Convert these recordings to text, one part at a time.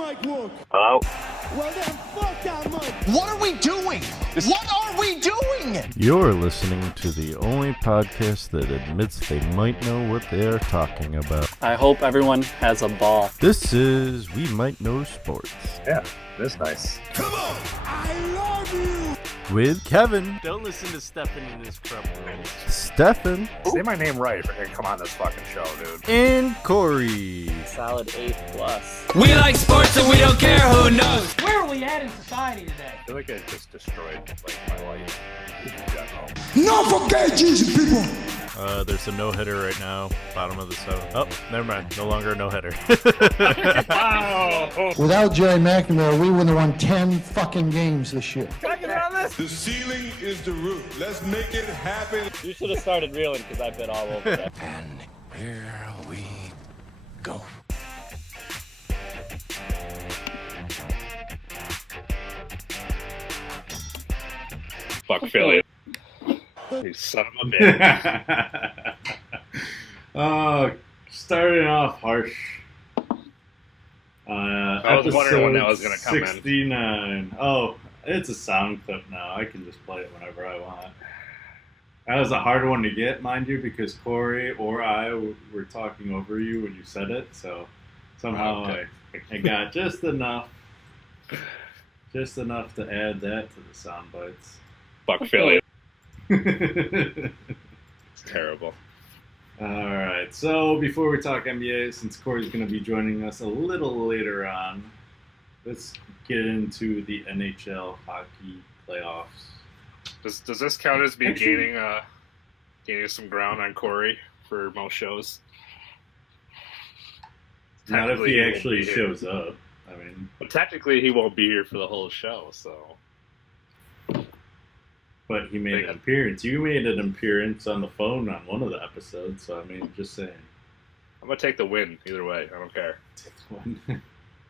mic work. Hello? Well then, fuck that mic. What are we doing? What are we doing? You're listening to the only podcast that admits they might know what they are talking about. I hope everyone has a ball. This is We Might Know Sports. Yeah, this is nice. Come on. I love you. With Kevin, Don't listen to Stefan and his crumble. Stefan, Say my name right if you're gonna come on this fucking show, dude. and Corey. Solid A+. We like sports and we don't care who knows. Where are we at in society today? I feel like I just destroyed my life in general. No forget Jesus, people. There's a no-hitter right now, bottom of the seventh. Oh, never mind, no longer a no-hitter. Wow! Without Jerry McNamara, we wouldn't have won 10 fucking games this year. The ceiling is the roof. Let's make it happen. You should have started reeling because I've been all over that. And here we go. Fuck Philly. You son of a bitch. Oh, starting off harsh. I was wondering when that was going to come 69. Oh, it's a sound clip now. I can just play it whenever I want. That was a hard one to get, mind you, because Corey or I were talking over you when you said it. So somehow I got just enough to add that to the sound bites. Fuck Philly. It's terrible. Alright, so before we talk NBA, since Corey's going to be joining us a little later on, let's get into the NHL hockey playoffs. Does this count as me gaining some ground on Corey for most shows? Not if he actually shows up. I mean, but technically he won't be here for the whole show, so. But he made an appearance. You made an appearance on the phone on one of the episodes, so I mean, just saying. I'm gonna take the win either way. I don't care.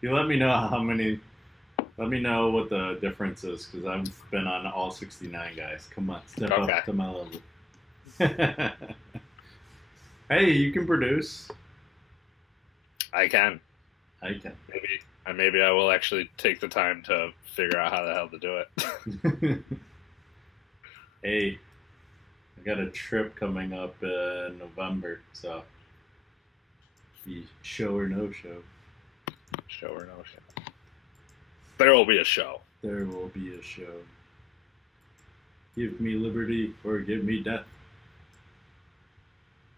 You let me know how many. Let me know what the difference is, because I've been on all 69 guys. Come on, step up to my level. Hey, you can produce. I can. Maybe I will actually take the time to figure out how the hell to do it. Hey, I got a trip coming up in November, so be show or no show. Show or no show. There will be a show. There will be a show. Give me liberty or give me death.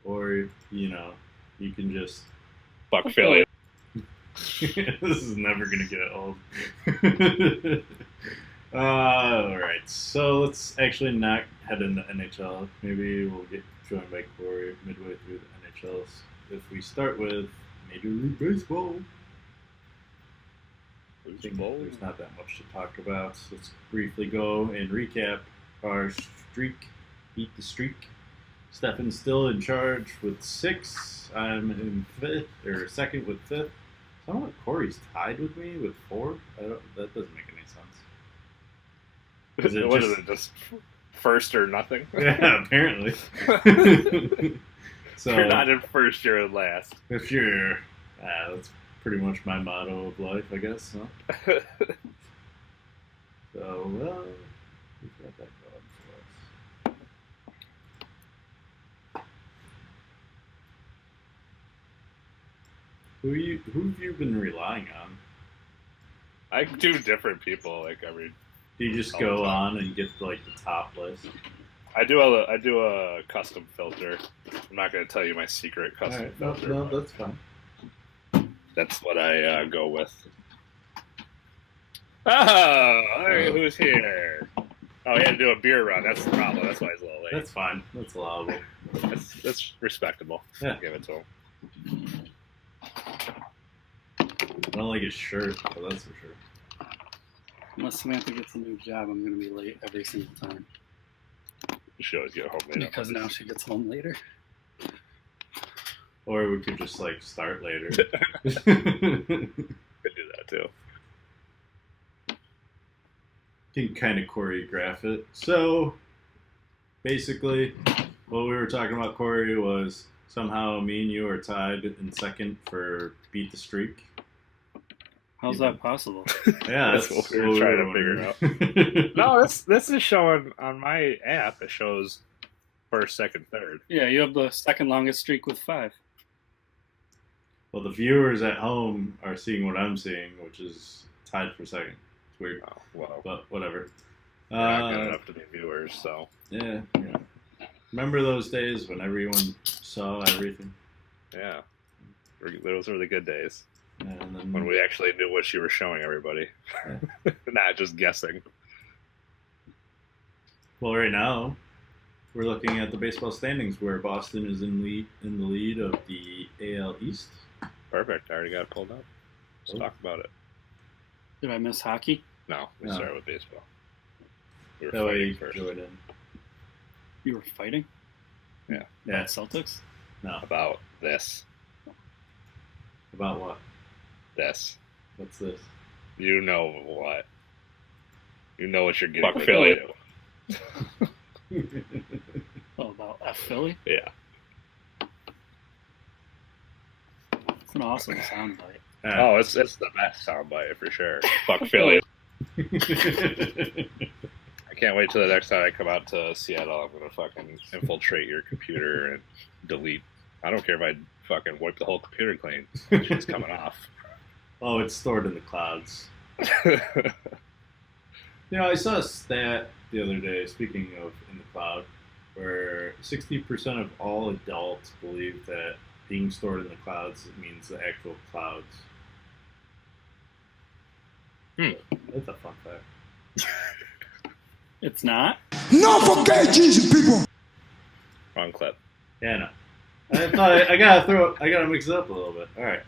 Or, you can just... Fuck Philly. This is never going to get old. Alright, so let's actually not head into NHL. Maybe we'll get joined by Corey midway through the NHLs. If we start with Major League Baseball. I think there's not that much to talk about. So let's briefly go and recap our streak. Beat the streak. Stefan's still in charge with 6. I'm in second with 5th. Somehow Corey's tied with me with 4. That doesn't make any sense. What is it, just first or nothing? Yeah, apparently. So you're not in first, you're in last. If you're, that's pretty much my motto of life, I guess. Huh? So, well, we've got that going for us. Who have you been relying on? I do different people like every. Do you just go on and get like the top list? I do a custom filter. I'm not going to tell you my secret custom filter. No, that's fine. That's what I go with. Oh, who's here? Oh, he had to do a beer run. That's the problem. That's why he's a little late. That's fine. That's allowable. That's respectable. Yeah. Give it to him. I don't like his shirt, but that's for sure. Unless Samantha gets a new job, I'm going to be late every single time. You should always get home later. Because now she gets home later. Or we could just start later. Could do that too. Can kind of choreograph it. So, basically, what we were talking about, Corey, was somehow me and you are tied in second for Beat the Streak. How's that possible? Yeah, That's what we were trying to figure out. No, this is showing on my app. It shows first, second, third. Yeah, you have the second longest streak with 5. Well, the viewers at home are seeing what I'm seeing, which is tied for second. It's weird, Oh, well, but whatever. we're not good enough to be viewers, so Yeah. Remember those days when everyone saw everything? yeah. Those were the good days And then when we actually knew what you were showing everybody, not just guessing. Well, right now, we're looking at the baseball standings where Boston is in the lead of the AL East. Perfect. I already got it pulled up. Let's Oh. talk about it. Did I miss hockey? No, we No. started with baseball. We were That way you fighting can first join in. You were fighting? Yeah. Celtics? No. about this. About what? This. What's this? You know what? You know what you're getting. Fuck with Philly. it. Oh, about F Philly? Yeah. It's an awesome soundbite. Oh, it's the best soundbite for sure. Fuck Philly. I can't wait till the next time I come out to Seattle. I'm gonna fucking infiltrate your computer and delete. I don't care if I fucking wipe the whole computer clean. It's coming off. Oh, it's stored in the clouds. You know, I saw a stat the other day, speaking of in the cloud, where 60% of all adults believe that being stored in the clouds means the actual clouds. That's a fun fact. It's not? No for gay Jesus people. Wrong clip. Yeah, no. I thought I gotta mix it up a little bit. All right.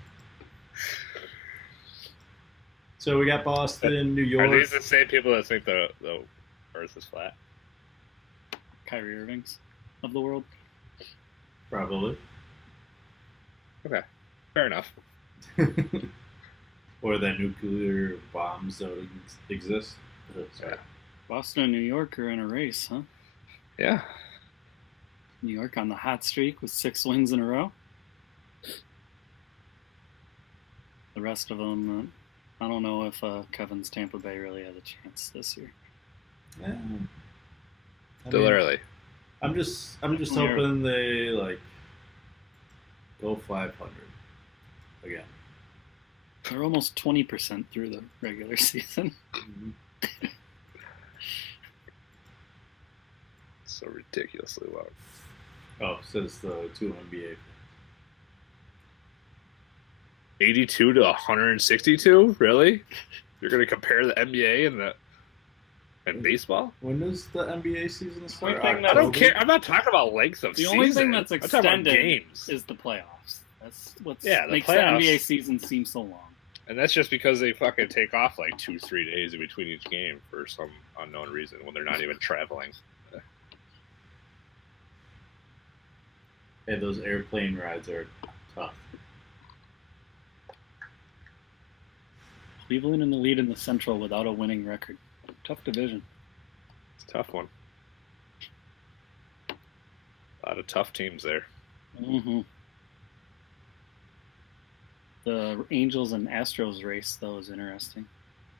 So we got Boston, New York. Are these the same people that think the Earth is flat? Kyrie Irving's of the world? Probably. Okay, fair enough. Or that nuclear bombs don't exist. Sorry. Boston and New York are in a race, huh? Yeah. New York on the hot streak with 6 wins in a row. The rest of them, I don't know if Kevin's Tampa Bay really has a chance this year. Yeah. Still early. I'm just Yeah. hoping they like go 500 again. They're almost 20% through the regular season. So ridiculously low. Oh, says the 2 NBA. 82 to 162? Really? You're gonna compare the NBA and baseball? When does the NBA season start? Only thing that- I don't care. I'm not talking about length of The season. only thing that's I'm talking about extended games. is the playoffs. That's what Yeah, the makes playoffs. the NBA season seem so long. And that's just because they fucking take off like 2-3 days in between each game for some unknown reason when they're not even traveling. Hey, those airplane rides are tough. Cleveland in the lead in the Central without a winning record. Tough division. It's a tough one. A lot of tough teams there. Mm-hmm. The Angels and Astros race, though, is interesting.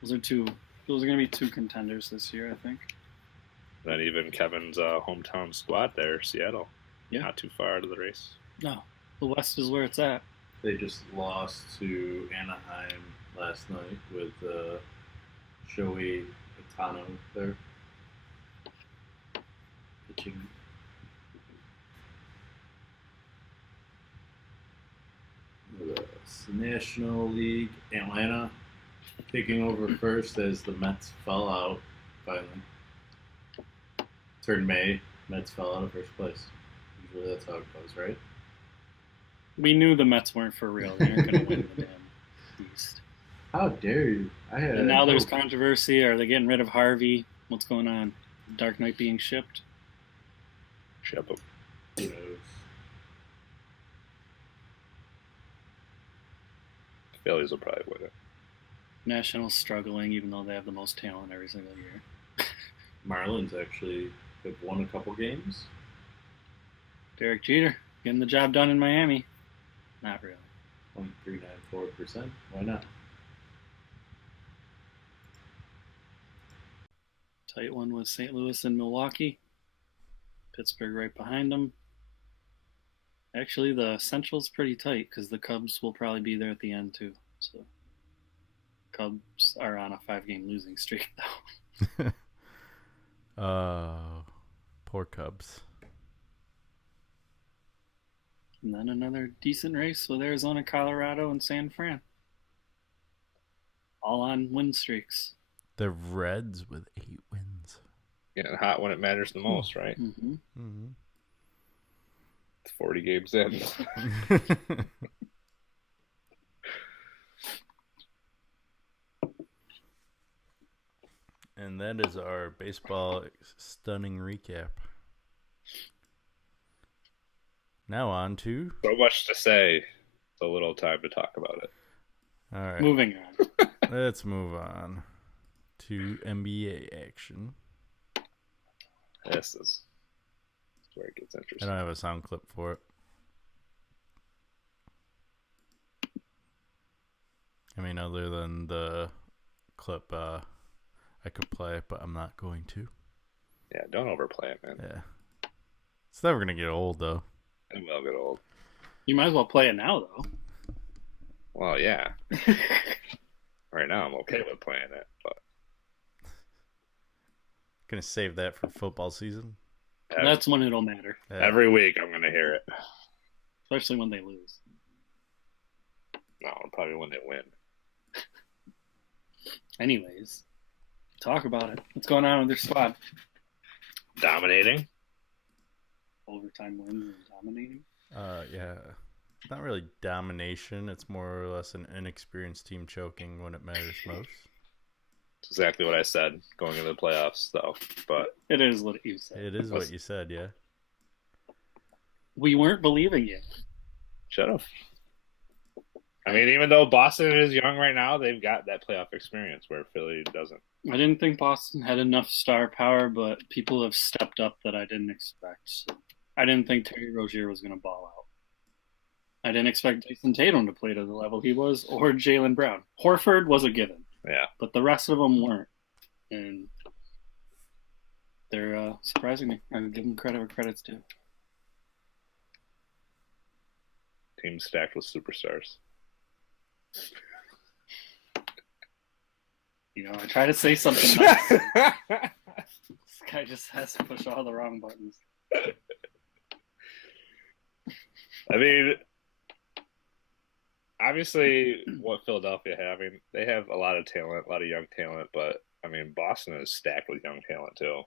Those are going to be 2 contenders this year, I think. Then even Kevin's hometown squad there, Seattle. Yeah. Not too far out of the race. No, the West is where it's at. They just lost to Anaheim last night with Shohei Ohtani there pitching. The National League, Atlanta taking over first as the Mets fell out finally. Turned May, Mets fell out of first place. Usually that's how it goes, right? We knew the Mets weren't for real. They aren't going to win the damn East. How dare you? I had And now there's hope. controversy. Are they getting rid of Harvey? What's going on? Dark Knight being shipped? Ship 'em. Who knows? Phillies will probably win it. Nationals struggling, even though they have the most talent every single year. Marlins actually have won a couple games. Derek Jeter getting the job done in Miami. Not really. 0.394%. Why not? Tight one with St. Louis and Milwaukee. Pittsburgh right behind them. Actually, the Central's pretty tight because the Cubs will probably be there at the end too. So, Cubs are on a 5-game losing streak though. Poor Cubs. And then another decent race with Arizona, Colorado, and San Fran. All on win streaks. The Reds with 8 wins. Getting hot when it matters the most, right? Mm-hmm. Mm-hmm. It's 40 games in. And that is our baseball stunning recap. Now on to... So much to say, so little time to talk about it. All right. Moving on. Let's move on to NBA action. This is where it gets I interesting. don't have a sound clip for it. I mean, other than the clip I could play, but I'm not going to. Yeah, don't overplay it, man. Yeah. It's never going to get old, though. It will get old. You might as well play it now, though. Well, yeah. Right now, I'm okay with playing it, but Going to save that for football season. That's when it'll matter, Yeah. every week I'm going to hear it. especially when they lose. No, probably when they win. Anyways, talk about it. What's going on with their squad? Dominating. Overtime wins and dominating. Yeah. It's not really domination. It's more or less an inexperienced team choking when it matters most. It's exactly what I said going into the playoffs, though. But It is what you said. It is what you said, yeah. We weren't believing you. shut up. I mean, even though Boston is young right now, they've got that playoff experience where Philly doesn't. I didn't think Boston had enough star power, but people have stepped up that I didn't expect. So I didn't think Terry Rozier was going to ball out. I didn't expect Jason Tatum to play to the level he was, or Jaylen Brown. Horford was a given, Yeah. but the rest of them weren't. And they're surprising me. I would give them credit where credit's due. Team stacked with superstars. You know, I try to say something nice. This guy just has to push all the wrong buttons. I mean, obviously, what Philadelphia have, I mean, they have a lot of talent, a lot of young talent, but I mean, Boston is stacked with young talent too.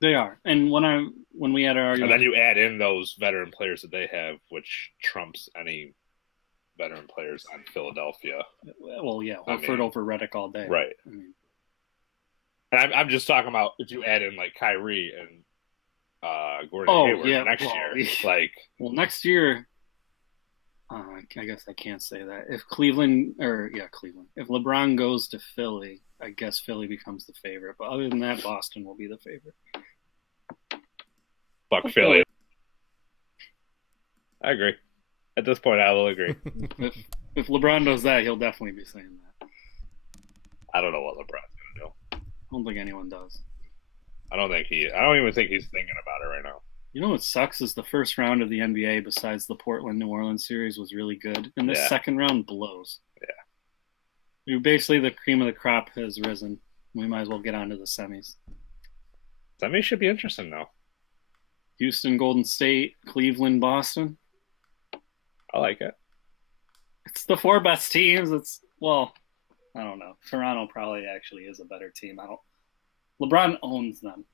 They are. And when we had our And argument, then you add in those veteran players that they have, which trumps any veteran players on Philadelphia. well, yeah, I Horford mean, over Redick all day. Right. I mean, And I'm just talking about if you add in like Kyrie and Gordon Hayward next year. Like, well, next year, I guess I can't say that. If Cleveland, if LeBron goes to Philly, I guess Philly becomes the favorite. But other than that, Boston will be the favorite. fuck Philly. I agree. At this point, I will agree. If LeBron does that, he'll definitely be saying that. I don't know what LeBron's going to do. I don't think anyone does. I don't even think he's thinking about it right now. You know what sucks is the first round of the NBA, besides the Portland-New Orleans series, was really good. And the second round blows. Yeah. Basically, the cream of the crop has risen. We might as well get on to the semis. Semis should be interesting, though. Houston, Golden State, Cleveland, Boston. I like it. It's the 4 best teams. I don't know. Toronto probably actually is a better team. LeBron owns them.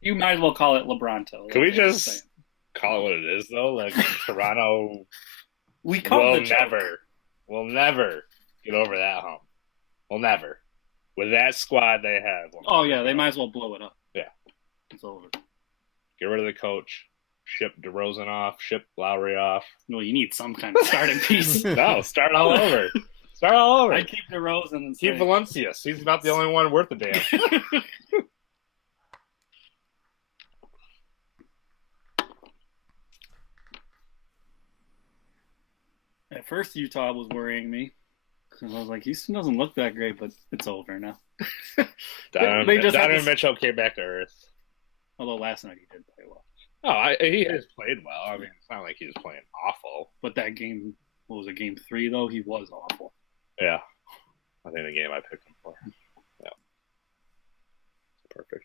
You might as well call it LeBronto. Can we just call it what it is, though? Like, Toronto will never get over that hump. Will never. With that squad they have. Oh, yeah, they might as well blow it up. Yeah. It's over. Get rid of the coach. Ship DeRozan off. Ship Lowry off. Well, you need some kind of starting piece. No, start all over. Start all over. I keep DeRozan and keep Valencius. He's not the only one worth a damn. At first, Utah was worrying me 'Cause I was like, Houston doesn't look that great, but it's over now. Donovan, They just had Donovan this- Mitchell came back to earth. Although last night he did play well. Oh, he has played well. I mean, it's not like he was playing awful. But that game, what was it, game 3, though? He was awful. Yeah. I think the game I picked him for. Yeah. Perfect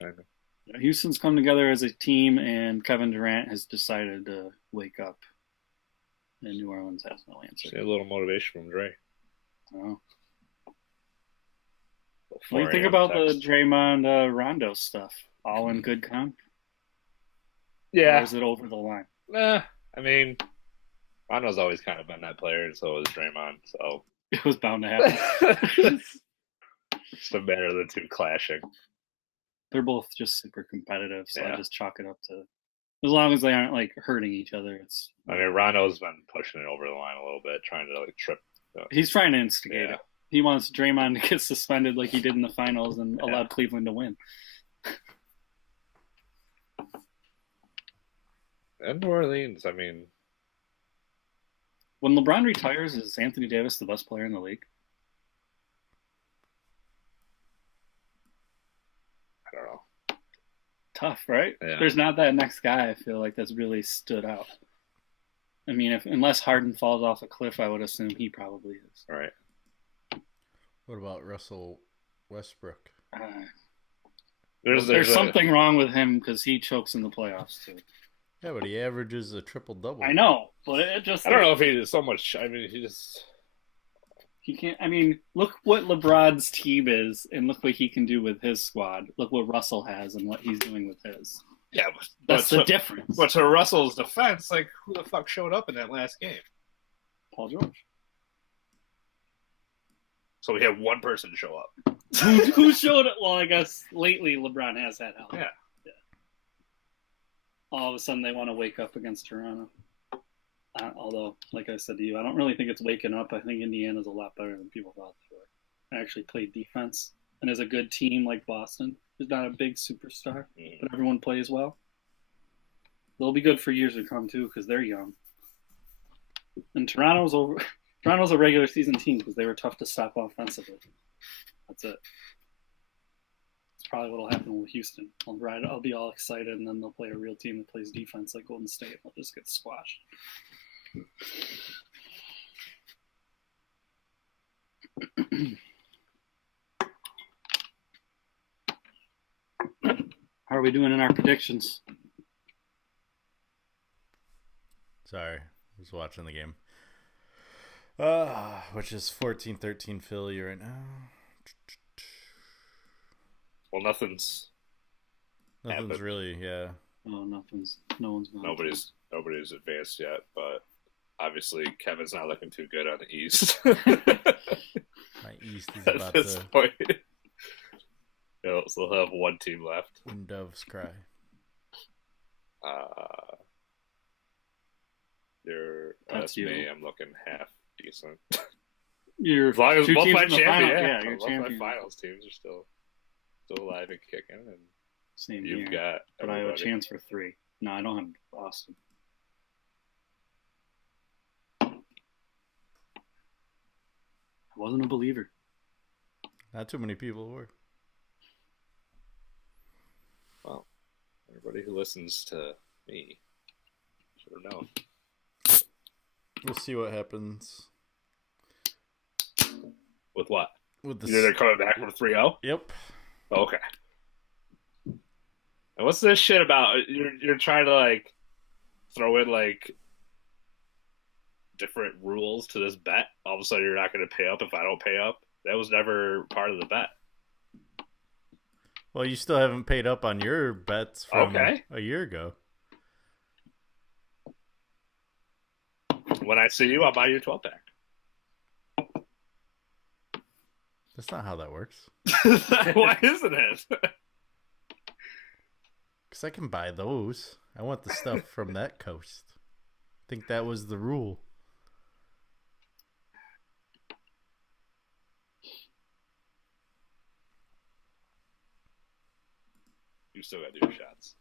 timing. Houston's come together as a team, and Kevin Durant has decided to wake up. And New Orleans has no answer. See a little motivation from Dre. Oh. What do you think about the text. Draymond Rondo stuff? All in good comp? Yeah. Or is it over the line? I mean, Rondo's always kind of been that player, and so is Draymond. So It was bound to happen. it's a matter of the two clashing. They're both just super competitive, so I Yeah. just chalk it up to as long as they aren't like hurting each other. It's I mean, Rondo's been pushing it over the line a little bit, trying to like trip. he's trying to instigate Yeah. it. He wants Draymond to get suspended like he did in the finals and allowed Cleveland to win. And New Orleans, I mean, When LeBron retires, is Anthony Davis the best player in the league? I don't know. Tough, right? Yeah. There's not that next guy I feel like that's really stood out. I mean, unless Harden falls off a cliff, I would assume he probably is. All right. What about Russell Westbrook? There's something wrong with him because he chokes in the playoffs too. Yeah, but he averages a triple-double. I know, but it just I don't know if he so much. I mean, he can't. I mean, look what LeBron's team is, and look what he can do with his squad. Look what Russell has, and what he's doing with his. yeah, That's the difference. But to Russell's defense, like, who the fuck showed up in that last game? Paul George. So we had one person show up. Who showed it? Well, I guess lately LeBron has had help. Yeah. All of a sudden they want to wake up against Toronto. Although, like I said to you, I don't really think it's waking up. I think Indiana's a lot better than people thought they were. I actually played defense and is a good team like Boston. There's not a big superstar, but everyone plays well. They'll be good for years to come too because they're young. And Toronto's a regular season team because they were tough to stop offensively. That's it. It's probably what'll happen with Houston. I'll be all excited, and then they'll play a real team that plays defense like Golden State. They'll just get squashed. How are we doing in our predictions? Sorry, I was watching the game. Which is 14-13 Philly right now. Well, nothing's happened. Really, yeah. Oh, no one's gone. Nobody's advanced yet, but obviously Kevin's not looking too good on the East. My East is At about this to point. So they'll have one team left. when doves cry. That's me. you. I'm looking half decent. You're As long as two both teams my in the final. champions, Yeah, you're both champion. my finals teams are still alive and kicking, and Same you've here. got. But I have a everybody. chance for 3. No, I don't have Boston. I wasn't a believer. Not too many people were. Well, everybody who listens to me should have known. We'll see what happens With what? with They're the. coming back from 3-0? Yep. Okay. And what's this shit about? You're trying to like throw in like different rules to this bet. All of a sudden, you're not going to pay up if I don't pay up. That was never part of the bet. Well, you still haven't paid up on your bets from Okay. a year ago. When I see you, I'll buy you a 12-pack. That's not how that works. Why isn't it? Because I can buy those. I want the stuff from that coast. I think that was the rule. You still got to do your shots.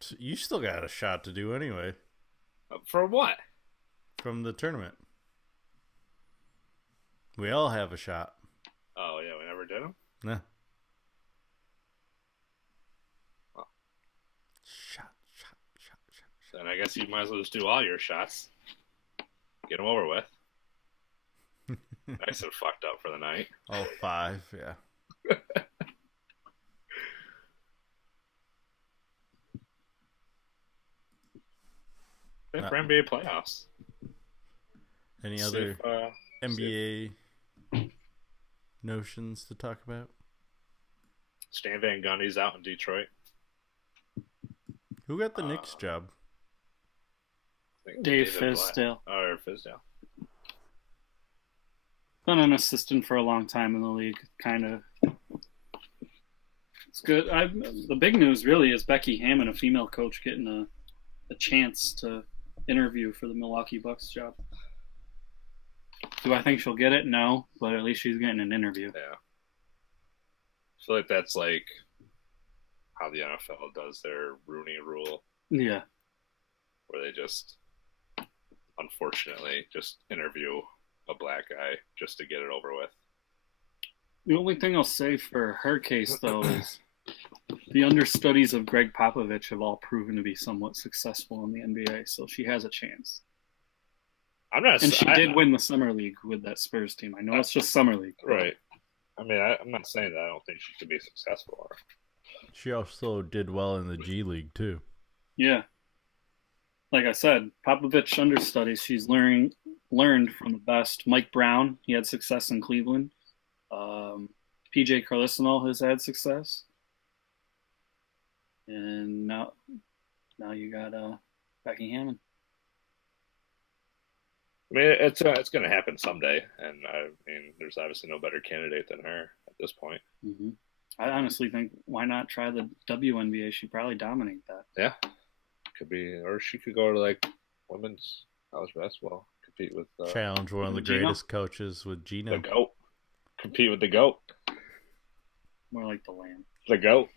So you still got a shot to do anyway For what? from the tournament. We all have a shot. Oh yeah, we never did them. Nah. Well. Shot. Then I guess you might as well just do all your shots. Get them over with. Nice and fucked up for the night. All 5, yeah. For NBA playoffs. Any See other if, NBA notions to talk about? Stan Van Gundy's out in Detroit. Who got the Knicks job? I think Dave David Fizdale. Blatt. Or Fizdale. Been an assistant for a long time in the league. Kind of. It's good. The big news really is Becky Hammon, a female coach, getting a chance to interview for the Milwaukee Bucks job. Do I think she'll get it? No, but at least she's getting an interview. Yeah. I feel like that's like how the NFL does their Rooney Rule, Yeah. where they just, unfortunately, just interview a black guy just to get it over with. The only thing I'll say for her case, though, is the understudies of Greg Popovich have all proven to be somewhat successful in the NBA, so she has a chance. I'm not. And she did win the Summer League with that Spurs team. I know it's just Summer League. Right. I mean, I'm not saying that I don't think she could be successful. She also did well in the G League, too. Yeah. Like I said, Popovich understudies. She's learned from the best. Mike Brown, he had success in Cleveland. PJ Carlisle has had success. And now you got Becky Hammon. I mean, it's going to happen someday, and I mean, there's obviously no better candidate than her at this point. Mm-hmm. I honestly think, why not try the WNBA? She'd probably dominate that. Yeah, could be, or she could go to like women's college basketball, compete with Challenge one of the Gino? greatest coaches with Gino. the GOAT, compete with the GOAT, More like the Lamb. the GOAT.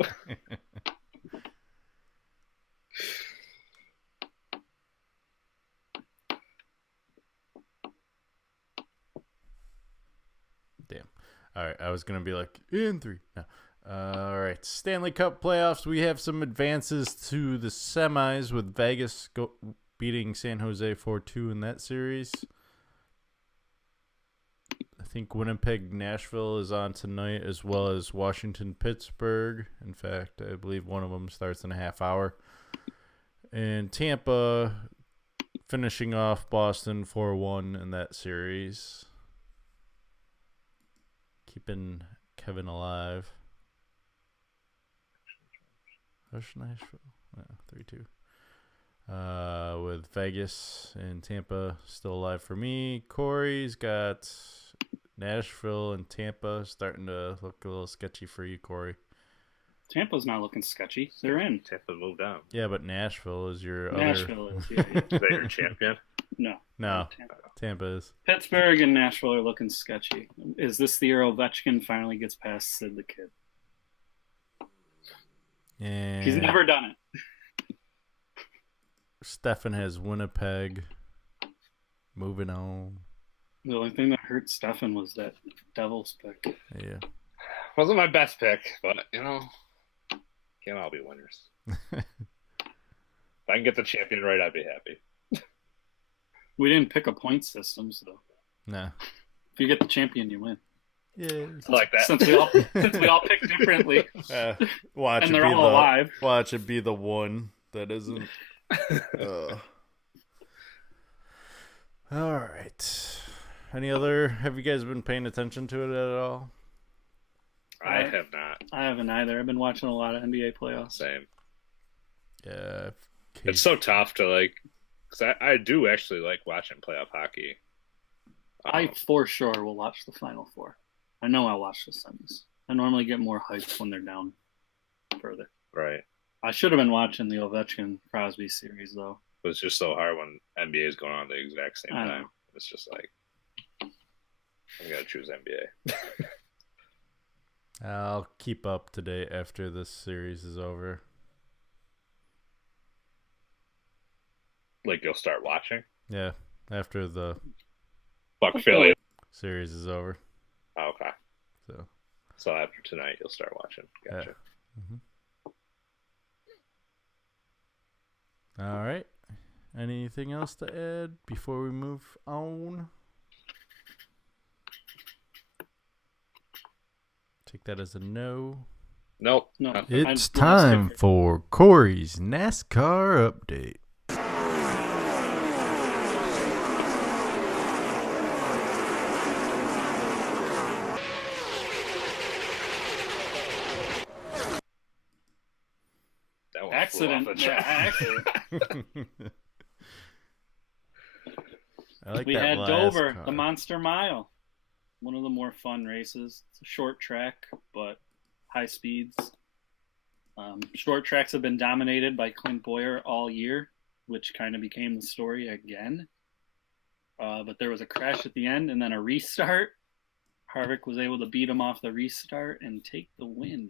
Damn. All right, I was going to be like, in 3. No. All right, Stanley Cup playoffs. We have some advances to the semis with Vegas beating San Jose 4-2 in that series. I think Winnipeg, Nashville is on tonight, as well as Washington, Pittsburgh. In fact, I believe one of them starts in a half hour. And Tampa finishing off Boston 4-1 in that series. Keeping Kevin alive. Hush Nashville. 3-2. With Vegas and Tampa still alive for me. Corey's got Nashville and Tampa starting to look a little sketchy for you, Corey. Tampa's not looking sketchy. They're in. Tampa moved on. Yeah, but Nashville is your Nashville other... is. Yeah. Is that your champion? No. No, Tampa. Tampa is. Pittsburgh and Nashville are looking sketchy. Is this the year Ovechkin finally gets past Sid the Kid? And He's never done it. Stefan has Winnipeg. Moving on. The only thing that hurt Stefan was that Devils pick. Yeah. Wasn't my best pick, but you know, can't all be winners. If I can get the champion right, I'd be happy. We didn't pick a point system, so No. if you get the champion, you win. Yeah. I like that. Since we all pick differently, Watch and it they're be all the alive. watch it be the one that isn't. All right. Any other? Have you guys been paying attention to it at all? I have not. I haven't either. I've been watching a lot of NBA playoffs. Same. Yeah. It's so tough to like, because I do actually like watching playoff hockey. I for sure will watch the Final Four. I know I'll watch the semis. I normally get more hyped when they're down further. Right. I should have been watching the Ovechkin Crosby series though. But it's just so hard when NBA is going on at the exact same I know. time. It's just like, I gotta choose NBA. I'll keep up to date after this series is over. Like you'll start watching. Yeah, after the Fuck Philly. series is over. Oh, okay. So after tonight, you'll start watching. Gotcha. All right. Anything else to add before we move on? Take that as a no. Nope. No. It's time for Corey's NASCAR update. That one Accident. flew off the Yeah, track. accident. I like We that had last Dover, car. the Monster Mile. One of the more fun races. It's a short track, but high speeds. Short tracks have been dominated by Clint Boyer all year, which kind of became the story again. But there was a crash at the end and then a restart. Harvick was able to beat him off the restart and take the win.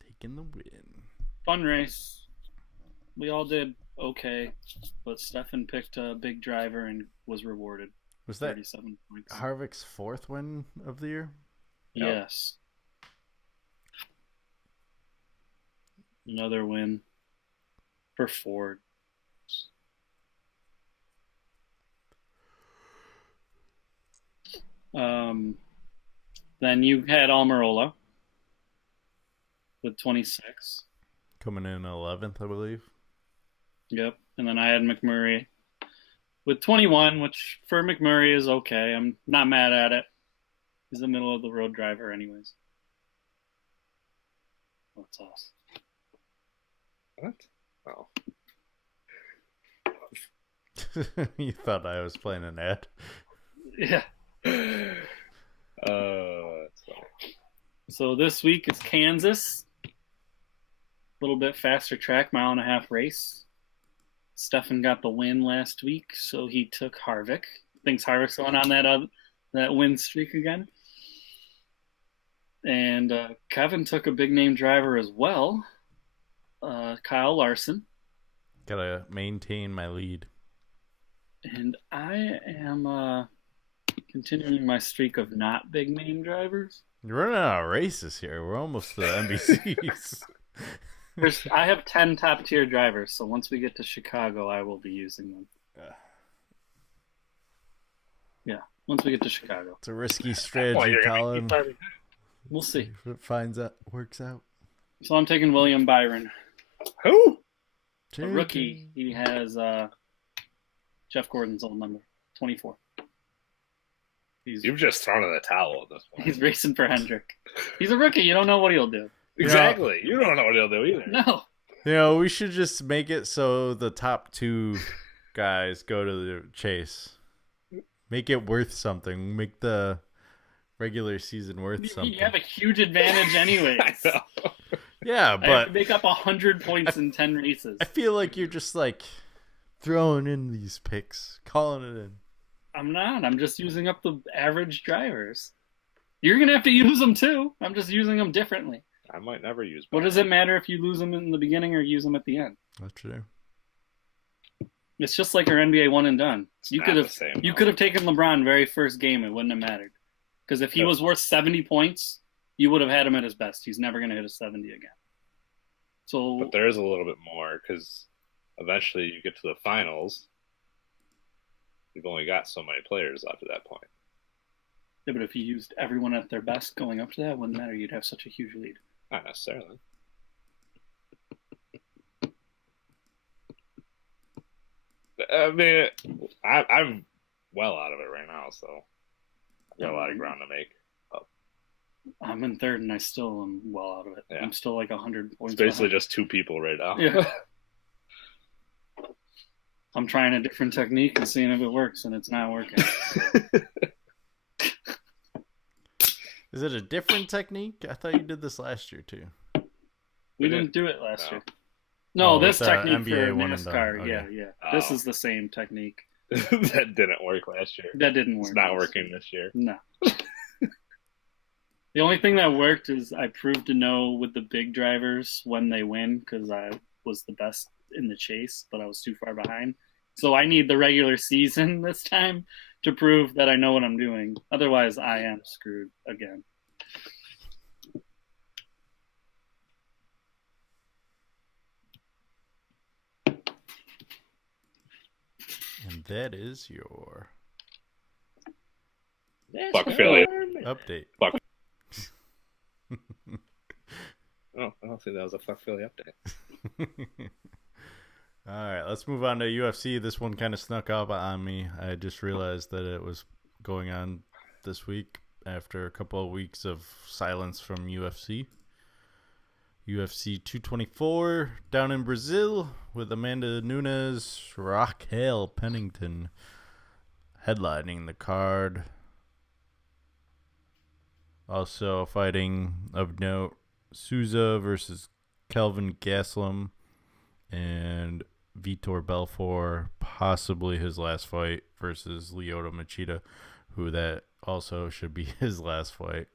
Taking the win. Fun race. We all did okay, but Stefan picked a big driver and was rewarded. Was that 37 points. Harvick's fourth win of the year? Yes. Another win for Ford. Then you had Almirola with 26. Coming in 11th, I believe. Yep. And then I had McMurray with 21, which for McMurray is okay. I'm not mad at it. He's a middle of the road driver anyways. What's else? What? Oh. You thought I was playing an ad. Yeah. That's funny. So this week is Kansas. A little bit faster track, 1.5 mile race. Stefan got the win last week, so he took Harvick. Thinks Harvick's going on that win streak again. And Kevin took a big name driver as well, Kyle Larson. Gotta maintain my lead. And I am continuing my streak of not big name drivers. You're running out of races here. We're almost to the NBCs. I have 10 top tier drivers, so once we get to Chicago, I will be using them. Yeah, once we get to Chicago. It's a risky strategy, Colin. We'll see. If it works out. So I'm taking William Byron. Who? A rookie. He has Jeff Gordon's old number, 24. You've just thrown in the towel at this point. He's racing for Hendrick. He's a rookie. You don't know what he'll do. Exactly. You don't know what he'll do either. No. You know, we should just make it so the top two guys go to the chase. Make it worth something. Make the regular season worth something. You have a huge advantage anyways. I know. Yeah, I have but to make up 100 points in 10 races. I feel like you're just like throwing in these picks, calling it in. I'm not. I'm just using up the average drivers. You're going to have to use them too. I'm just using them differently. I might never use What does it matter if you lose them in the beginning or use them at the end? That's true. It's just like our NBA one and done. You not could the have same, you though. could have taken LeBron very first game. It wouldn't have mattered. Because if he was worth 70 points, you would have had him at his best. He's never going to hit a 70 again. So, But there is a little bit more because eventually you get to the finals. You've only got so many players left at that point. yeah, but if you used everyone at their best going up to that, it wouldn't matter. You'd have such a huge lead. Not necessarily. I mean, I'm well out of it right now, so I've got a lot of ground to make. I'm in third, and I still am well out of it. Yeah. I'm still like 100 points. It's basically behind. just two people right now. Yeah. I'm trying a different technique and seeing if it works, and it's not working. Is it a different technique? I thought you did this last year too. We Did it? didn't do it last No. year. No, Oh, this it's, technique NBA for one and done. NASCAR. Okay. Yeah. Oh. This is the same technique. That didn't work last year. That didn't work. It's not working this year. No. The only thing that worked is I proved to know with the big drivers when they win because I was the best in the chase, but I was too far behind. So I need the regular season this time to prove that I know what I'm doing. Otherwise, I am screwed again. And that is your Fuck Philly. update. Fuck. Oh, I don't think that was a fuck Philly update. All right, let's move on to UFC. This one kind of snuck up on me. I just realized that it was going on this week after a couple of weeks of silence from UFC. UFC 224 down in Brazil with Amanda Nunes, Raquel Pennington headlining the card. Also fighting of note, Souza versus Kelvin Gastelum and Vitor Belfort, possibly his last fight, versus Lyoto Machida, who that also should be his last fight.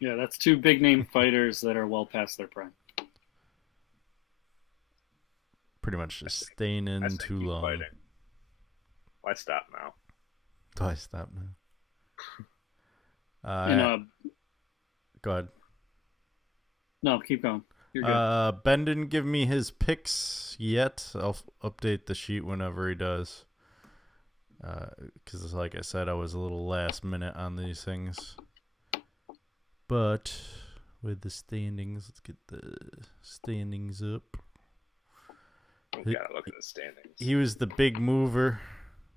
Yeah, that's two big name fighters that are well past their prime. Pretty much just staying in too long. Fighting. Why stop now? Do I stop now? Go ahead. No, keep going. You're good. Ben didn't give me his picks yet. I'll update the sheet whenever he does. Because like I said, I was a little last minute on these things. But with the standings, let's get the standings up. We gotta look at the standings. He was the big mover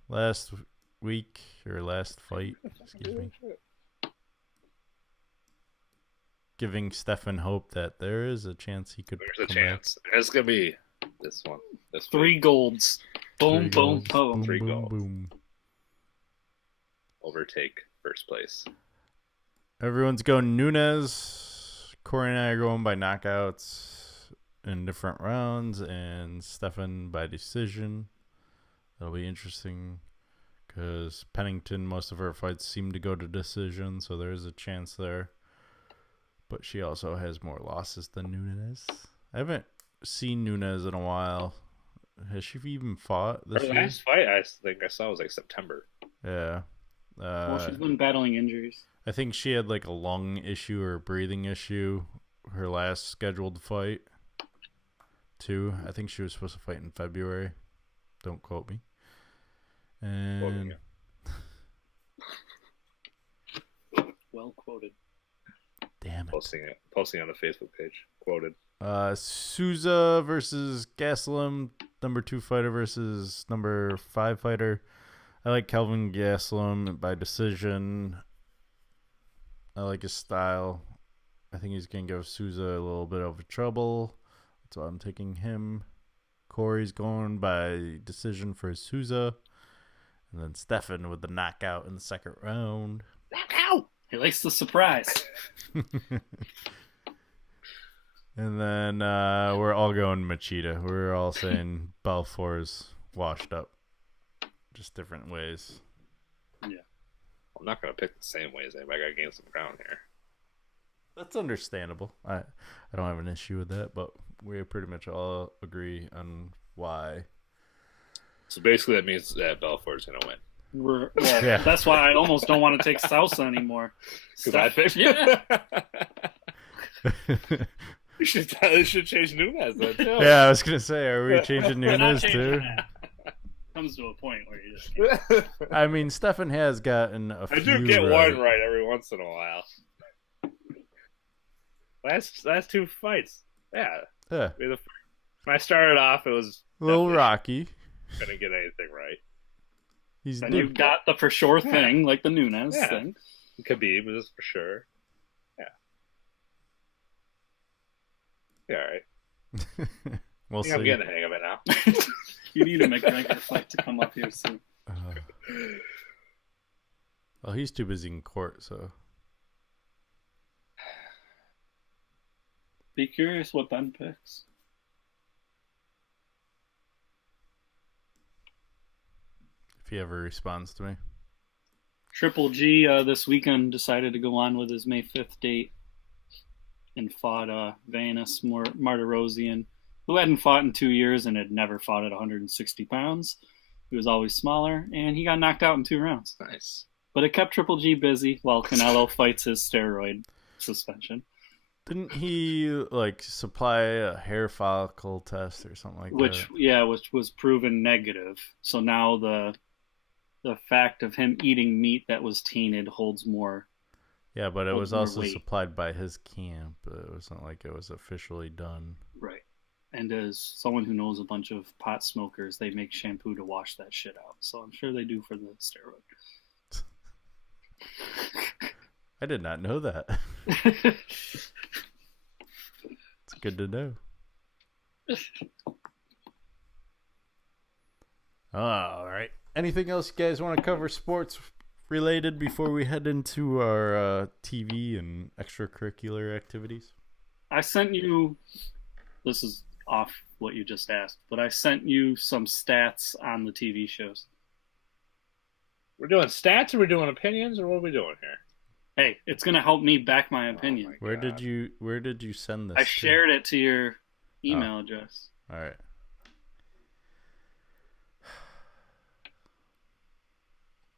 last week, or last fight, excuse me. Giving Stefan hope that there is a chance he could. There's a chance. There's gonna be this one. This 3 golds. Boom, boom, boom. 3 boom, golds. boom. Overtake first place. Everyone's going Nunes. Corey and I are going by knockouts in different rounds, and Stefan by decision. That'll be interesting because Pennington, most of her fights seem to go to decision, so there's a chance there. But she also has more losses than Nunes. I haven't seen Nunes in a while. Has she even fought this Her year? last fight I think I saw was like September. Yeah. Well, she's been battling injuries. I think she had like a lung issue or a breathing issue her last scheduled fight, too. I think she was supposed to fight in February. Don't quote me. And Well quoted. damn it. Posting on the Facebook page. Quoted. Souza versus Gastelum, number 2 fighter versus number 5 fighter. I like Kelvin Gastelum by decision. I like his style. I think he's going to give Souza a little bit of trouble. That's why I'm taking him. Corey's going by decision for Souza. And then Stefan with the knockout in the second round. Knockout! He likes the surprise. And then we're all going Machida. We're all saying Belfort's washed up. Just different ways. Yeah. I'm not gonna pick the same way as anybody. I gotta gain some ground here. That's understandable. I don't have an issue with that, but we pretty much all agree on why. So basically that means that Belfort's gonna win. Yeah. That's why I almost don't want to take Sousa anymore. Because I think Yeah. you should change Nunes then too. Yeah, I was gonna say, are we changing We're not Nunes changing too? that. Comes to a point where you just can't. I mean, Stefan has gotten a I few do get right. one right every once in a while. Last 2 fights, yeah. Yeah, When I started off, it was a little definitely rocky. Couldn't get anything right. He's And you've got the for sure thing, like the Nunes Yeah. thing. Khabib is for sure. Yeah, all right. We'll I think I'm see. getting the hang of it now. You need a McGregor fight to come up here soon. Well, he's too busy in court, so Be curious what Ben picks. if he ever responds to me. Triple G this weekend decided to go on with his May 5th date and fought Vanus Martirosyan, who hadn't fought in 2 years and had never fought at 160 pounds. He was always smaller, and he got knocked out in 2 rounds. Nice. But it kept Triple G busy while Canelo fights his steroid suspension. Didn't he like supply a hair follicle test or something like that? Which was proven negative. So now the fact of him eating meat that was tainted holds more. Yeah, but it was more also weight. supplied by his camp. It wasn't like it was officially done. Right. And as someone who knows a bunch of pot smokers, they make shampoo to wash that shit out. So I'm sure they do for the steroid. I did not know that. It's good to know. All right. Anything else you guys want to cover sports related before we head into our TV and extracurricular activities? I sent you, this is off what you just asked, but I sent you some stats on the TV shows. We're doing stats, or we're doing opinions, or what are we doing here? Hey, it's going to help me back my opinion. Where did you send this? I shared it to your email address. All right.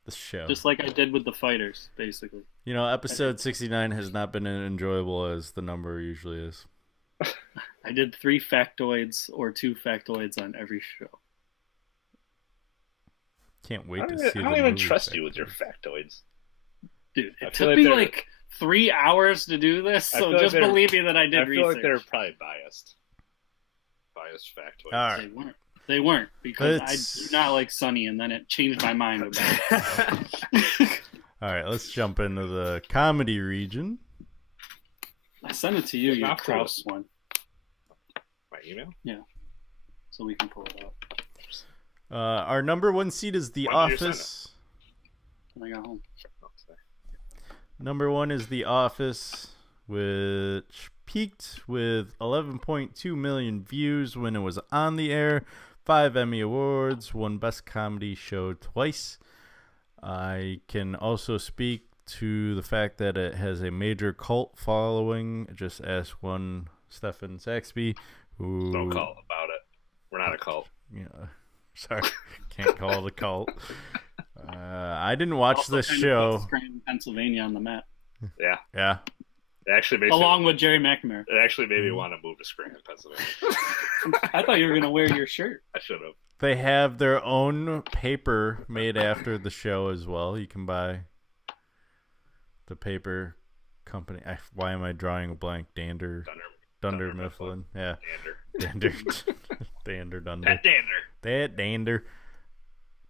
The show. Just like I did with the fighters, basically. You know, episode 69 has not been as enjoyable as the number usually is. I did 3 factoids or 2 factoids on every show. Can't wait to I see. don't even trust you with your factoids. Dude, I it feel took like me they're- like 3 hours to do this, I so feel like just they're- believe me that I did I feel research. like they're probably biased. Biased factoids. All right. They weren't because Let's- I do not like Sunny, and then it changed my mind about it. All right, let's jump into the comedy region. I sent it to you, your Not for Kraus one, My email? so we can pull it up Our number 1 seed is The When did you send Office. when I got home. Number 1 is The Office, which peaked with 11.2 million views when it was on the air, 5 Emmy Awards, won Best Comedy Show twice. I can also speak to the fact that it has a major cult following. Just ask one Stefan Saxby, who... Don't call about it. We're not a cult. Yeah, sorry, can't call the cult. I didn't watch Also this kind of show. put Scranton, Pennsylvania on the map, Yeah. Yeah, It actually makes along with Jerry McNamara. It actually made me want to move to Scranton, Pennsylvania. I thought you were gonna wear your shirt. I should have. they have their own paper made after the show as well. You can buy the paper company. Why am I drawing a blank? Dunder Mifflin. Yeah, Dander. Dunder. That Dander. That Dander.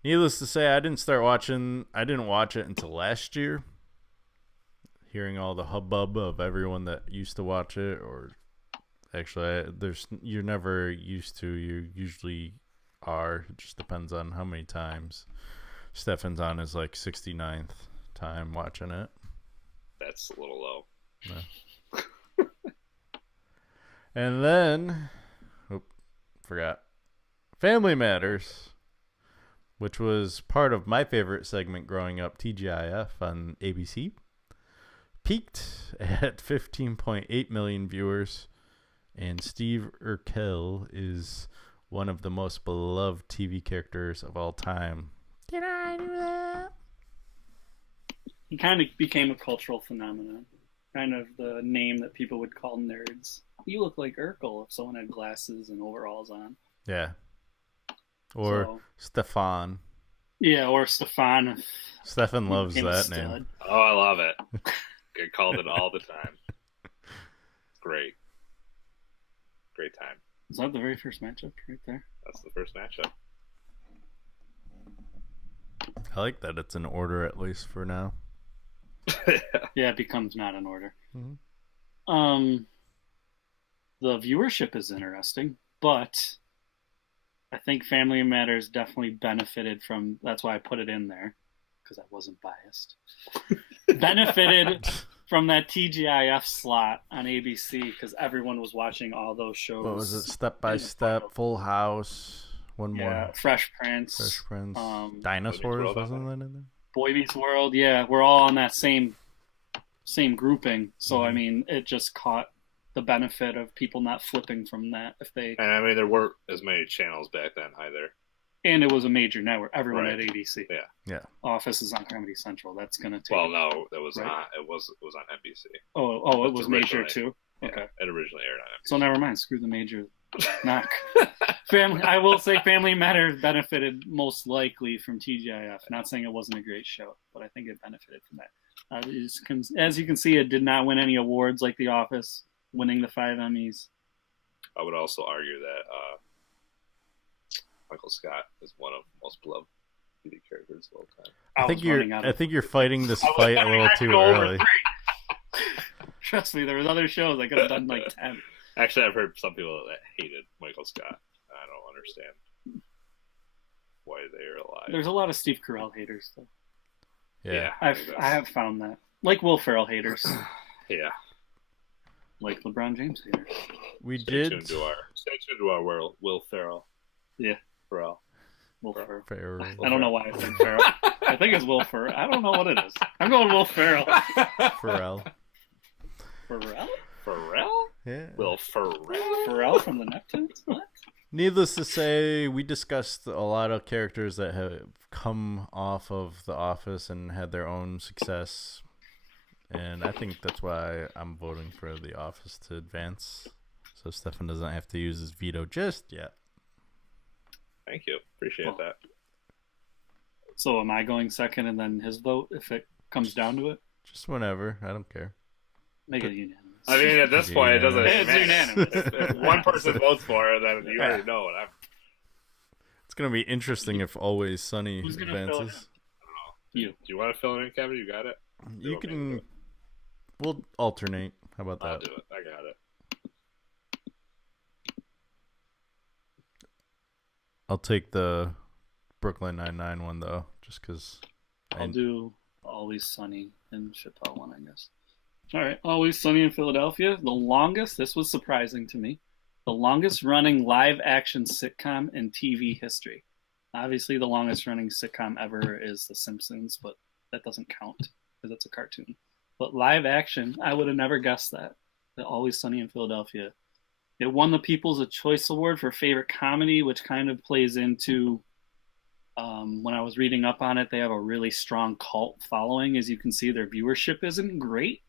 Needless to say, I didn't watch it until last year. Hearing all the hubbub of everyone that used to watch it, or actually, you're never used to. You usually are. It just depends on how many times Stefan's on his like 69th time watching it. That's a little low. And then, forgot. Family Matters, which was part of my favorite segment growing up, TGIF on ABC, peaked at 15.8 million viewers, and Steve Urkel is one of the most beloved TV characters of all time. Did I do that? He kind of became a cultural phenomenon, kind of the name that people would call nerds. You look like Urkel if someone had glasses and overalls on. Yeah. Or So- Stefan. Yeah, or Stefan. Stefan loves Became a that stud. name. Oh, I love it. Get called it all the time. Great. Great time. Is that the very first matchup right there? That's the first matchup. I like that it's in order at least for now. Yeah, it becomes not in order. Mhm. The viewership is interesting, but I think Family Matters definitely benefited from. That's why I put it in there, because I wasn't biased. Benefited from that TGIF slot on ABC because everyone was watching all those shows. What was it? Step by Step, Full House, one Yeah, more. Fresh Prince, Fresh Prince, um, Dinosaurs, World, wasn't that in there? Boy Meets World. Yeah, we're all on that same grouping. So I mean, it just caught the benefit of people not flipping from that if they. And I mean, there weren't as many channels back then either. And it was a major network. Everyone Right. had ABC. Yeah. Yeah. Office is on Comedy Central. That's gonna take. Well, no, it was Right. not. It was on NBC. Oh, it It's was major originally- too. Yeah, Okay. it originally aired on NBC. So never mind. Screw the major knock. Family. I will say Family Matters benefited most likely from TGIF. Not saying it wasn't a great show, but I think it benefited from that. As you can see, it did not win any awards like The Office, winning the 5 Emmys. I would also argue that Michael Scott is one of the most beloved TV characters of all time. I think you're fighting this fight a little too early. Trust me, there was other shows I could have done like 10. Actually, I've heard some people that hated Michael Scott. I don't understand why they're alive. There's a lot of Steve Carell haters, though. Yeah. I I have found that. Like Will Ferrell haters. Yeah. Like LeBron James haters. We Stay did. tuned to our world. Will Ferrell. Yeah. Ferrell. Will Ferrell. Ferrell. I don't know why I said Ferrell. I think it's Will Ferrell. I don't know what it is. I'm going Will Ferrell. Ferrell. Ferrell? Ferrell? Yeah. Will Ferrell? Ferrell from the Neptunes? What? Needless to say, we discussed a lot of characters that have come off of The Office and had their own success. And I think that's why I'm voting for The Office to advance. So Stefan doesn't have to use his veto just yet. Thank you. Appreciate that. So am I going second and then his vote if it comes down to it? Just whenever. I don't care. Make it unanimous. I mean, at this point, it doesn't It's matter. unanimous. If one person votes for it, then you already know what I'm. It's going to be interesting if Always Sunny Who's gonna fill it advances. You. Do you want to fill it in, Kevin? You got it? You want me to do can. it? We'll alternate. How about I'll that? do it. I got it. I'll take the Brooklyn Nine-Nine one, though, just because. I'll do Always Sunny and Chappelle one, I guess. All right. Always Sunny in Philadelphia. The longest, this was surprising to me, the longest running live action sitcom in TV history. Obviously, the longest running sitcom ever is The Simpsons, but that doesn't count because it's a cartoon. But live action, I would have never guessed that. The Always Sunny in Philadelphia. It won the People's Choice Award for favorite comedy, which kind of plays into when I was reading up on it, they have a really strong cult following. As you can see, their viewership isn't great.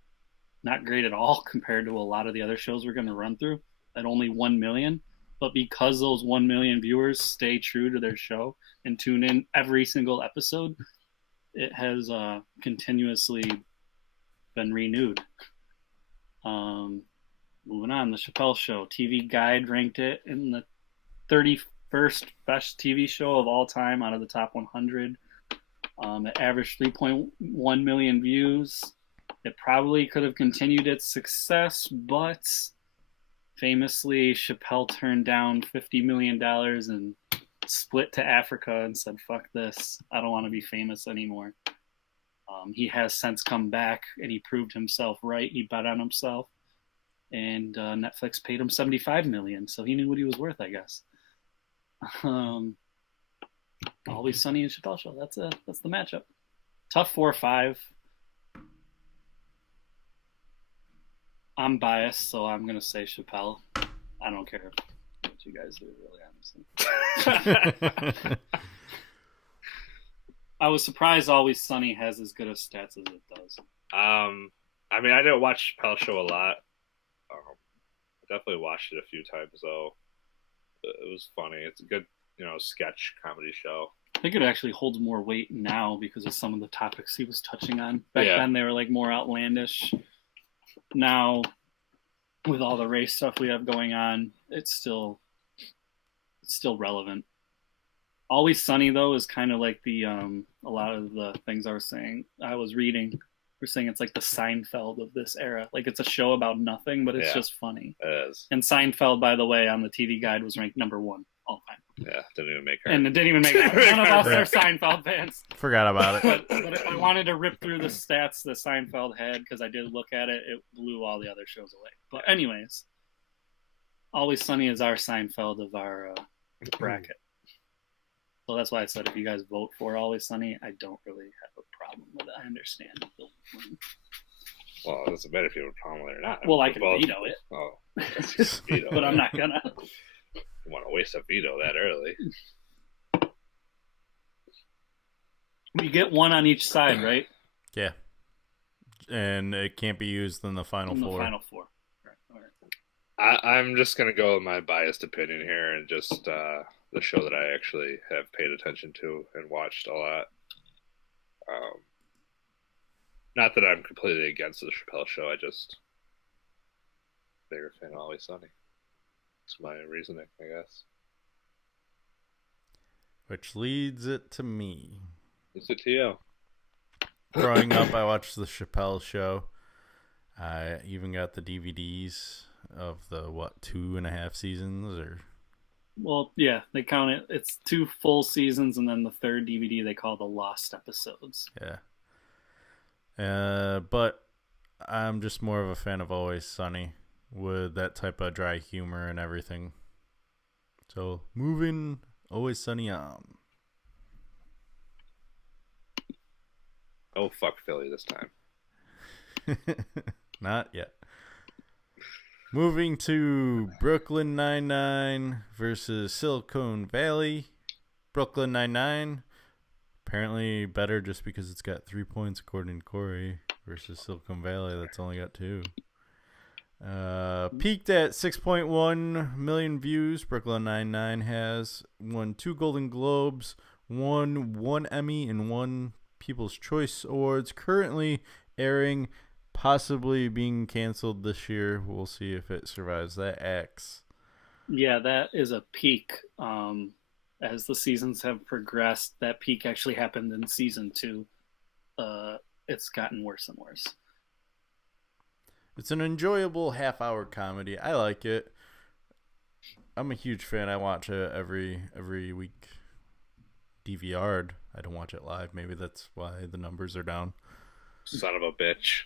Not great at all compared to a lot of the other shows we're going to run through at only 1 million. But because those 1 million viewers stay true to their show and tune in every single episode, it has continuously been renewed. Moving on, The Chappelle Show. TV Guide ranked it in the 31st best TV show of all time out of the top 100. It averaged 3.1 million views. It probably could have continued its success, but famously, Chappelle turned down $50 million and split to Africa and said, fuck this. I don't want to be famous anymore. He has since come back, and he proved himself right. He bet on himself, and Netflix paid him $75 million, so he knew what he was worth, I guess. Always Sunny and Chappelle Show. That's the matchup. Tough 4-5. I'm biased, so I'm gonna say Chappelle. I don't care what you guys do, really, honestly. I was surprised Always Sunny has as good of stats as it does. I mean, I didn't watch Chappelle Show a lot. Definitely watched it a few times though. It was funny. It's a good, sketch comedy show. I think it actually holds more weight now because of some of the topics he was touching on. Back Yeah. then, they were like more outlandish. Now, with all the race stuff we have going on, it's still relevant. Always Sunny though is kind of like the a lot of the things I was reading. We're saying it's like the Seinfeld of this era. Like it's a show about nothing, but it's Yeah. just funny. It is. And Seinfeld, by the way, on the TV Guide was ranked number 1 all time. Yeah, didn't even make her. And it didn't even make it. None of us are Seinfeld fans. Forgot about it. But if I wanted to rip through the stats that Seinfeld had, because I did look at it, it blew all the other shows away. But anyways, Always Sunny is our Seinfeld of our bracket. So that's why I said if you guys vote for Always Sunny, I don't really have a problem with it. I understand. Well, it doesn't matter if you have a problem with it or not. Well, I can Well, veto it. Oh, that's just veto. But I'm not gonna. You want to waste a veto that early? You get one on each side, right? Yeah. And it can't be used in the final In the four. final four. Right. All right. I'm just gonna go with my biased opinion here and just the show that I actually have paid attention to and watched a lot. Not that I'm completely against the Chappelle Show. I just bigger fan of Always Sunny. That's my reasoning, I guess. Which leads it to me. It's a TO. Growing up, I watched the Chappelle Show. I even got the DVDs of the 2.5 seasons, or Well, yeah, they count it. It's 2 full seasons, and then the third DVD they call the Lost Episodes. yeah. But I'm just more of a fan of Always Sunny with that type of dry humor and everything. So moving Always Sunny on. Oh, fuck Philly this time. Not yet. Moving to Brooklyn Nine-Nine versus Silicon Valley. Brooklyn Nine-Nine, apparently better just because it's got 3 points according to Corey, versus Silicon Valley that's only got 2. Peaked at 6.1 million views. Brooklyn Nine-Nine has won 2 Golden Globes, won 1 Emmy, and 1 People's Choice Awards. Currently airing, possibly being canceled this year. We'll see if it survives that X. Yeah, that is a peak. As the seasons have progressed, that peak actually happened in season 2. It's gotten worse and worse. It's an enjoyable half-hour comedy. I like it. I'm a huge fan. I watch it every week. DVR'd. I don't watch it live. Maybe that's why the numbers are down. Son of a bitch.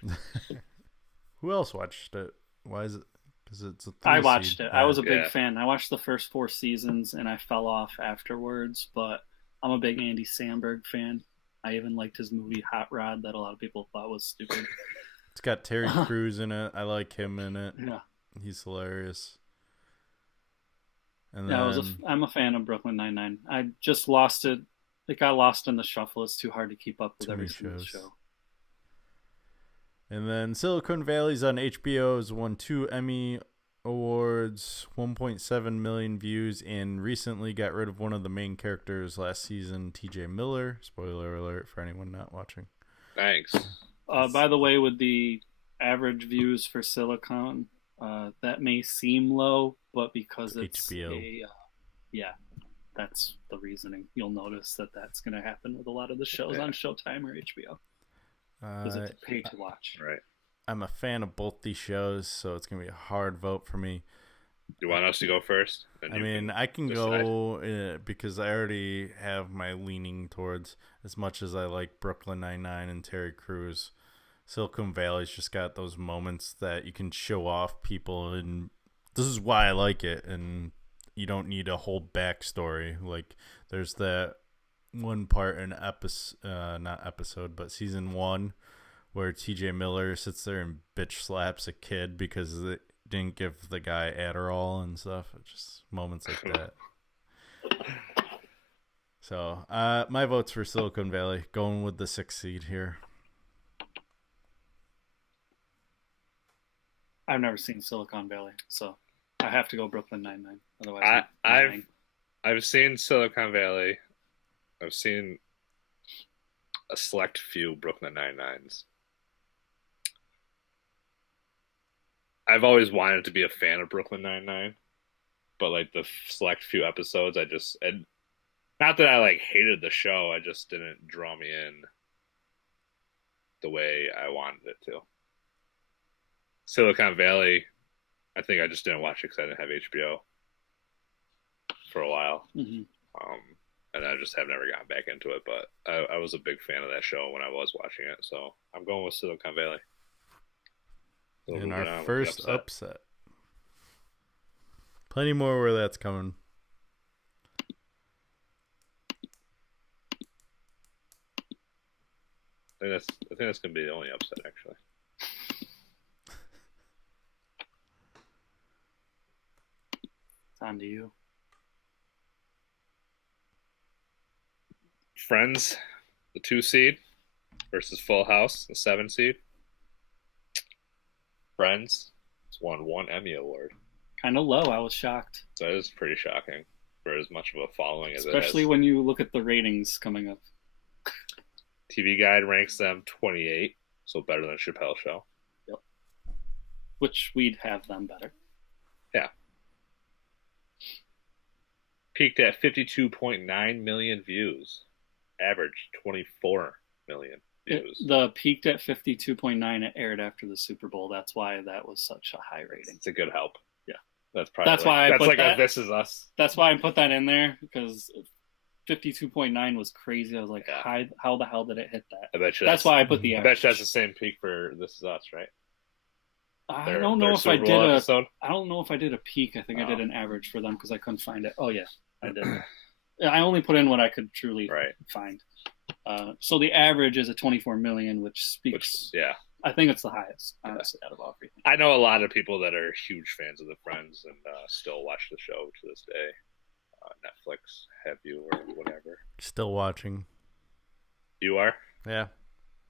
Who else watched it? Why is it? Because it's a 3 I watched seed. it. I was a big Yeah. fan. I watched the first 4 seasons, and I fell off afterwards, but I'm a big Andy Samberg fan. I even liked his movie Hot Rod that a lot of people thought was stupid. It's got Terry Crews in it. I like him in it. Yeah. He's hilarious. And Yeah, then, I'm a fan of Brooklyn Nine-Nine. I just lost it. It got lost in the shuffle. It's too hard to keep up with Too every many single shows. show. and then Silicon Valley's on HBO. Has won 2 Emmy Awards, 1.7 million views, and recently got rid of one of the main characters last season, TJ Miller. Spoiler alert for anyone not watching. Thanks. By the way, with the average views for Silicon, that may seem low, but because it's HBO. Yeah, that's the reasoning. You'll notice that that's going to happen with a lot of the shows on Showtime or HBO because it's pay to watch. Right. I'm a fan of both these shows, so it's going to be a hard vote for me. You want us to go first? And I you mean, I can decide. go because I already have my leaning towards, as much as I like Brooklyn Nine-Nine and Terry Crews, Silicon Valley's just got those moments that you can show off people, and this is why I like it, and you don't need a whole backstory. Like, there's that one part in season 1 where TJ Miller sits there and bitch slaps a kid because they didn't give the guy Adderall and stuff. It's just moments like that. So my vote's for Silicon Valley, going with the 6th seed here. I've never seen Silicon Valley, so I have to go Brooklyn Nine-Nine. Otherwise, I've seen Silicon Valley. I've seen a select few Brooklyn Nine-Nines. I've always wanted to be a fan of Brooklyn Nine-Nine, but like the select few episodes, and not that I like hated the show, I just didn't draw me in the way I wanted it to. Silicon Valley, I think I just didn't watch it because I didn't have HBO for a while. Mm-hmm. And I just have never gotten back into it, but I was a big fan of that show when I was watching it, so I'm going with Silicon Valley. So And moving our on with first the upset. Plenty more where that's coming. I think that's gonna be the only upset, actually. It's on to you. Friends the 2 seed versus Full House, the 7 seed. Friends, it's won 1 Emmy Award. Kind of low. I was shocked. That is pretty shocking for as much of a following as Especially it has. when you look at the ratings coming up. TV Guide ranks them 28, so better than Chappelle Show. Yep. Which we'd have them better. Yeah. Peaked at 52.9 million views. Average 24 million views. The peaked at 52.9. It aired after the Super Bowl. That's why that was such a high rating. It's a good help. Yeah. That's probably That's why I put like that. a This Is Us. That's why I put that in there, because 52.9 was crazy. I was like, Yeah. how the hell did it hit that? I bet you That's why I put the I average. bet you that's the same peak for This Is Us, right? I Their- don't know their if I Super Bowl did episode? I don't know if I did a peak. I think I Oh. did an average for them because I couldn't find it. Oh yeah, I did. I only put in what I could truly Right. find. So the average is a 24 million, which speaks. Which, yeah. I think it's the highest, honestly, out of all everything. I know a lot of people that are huge fans of the Friends and still watch the show to this day. Netflix, have you, or whatever. Still watching. You are? Yeah.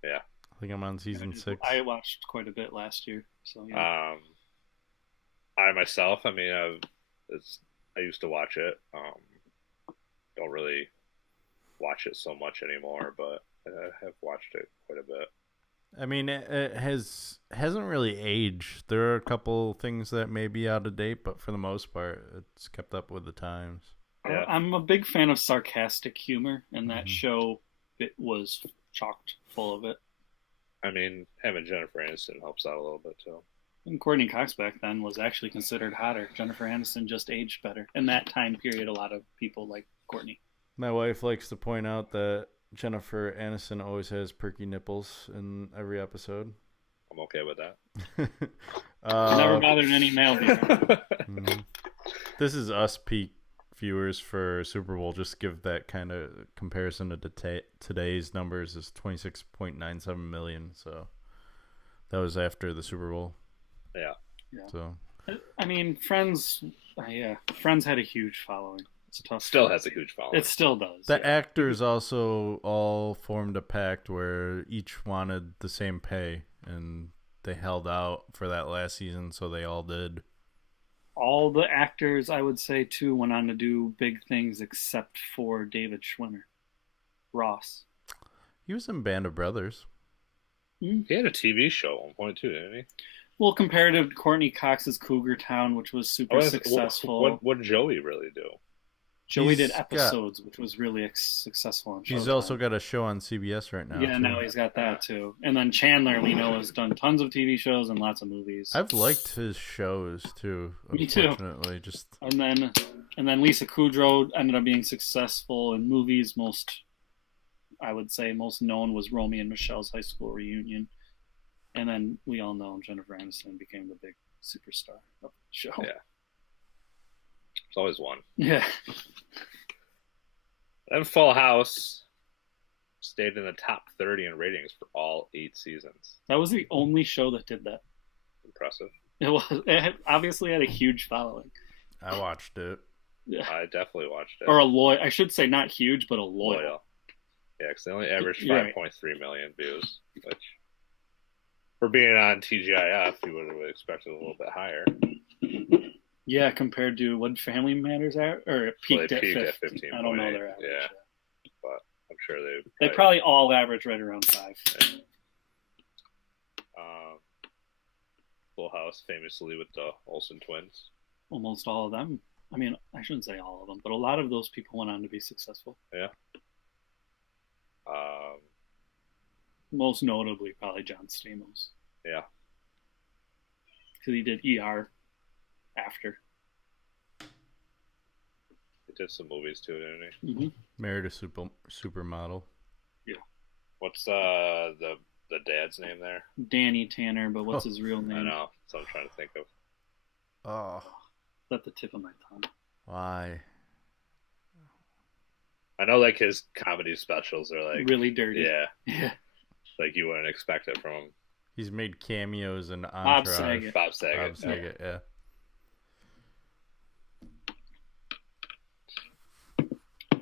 Yeah. I think I'm on season 6. I watched quite a bit last year, so yeah. I myself, I mean, I used to watch it. Don't really watch it so much anymore, but I have watched it quite a bit. I mean, it hasn't really aged. There are a couple things that may be out of date, but for the most part, it's kept up with the times. Yeah. I'm a big fan of sarcastic humor, and that show, it was chocked full of it. I mean, having Jennifer Aniston helps out a little bit too. And Courtney Cox back then was actually considered hotter. Jennifer Aniston just aged better. In that time period, a lot of people like Courtney. My wife likes to point out that Jennifer Aniston always has perky nipples in every episode. I'm okay with that. Never bothered any male viewer. Mhm. This is us peak viewers for Super Bowl. Just give that kind of comparison to today's numbers is 26.97 million. So that was after the Super Bowl. Yeah. So I mean, Friends had a huge following. It's a tough. Still has a huge following. It still does. the actors also all formed a pact where each wanted the same pay, and they held out for that last season, so they all did. All the actors, I would say, too, went on to do big things except for David Schwimmer. Ross. He was in Band of Brothers. He had a TV show at one point too, didn't he? Well, compared to Courtney Cox's Cougar Town, which was super successful. What did Joey really do? Joey did He's episodes, which was really successful on He's Showtime. also got a show on CBS right now. Yeah, too. now he's got that too. And then Chandler, we know, has done tons of TV shows and lots of movies. I've liked his shows too. Me too. Unfortunately, just And then Lisa Kudrow ended up being successful in movies. I would say most known was Romy and Michelle's High School Reunion. And then we all know Jennifer Aniston became the big superstar of the show. Yeah. It's always one. Yeah. Then Full House stayed in the top 30 in ratings for all 8 seasons. That was the only show that did that. Impressive. Obviously had a huge following. I watched it. Yeah. I definitely watched it. Or a loyal, I should say not huge, but a loyal. Yeah, because they only averaged Right. 5.3 million views, which for being on TGIF, you would have expected a little bit higher. Yeah, compared to what Family Matters at, or it peaked, Well, they at 15. 15. I don't know their average. Yeah, but I'm sure They probably all average right around 5. Yeah. Full House, famously with the Olsen twins. Almost all of them. I mean, I shouldn't say all of them, but a lot of those people went on to be successful. Yeah. Most notably, probably John Stamos. Yeah. Because he did ER after. He did some movies too, didn't he? Mm-hmm. Married a supermodel. Yeah. What's the dad's name there? Danny Tanner, but what's his real name? I know. That's what I'm trying to think of. Oh. That's the tip of my tongue. Why? I know, like, his comedy specials are like really dirty. Yeah. Yeah. Like you wouldn't expect it from him. He's made cameos in Entourage. Bob Saget. Bob Saget. Bob Saget, yeah.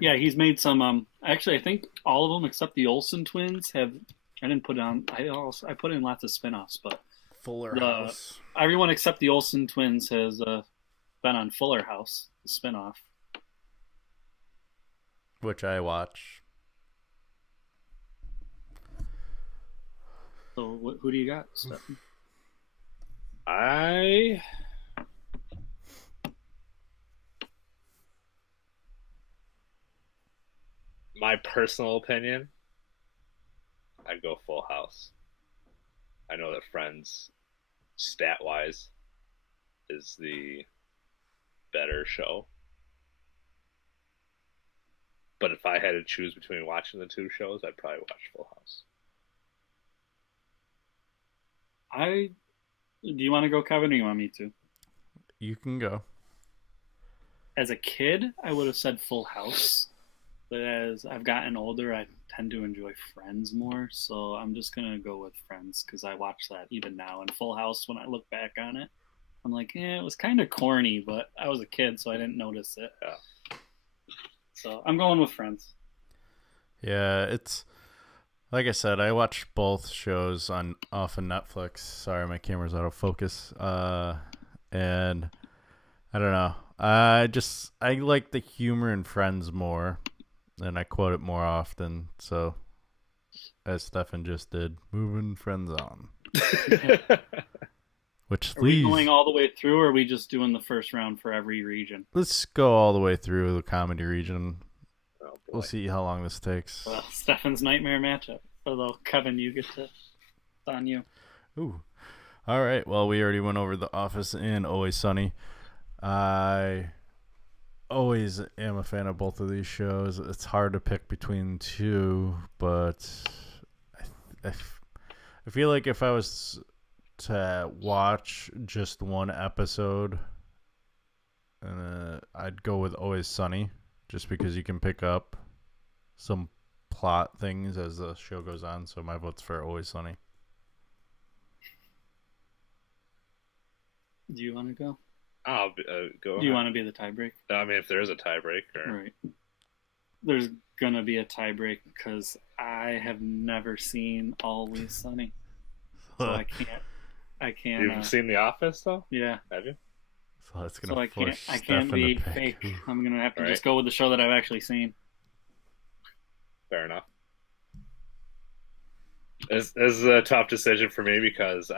Yeah, he's made some. Actually, I think all of them except the Olsen twins have. I didn't put it on. I put in lots of spinoffs, but Fuller House. everyone except the Olsen twins has been on Fuller House, the spinoff. Which I watch. So, who do you got, Stefan? My personal opinion, I'd go Full House. I know that Friends, stat-wise, is the better show. But if I had to choose between watching the two shows, I'd probably watch Full House. Do you want to go, Kevin, or you want me to? You can go. As a kid, I would have said Full House. But as I've gotten older, I tend to enjoy Friends more. So I'm just going to go with Friends because I watch that even now. And Full House, when I look back on it, I'm like, it was kind of corny, but I was a kid, so I didn't notice it. Yeah. So I'm going with Friends. Yeah, it's like I said, I watch both shows off of Netflix. Sorry, my camera's out of focus. And I don't know. I like the humor in Friends more, and I quote it more often. So, as Stefan just did, moving Friends on. Which Are we going all the way through, or are we just doing the first round for every region? Let's go all the way through the comedy region. Oh, boy. We'll see how long this takes. Well, Stefan's nightmare matchup. Although, Kevin, it's on you. Ooh. All right. Well, we already went over The Office and Always Sunny. I always am a fan of both of these shows. It's hard to pick between two, but I feel like if I was to watch just one episode, I'd go with Always Sunny, just because you can pick up some plot things as the show goes on. So my vote's for Always Sunny. Do you want to go? I'll go. Do you want to be the tiebreak? I mean, if there is a tiebreaker. Right. There's gonna be a tiebreak because I have never seen Always Sunny, so I can't. You've seen The Office, though? Yeah. Have you? So that's gonna I can't. force I can't Stefan be to pick. fake. I'm gonna have to All just right. go with the show that I've actually seen. Fair enough. This is a tough decision for me because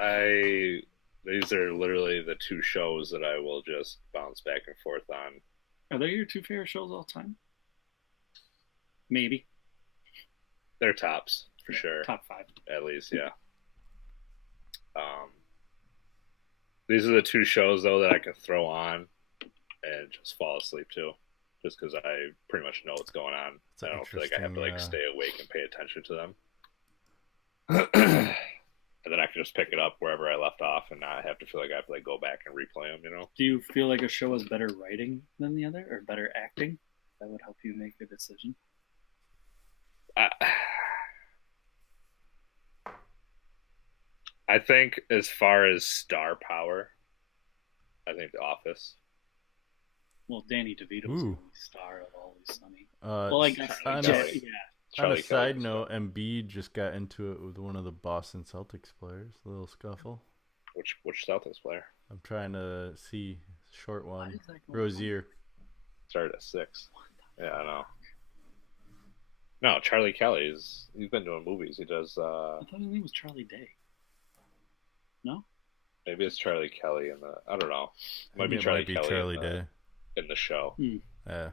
these are literally the two shows that I will just bounce back and forth on. Are they your two favorite shows of all time? Maybe. They're tops for sure. Top 5. At least, yeah. These are the two shows though that I can throw on and just fall asleep to, just because I pretty much know what's going on. That's I don't feel like I have to interesting, stay awake and pay attention to them. And then I can just pick it up wherever I left off and not have to feel like I have to go back and replay them, Do you feel like a show has better writing than the other, or better acting? That would help you make a decision. I think as far as star power, I think The Office. Well, Danny DeVito was Ooh. the star of Always Sunny. Well, I guess on yeah. a Charlie side Kelly. note, Embiid just got into it with one of the Boston Celtics players. A little scuffle. Which Celtics player? I'm trying to see short one. is that going on? Rozier. Started at 6. Yeah, I know. No, Charlie Kelly he's been doing movies. He does I thought his name was Charlie Day. No? maybe it's Charlie Kelly in the I don't know. It might be It Charlie might be Kelly Charlie in the, Day. in the show. Yeah.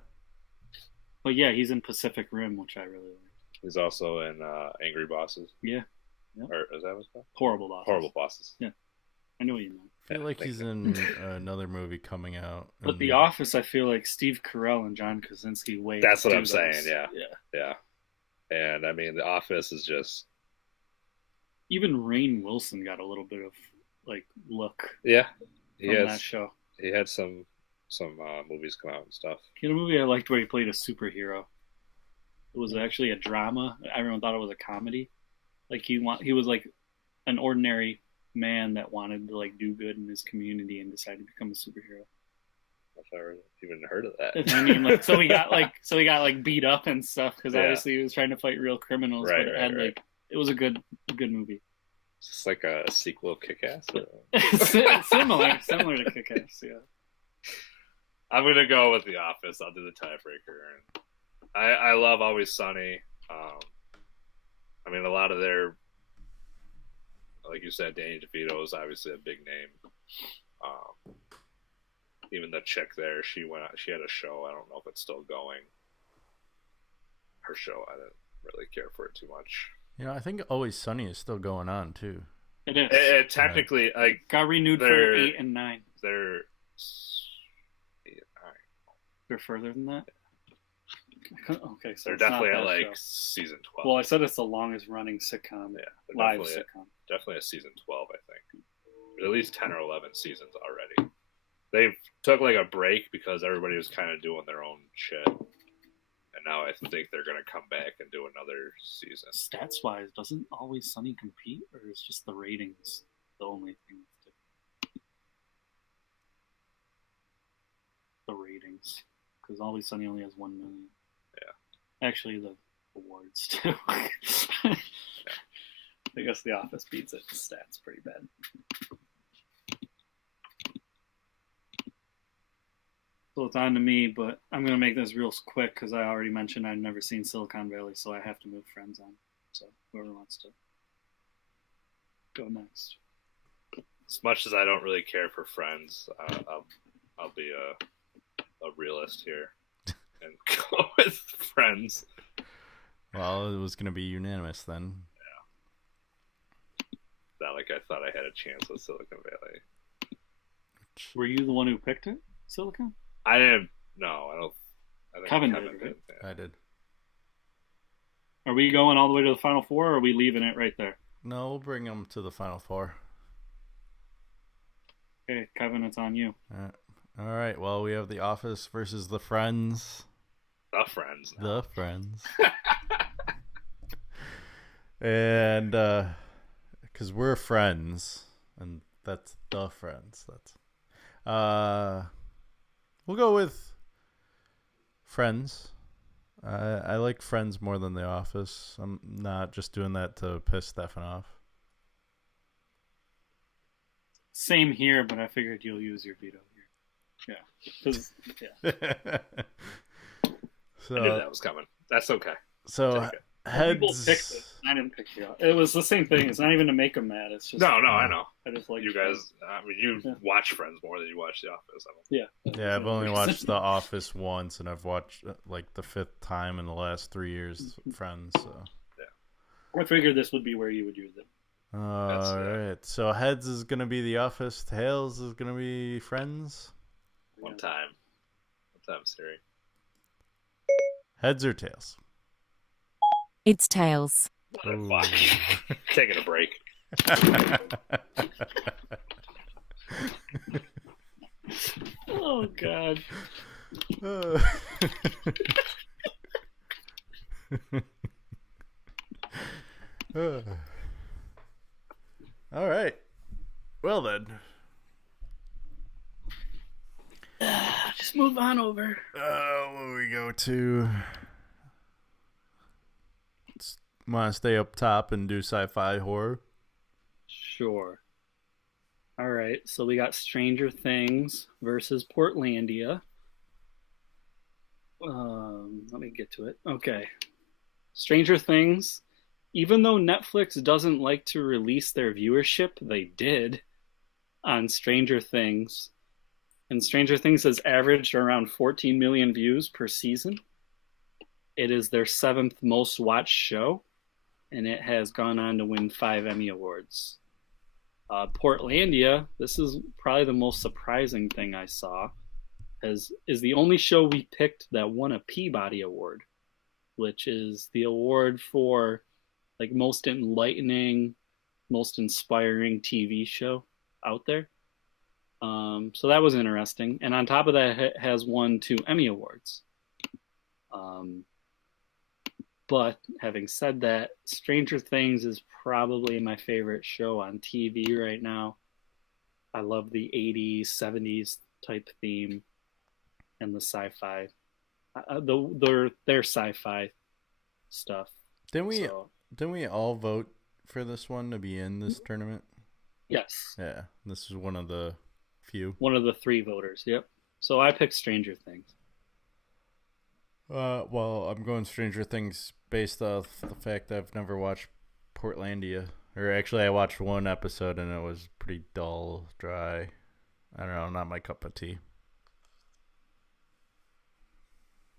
But yeah, he's in Pacific Rim, which I really like. He's also in Angry Bosses. Yeah. Yep. Or is that what it's called? Horrible Bosses. Horrible Bosses. Yeah. I know what you meant. I feel like he's in another movie coming out. But The Office, I feel like Steve Carell and John Krasinski way. That's what do I'm saying, those. yeah. Yeah. Yeah. And I mean The Office is just Even Rainn Wilson got a little bit of look yeah. from that show. He had some movies come out and stuff. He had a movie I liked where he played a superhero. It was actually a drama. Everyone thought it was a comedy. He was like an ordinary man that wanted to do good in his community and decided to become a superhero. I've never even heard of that. I mean, like, so he got beat up and stuff because Yeah. obviously he was trying to fight real criminals, Right, but it right, had right. like it was a good movie. Is this like a sequel of Kick-Ass? similar to Kick-Ass, yeah. I'm gonna go with The Office. I'll do the tiebreaker. And I love Always Sunny. I mean, a lot of their, like you said, Danny DeVito is obviously a big name. Even the chick there, she had a show. I don't know if it's still going. Her show, I didn't really care for it too much. You know, I think Always Sunny is still going on too. It is. It technically, like, got renewed for they're- 8 and 9. they're 8 and 9. They're further than that. Okay, so They're it's not definitely at that like show. season 12. Well, I said it's the longest running sitcom, Yeah, they're live definitely sitcom. definitely a season 12, I think. There's at least 10 or 11 seasons already. They took like a break because everybody was kind of doing their own shit. And now I think they're going to come back and do another season. Stats wise, doesn't Always Sunny compete, or is just the ratings the only thing? The ratings, because Always Sunny only has 1 million. Yeah. Actually, the awards too. I guess The Office beats it. The stats pretty bad. So it's on to me, but I'm gonna make this real quick because I already mentioned I've never seen Silicon Valley, so I have to move Friends on. So whoever wants to go next. As much as I don't really care for Friends, I'll be a realist here and go with Friends. Well, it was going to be unanimous then. Not like I thought I had a chance with Silicon Valley. Were you the one who picked it, Silicon? I didn't. No, I don't. I think Kevin did, right? Yeah. I did. Are we going all the way to the Final Four, or are we leaving it right there? No, we'll bring them to the Final Four. Okay, Kevin, it's on you. All right. Well, we have The Office versus The Friends. The Friends. The Friends. And because we're friends, and that's The Friends. We'll go with Friends. I like Friends more than The Office. I'm not just doing that to piss Stefan off. Same here, but I figured you'll use your veto here. Yeah. So I knew that was coming. That's okay. So Take it. People heads. picked it. I didn't pick you. It was the same thing. It's not even to make them mad. It's just No, I know. I just like You guys, I mean, you watch Friends more than you watch The Office. Yeah, I've only watched The Office once, and I've watched like the 5th time in the last 3 years. Friends. So. I figured this would be where you would use it. All right. So heads is gonna be The Office. Tails is gonna be Friends. One time, Siri. Heads or tails? It's tails. Oh, fuck. Taking a break. Oh God. All right. Well then. Just move on over. What do we go to? Want to stay up top and do sci-fi horror? Sure. All right. So we got Stranger Things versus Portlandia. Let me get to it. Okay. Stranger Things. Even though Netflix doesn't like to release their viewership, they did on Stranger Things. And Stranger Things has averaged around 14 million views per season. It is their 7th most watched show, and it has gone on to win 5 Emmy Awards. Portlandia, this is probably the most surprising thing I saw, is the only show we picked that won a Peabody Award, which is the award for like most enlightening, most inspiring TV show out there. So that was interesting. And on top of that, it has won 2 Emmy Awards. But having said that, Stranger Things is probably my favorite show on TV right now. I love the 80s, 70s type theme. and the sci-fi, their sci-fi stuff. Didn't So, we all vote for this one to be in this tournament? yes, Yeah, this is one of the few. one of the 3 voters. Yep. So I picked Stranger Things. Well, I'm going Stranger Things based off the fact that I've never watched Portlandia. Or actually, I watched one episode and it was pretty dull, dry. I don't know, not my cup of tea.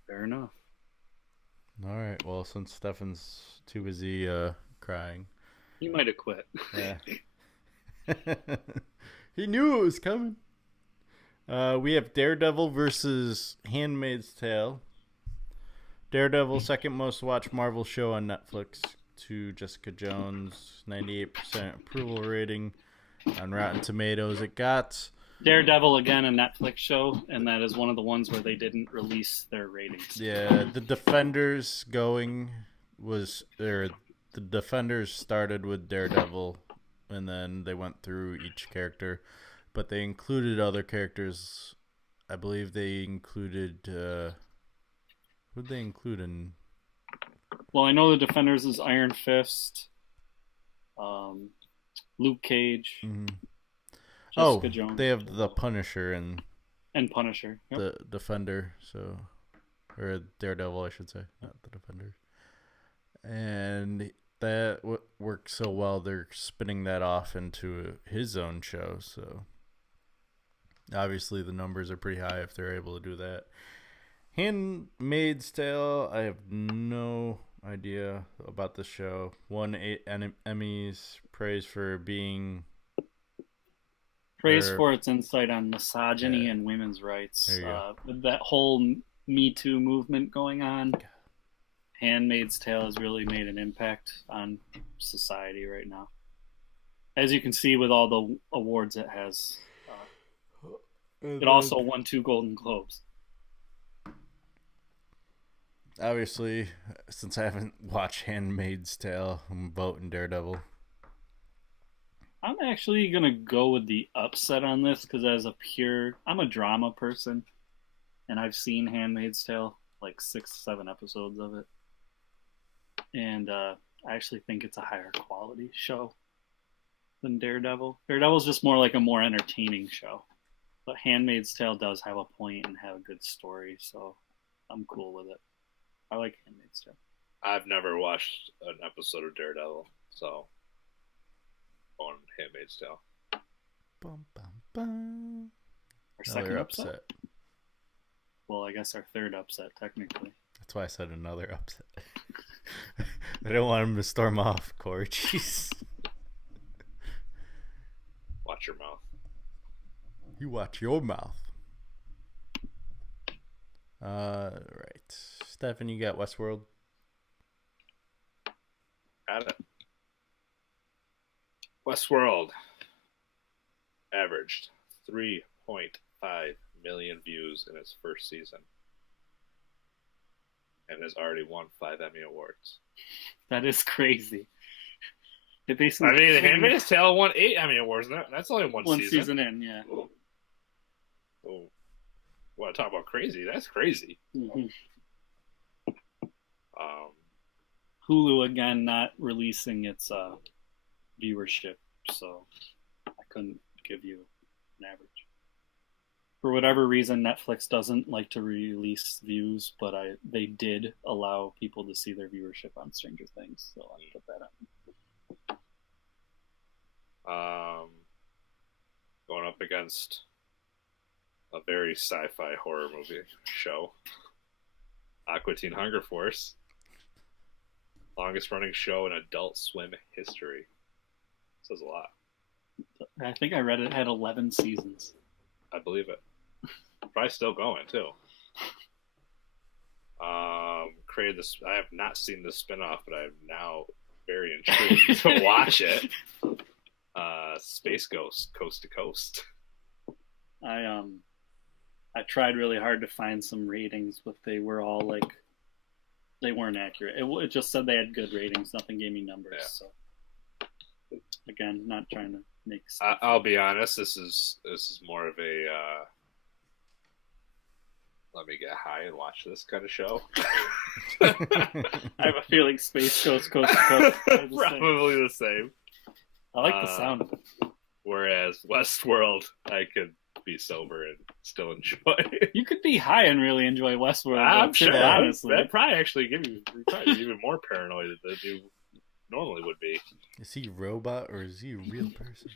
Fair enough. All right, well, since Stefan's too busy crying. He might have quit. Yeah. He knew it was coming. We have Daredevil versus Handmaid's Tale. Daredevil, second most watched Marvel show on Netflix to Jessica Jones, 98% approval rating on Rotten Tomatoes. It got Daredevil, again, a Netflix show, and that is one of the ones where they didn't release their ratings. the Defenders the Defenders started with Daredevil, and then they went through each character, but they included other characters. I believe they included who'd they include in? Well, I know the Defenders is Iron Fist, Luke Cage, Jessica Jones. They have the Punisher and Punisher. Yep. the Defender, or Daredevil, I should say, not the Defenders. And that worked so well, they're spinning that off into his own show. So obviously the numbers are pretty high if they're able to do that. Handmaid's Tale, I have no idea about the show. Won 8 Emmys, praised for being... for its insight on misogyny and women's rights. With that whole Me Too movement going on, Handmaid's Tale has really made an impact on society right now. As you can see with all the awards it has. It also won 2 Golden Globes. Obviously, since I haven't watched Handmaid's Tale, I'm voting Daredevil. I'm actually going to go with the upset on this because I'm a drama person, and I've seen Handmaid's Tale, like 6-7 episodes of it. And I actually think it's a higher quality show than Daredevil. Daredevil's just a more entertaining show. But Handmaid's Tale does have a point and have a good story, so I'm cool with it. I like Handmaid's Tale. I've never watched an episode of Daredevil, so on Handmaid's Tale. Bum, bum, bum. Our second upset? Well, I guess our third upset, technically. That's why I said another upset. I don't want him to storm off, Corey. Jeez. Watch your mouth. You watch your mouth. Right. Stefan, you got Westworld? Got it. Westworld averaged 3.5 million views in its first season and has already won 5 Emmy Awards. That is crazy. The Handmaid's Tale won 8 Emmy Awards. That's only one season. One season in, yeah. Oh, want to talk about crazy? That's crazy. Mm-hmm. Hulu, again, not releasing its viewership, so I couldn't give you an average. For whatever reason, Netflix doesn't like to release views, but they did allow people to see their viewership on Stranger Things, so I put that on. Going up against a very sci-fi horror movie show, Aqua Teen Hunger Force, longest running show in Adult Swim history. Says a lot. I think I read it had 11 seasons. I believe it. Probably still going too. Created this. I have not seen this spinoff, but I'm now very intrigued to watch it. Space Ghost, Coast to Coast. I tried really hard to find some ratings, but they were all they weren't accurate. It just said they had good ratings. Nothing gave me numbers. Yeah. So again, not trying to make stuff. I'll be honest. This is more of a let me get high and watch this kind of show. I have a feeling Space Coast Coast to Coast are the same. Probably the same. I like the sound of it. Whereas Westworld, I could be sober and still enjoy. You could be high and really enjoy Westworld. I'm too, sure. honestly. That'd probably actually give you even more paranoid than you normally would be. Is he a robot or is he a real person?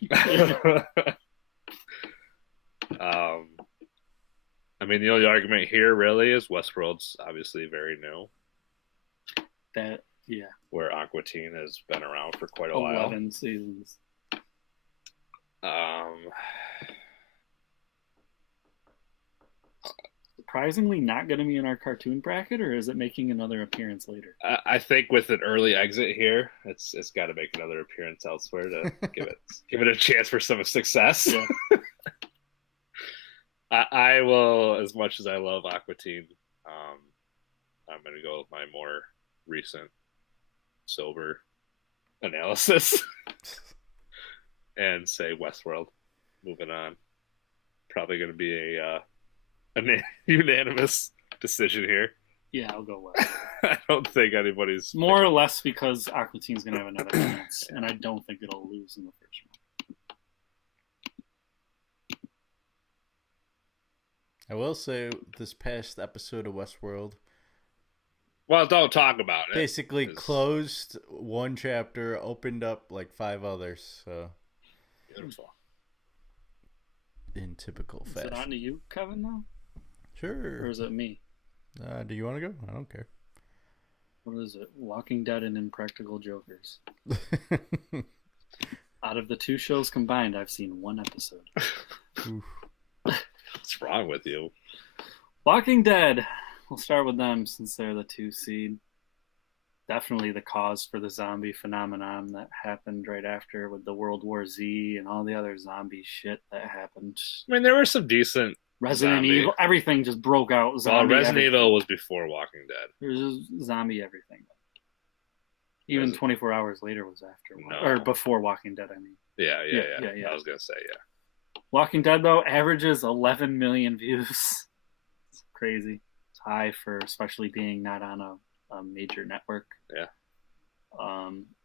I mean, the only argument here really is Westworld's obviously very new. That, yeah. Where Aqua Teen has been around for quite a 11 while. seasons. Surprisingly not going to be in our cartoon bracket, or is it making another appearance later? I think with an early exit here, it's got to make another appearance elsewhere to give it a chance for some success. Yeah. I will, as much as I love Aqua Teen, I'm going to go with my more recent sober analysis and say Westworld. Moving on. Probably going to be a unanimous decision here. Yeah, I'll go West. I don't think anybody's more or less because Aqua Teen's going to have another chance, and I don't think it'll lose in the first round. I will say this past episode of Westworld Well, don't talk about it. basically closed one chapter, opened up like 5 others. So Beautiful. in typical Is fashion. it on to you, Kevin, now? Sure. Or is it me? Do you want to go? I don't care. What is it? Walking Dead and Impractical Jokers. Out of the 2 shows combined, I've seen 1 episode. What's wrong with you? Walking Dead. We'll start with them since they're the 2 seed. Definitely the cause for the zombie phenomenon that happened right after with the World War Z and all the other zombie shit that happened. I mean, there were some decent Resident zombie. Evil, everything just broke out. Well, Zombie Resident everything. Evil was before Walking Dead. There was just zombie everything. Even 24 hours later was after, No. or before Walking Dead. I mean, Yeah. Yeah. I was gonna say yeah. Walking Dead though averages 11 million views. It's crazy. It's high for especially being not on a major network. Yeah.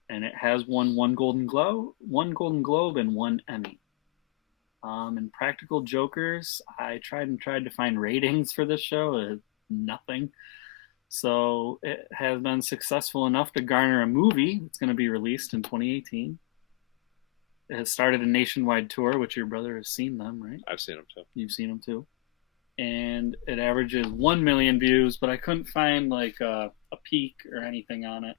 And it has won 1 Golden Globe, and 1 Emmy. And Practical Jokers, I tried to find ratings for this show, nothing. So it has been successful enough to garner a movie that's going to be released in 2018. It has started a nationwide tour, which your brother has seen them, right? I've seen them too. You've seen them too. And it averages 1 million views, but I couldn't find like a peak or anything on it.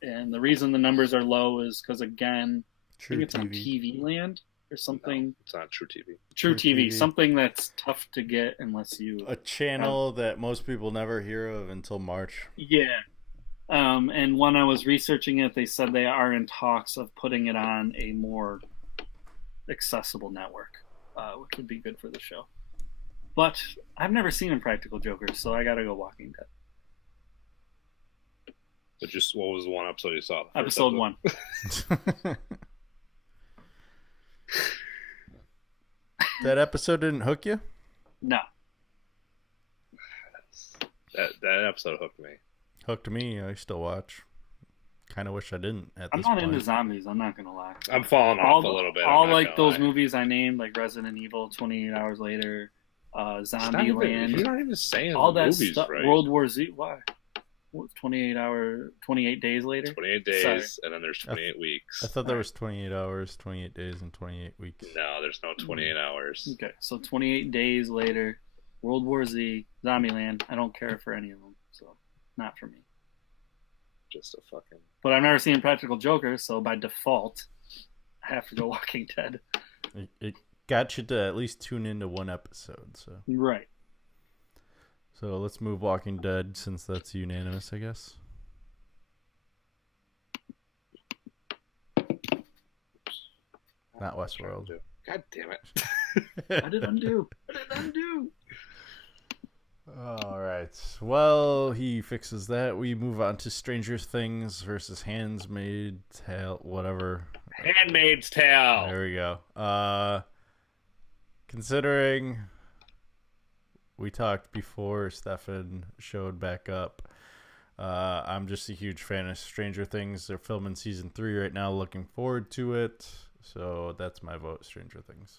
And the reason the numbers are low is because, again, I think it's on TV Land or something. No, it's on True TV. True TV, something that's tough to get unless you... A channel that most people never hear of until March. Yeah. And when I was researching it, they said they are in talks of putting it on a more accessible network, which would be good for the show. But I've never seen Impractical Jokers, so I gotta go Walking Dead. But just what was the one episode you saw? The first Episode 1. That episode didn't hook you? No. That episode hooked me. Hooked me. I still watch. Kind of wish I didn't at I'm this not point. into zombies, I'm not gonna lie. I'm falling off a little bit. All I'm not like gonna those lie. movies I named, like Resident Evil, 28 Hours Later, Zombieland. You're not even saying all the that movies, stuff. right? World War Z. Why? 28 days later. 28 days, Sorry. and then there's 28 weeks. I thought there was 28 hours, 28 days, and 28 weeks. No, there's no 28 hours. Okay, so 28 days later, World War Z, Zombieland. I don't care for any of them, so not for me. Just a fucking... But I've never seen Practical Jokers, so by default, I have to go Walking Dead. It got you to at least tune into 1 episode, so. Right. So let's move Walking Dead since that's unanimous, I guess. Not Westworld. God damn it. I did undo. All right. Well, he fixes that. We move on to Stranger Things versus Handmaid's Tale, whatever. Handmaid's Tale. There we go. Considering we talked before Stefan showed back up. I'm just a huge fan of Stranger Things. They're filming season 3 right now. Looking forward to it. So that's my vote, Stranger Things.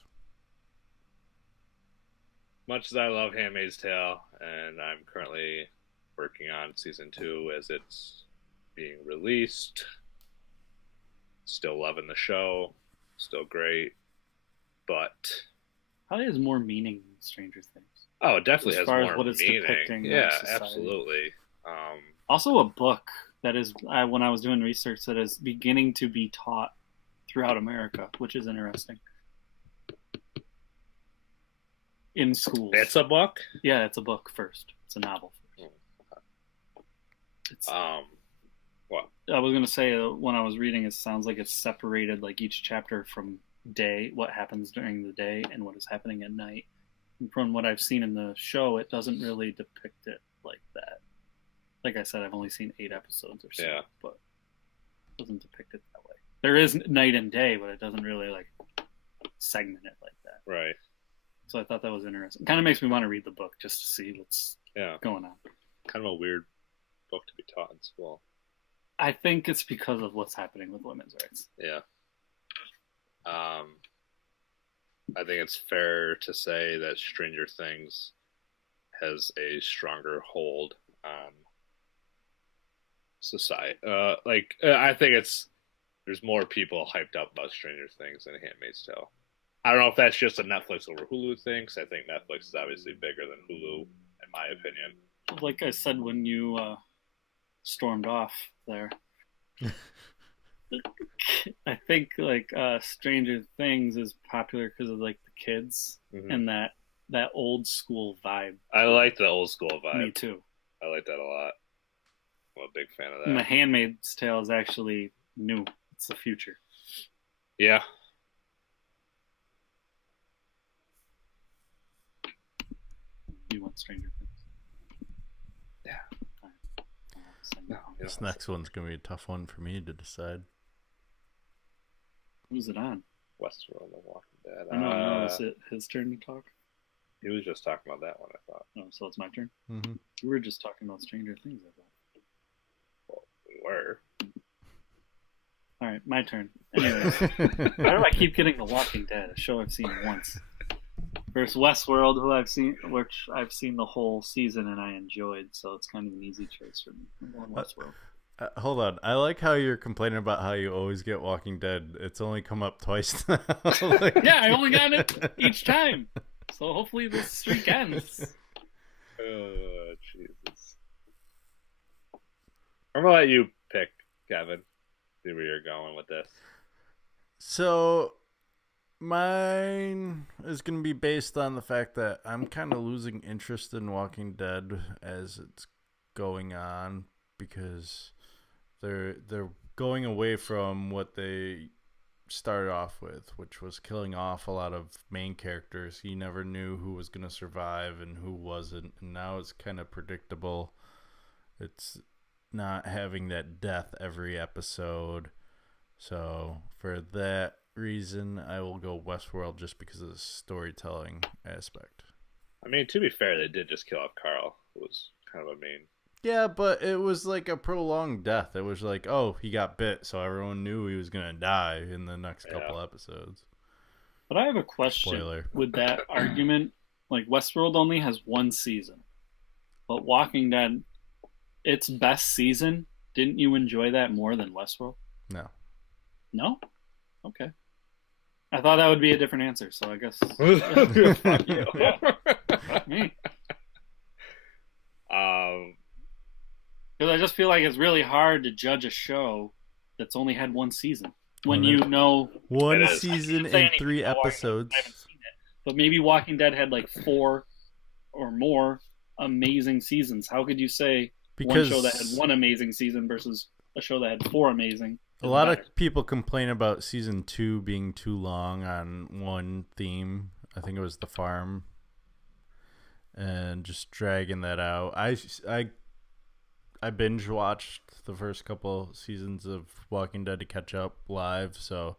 Much as I love Handmaid's Tale, and I'm currently working on season 2 as it's being released, still loving the show, still great, but probably has more meaning than Stranger Things. Oh, it definitely as has far more as what it's meaning. depicting in Yeah, society. absolutely. Also, a book that is, when I was doing research, that is beginning to be taught throughout America, which is interesting. In schools. It's a book? Yeah, it's a book first. It's a novel first. It's, what? I was going to say, when I was reading, it sounds like it's separated, like each chapter from day, what happens during the day, and what is happening at night. And from what I've seen in the show, it doesn't really depict it like that. Like I said, I've only seen 8 episodes or so, but it doesn't depict it that way. There is night and day, but it doesn't really like segment it like that. Right. So I thought that was interesting. Kind of makes me want to read the book just to see what's going on. Kind of a weird book to be taught in school. I think it's because of what's happening with women's rights. Yeah. I think it's fair to say that Stranger Things has a stronger hold on society. I think there's more people hyped up about Stranger Things than Handmaid's Tale. I don't know if that's just a Netflix over Hulu thing, because I think Netflix is obviously bigger than Hulu, in my opinion. Like I said when you stormed off there, I think like Stranger Things is popular because of like the kids and that old school vibe. I like the old school vibe. Me too. I like that a lot. I'm a big fan of that. And The Handmaid's Tale is actually new. It's the future. Yeah. You want Stranger Things? Yeah. No, this next one's going to be a tough one for me to decide. Who's it on? Westworld, The Walking Dead. No, is it his turn to talk? He was just talking about that one, I thought. Oh, so it's my turn? Mm-hmm. We were just talking about Stranger Things, I thought. Well, we were. All right, my turn. Anyways, why do I keep getting The Walking Dead, a show I've seen once? Versus Westworld, which I've seen the whole season and I enjoyed, so it's kind of an easy choice for me. I'm going Westworld. Hold on. I like how you're complaining about how you always get Walking Dead. It's only come up twice now. Yeah, I only got it each time. So hopefully this streak ends. Oh, Jesus. I'm going to let you pick, Kevin. See where you're going with this. So, mine is going to be based on the fact that I'm kind of losing interest in Walking Dead as it's going on because they're going away from what they started off with, which was killing off a lot of main characters. You never knew who was going to survive and who wasn't, and now it's kind of predictable. It's not having that death every episode. So for that reason, I will go Westworld just because of the storytelling aspect. I mean, to be fair, they did just kill off Carl, who was kind of a main. Yeah, but it was like a prolonged death. It was like, oh, he got bit, so everyone knew he was going to die in the next couple episodes. But I have a question. Spoiler. With that argument. Like, Westworld only has one season. But Walking Dead, its best season, didn't you enjoy that more than Westworld? No. No? Okay. I thought that would be a different answer, so I guess. Fuck you. Fuck me. Because I just feel like it's really hard to judge a show that's only had one season when you know one season and 3 episodes. I haven't seen it, but maybe Walking Dead had like 4 or more amazing seasons. How could you say one show that had one amazing season versus a show that had 4 amazing? A lot of people complain about season 2 being too long on one theme. I think it was the farm, and just dragging that out. I binge watched the first couple seasons of Walking Dead to catch up live, so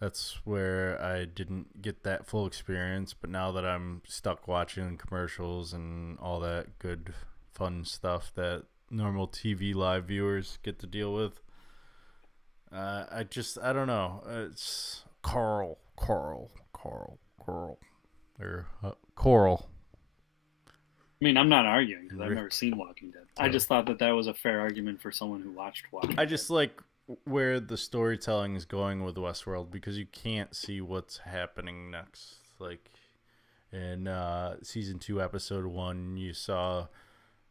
That's where I didn't get that full experience, but now that I'm stuck watching commercials and all that good, fun stuff that normal TV live viewers get to deal with, I don't know. It's Coral. Or Coral. I mean, I'm not arguing because I've never seen Walking Dead. I just thought that was a fair argument for someone who watched Walking Dead. I just like where the storytelling is going with Westworld because you can't see what's happening next. Like in season 2, episode 1, you saw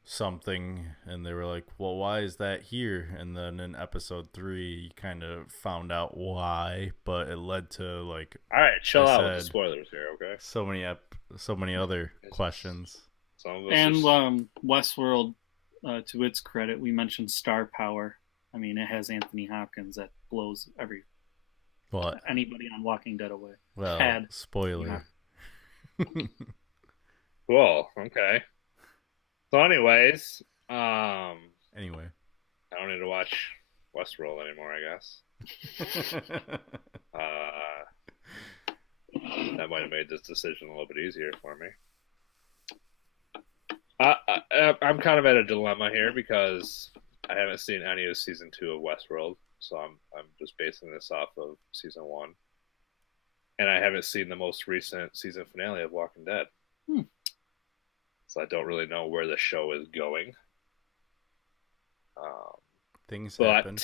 something and they were like, well, why is that here? And then in episode 3, you kind of found out why, but it led to like, all right, chill out with the spoilers here, okay? So many other questions. And Westworld, to its credit, we mentioned star power. I mean, it has Anthony Hopkins that blows anybody on Walking Dead away. Well, spoiler. Yeah. Cool. Okay. So, anyways, I don't need to watch Westworld anymore, I guess. That might have made this decision a little bit easier for me. I'm kind of at a dilemma here because I haven't seen any of season 2 of Westworld, so I'm just basing this off of season 1, and I haven't seen the most recent season finale of Walking Dead, so I don't really know where the show is going. Things happen.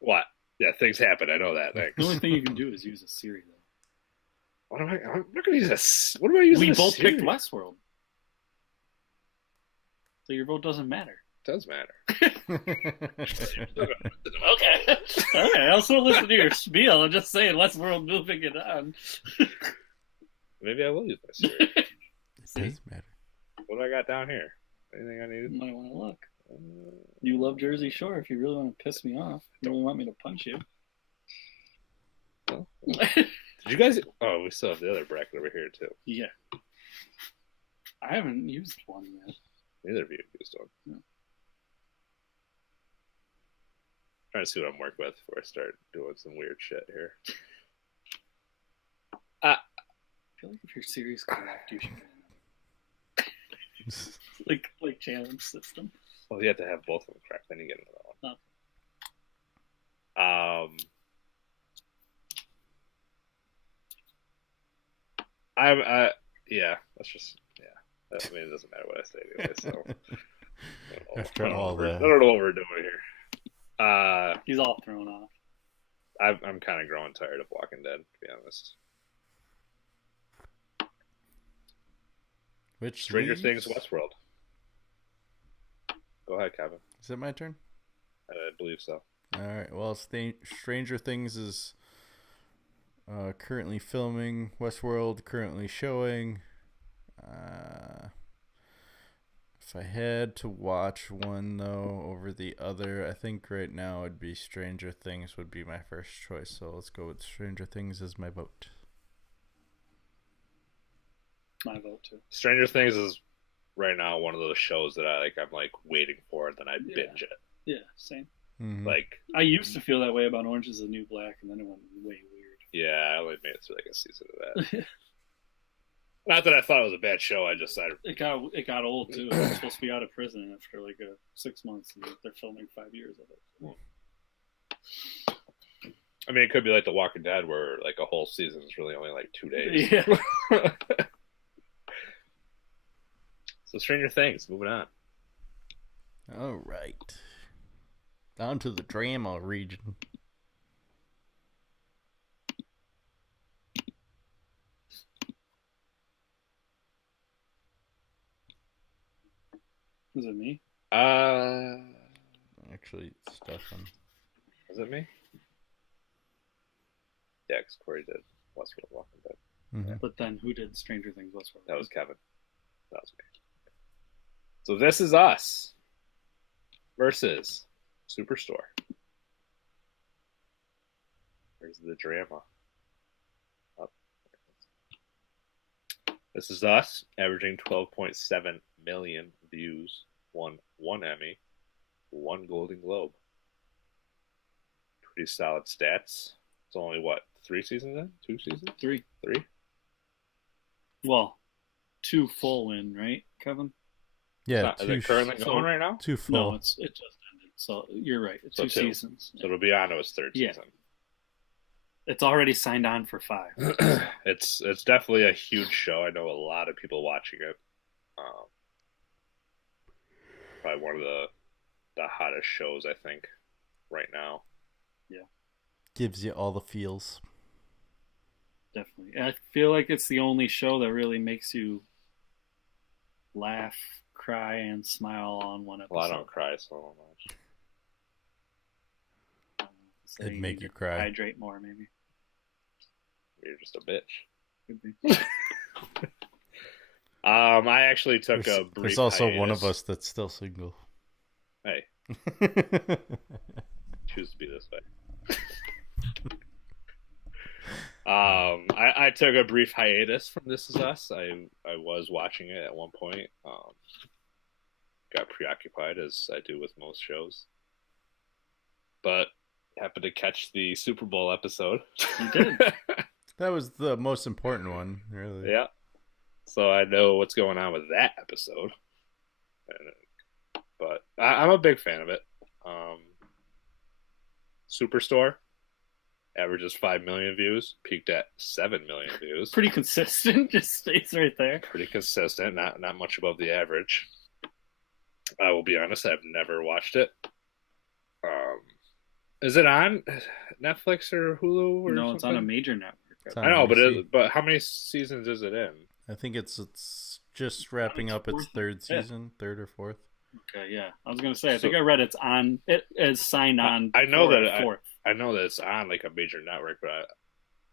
What? Yeah, things happen. I know that. Thanks. The only thing you can do is use a Siri, though. I'm not going to use this. What am I using? We both picked Westworld. So your vote doesn't matter. It does matter. Okay. I'll still listen to your spiel. I'm just saying Westworld moving it on. Maybe I will use my Siri. It does matter. What do I got down here? Anything I need? You might want to look. You love Jersey Shore if you really want to piss me off. You really want me to punch you. Well, did you guys... Oh, we still have the other bracket over here, too. Yeah. I haven't used one yet. Neither of you used one. No. Trying to see what I'm working with before I start doing some weird shit here. I feel like if your Siri's correct, you should get like challenge system. Well, you have to have both of them correct, then you get another one. That's just I mean, it doesn't matter what I say anyway. So After all that, I don't know what we're doing here. He's all thrown off. I'm kind of growing tired of Walking Dead, to be honest. Which Stranger Things, Westworld. Go ahead, Kevin. Is it my turn? I believe so. All right. Well, Stranger Things is currently filming. Westworld currently showing. If I had to watch one though over the other, I think right now it'd be Stranger Things would be my first choice. So let's go with Stranger Things as my vote. My vote too. Stranger Things is right now one of those shows that I'm like waiting for, and then I binge it. Yeah, same. Mm-hmm. Like I used to feel that way about Orange Is the New Black, and then it went way weird. Yeah, I only made it through like a season of that. Not that I thought it was a bad show. I just it got old too. It was supposed to be out of prison after like 6 months, and they're filming 5 years of it. I mean, it could be like The Walking Dead, where like a whole season is really only like 2 days. Yeah. So Stranger Things, moving on. All right. Down to the drama region. Was it me? Actually, it's Stefan. Was it me? Yeah, because Corey did Westworld Walking Dead. Mm-hmm. But then who did Stranger Things Westworld? That was Kevin. That was me. So This Is Us versus Superstore. Where's the drama? Up. This Is Us, averaging 12.7 million views, won 1 Emmy, 1 Golden Globe. Pretty solid stats. It's only what, 3 seasons in? 2 seasons? Three. 3? Well, 2 full in, right, Kevin? Yeah, Is it currently going right now? 2 full. No, it just ended. So you're right. So 2 2. seasons. So it'll be on to its 3rd Yeah. season. It's already signed on for 5. It's definitely a huge show. I know a lot of people watching it. Probably one of the hottest shows, I think, right now. Yeah. Gives you all the feels. Definitely. And I feel like it's the only show that really makes you laugh, cry, and smile on one episode. Well, I don't cry so much. So It'd make need you to cry. Hydrate more, maybe. You're just a bitch. Could be. I actually took There's, a brief there's also one of hiatus. us that's still single. Hey, choose to be this way. I took a brief hiatus from This Is Us. I was watching it at one point. Got preoccupied, as I do with most shows. But happened to catch the Super Bowl episode. You did. That was the most important one, really. Yeah. So I know what's going on with that episode. But I'm a big fan of it. Superstore averages 5 million views, peaked at 7 million views. Pretty consistent. Just stays right there. Pretty consistent, not much above the average. I will be honest, I've never watched it. Is it on Netflix or Hulu or No, it's on a something? major network. I know, NBC. but how many seasons is it in? I think it's just wrapping up its 3rd season, 3rd or 4th. Okay, yeah. I was gonna say. I think I read it's on. It is signed on. I know for that a 4th. I know that it's on like a major network,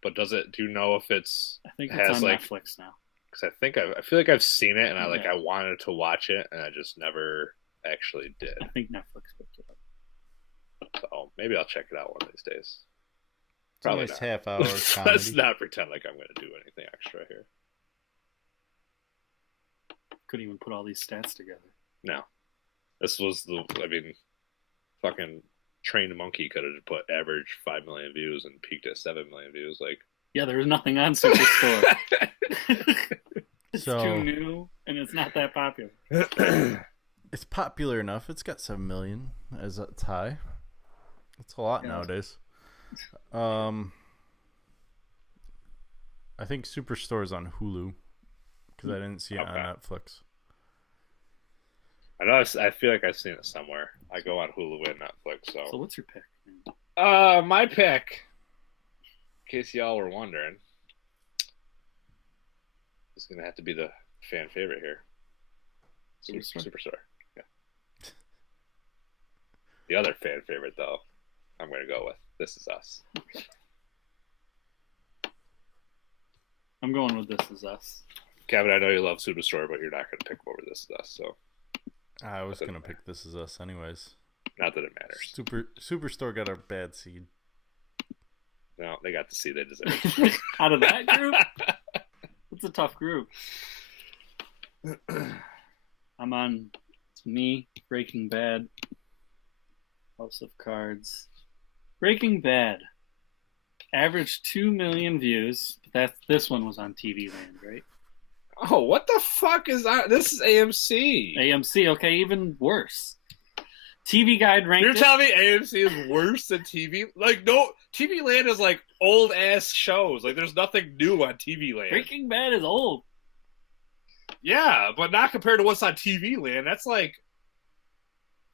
but does it? Do you know if it's? I think has it's on like, Netflix now. Because I feel like I've seen it and I Yeah. I wanted to watch it and I just never actually did. I think Netflix picked it up. So maybe I'll check it out one of these days. It's a Probably nice not. half-hour Let's comedy. not pretend like I'm going to do anything extra here. Couldn't even put all these stats together. No, this was fucking Trained Monkey could have put average 5 million views and peaked at 7 million views. Like, Yeah, there was nothing on Superstore. It's So- too new, and it's not that popular. It's popular enough. It's got 7 million as its high. It's a lot Yeah. nowadays. I think Superstore is on Hulu because I didn't see it Okay. on Netflix. I know. I feel like I've seen it somewhere. I go on Hulu and Netflix. So what's your pick? My pick, in case y'all were wondering, is going to have to be the fan favorite here. Superstore. Yeah. The other fan favorite, though, I'm going to go with This Is Us. I'm going with This Is Us. Kevin, I know you love Superstore, but you're not going to pick over This Is Us, so I was gonna pick This Is Us anyways. not that it matters. Superstore got a bad seed. No, they got to see they deserve. Out of that group, it's a tough group. I'm on. It's me, Breaking Bad, House of Cards. Breaking Bad averaged 2 million views. But this one was on TV Land, right? Oh, what the fuck is that? This is AMC. AMC, okay, even worse. TV Guide ranked You're it. telling me AMC is worse than TV? Like, no, TV Land is like old ass shows. Like, there's nothing new on TV Land. Breaking Bad is old. Yeah, but not compared to what's on TV Land. That's like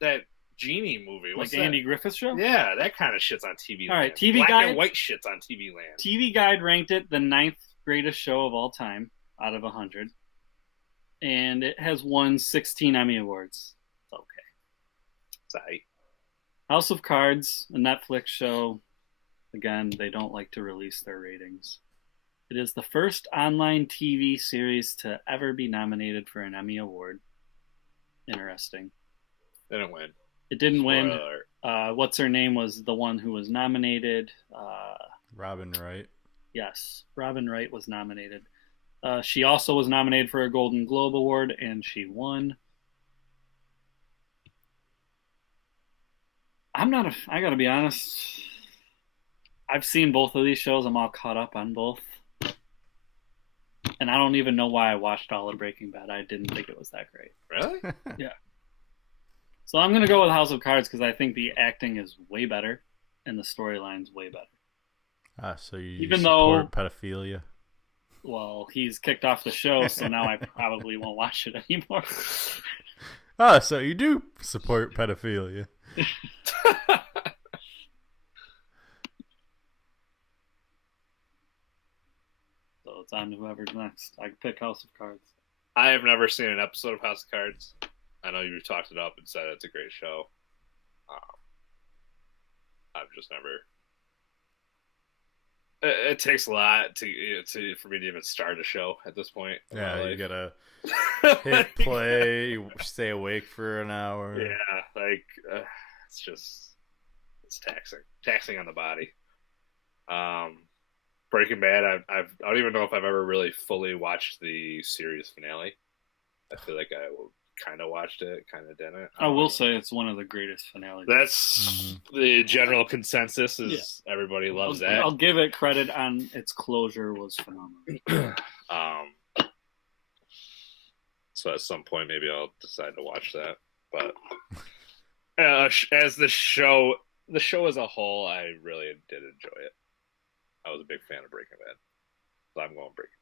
that Genie movie. Like What's the that? Andy Griffith Show? Yeah, that kind of shit's on TV All Land. right, TV Black Guide- and white shit's on TV Land. TV Guide ranked it the 9th greatest show of all time out of 100. And it has won 16 Emmy Awards. It's okay. Sorry. House of Cards, a Netflix show. Again, they don't like to release their ratings. It is the first online TV series to ever be nominated for an Emmy Award. Interesting. Didn't win. It didn't win. Spoiler alert. What's her name was the one who was nominated. Robin Wright. Yes, Robin Wright was nominated. She also was nominated for a Golden Globe Award, and she won. I gotta be honest. I've seen both of these shows. I'm all caught up on both. And I don't even know why I watched all of Breaking Bad. I didn't think it was that great. Really? Yeah. So I'm going to go with House of Cards because I think the acting is way better and the storyline's way better. So you Even support pedophilia? Well, he's kicked off the show, so now I probably won't watch it anymore. So you do support pedophilia. So it's on to whoever's next. I can pick House of Cards. I have never seen an episode of House of Cards. I know you've talked it up and said it's a great show. I've just never. It takes a lot for me to even start a show at this point. Yeah, you gotta hit play, stay awake for an hour. Yeah, like it's taxing on the body. Breaking Bad, I don't even know if I've ever really fully watched the series finale. I feel like I kind of watched it, kind of didn't. I will say it's one of the greatest finales. That's the general consensus. Everybody loves that. I'll give it credit on its closure was phenomenal. So at some point, maybe I'll decide to watch that. But as the show as a whole, I really did enjoy it. I was a big fan of Breaking Bad, so I'm going Breaking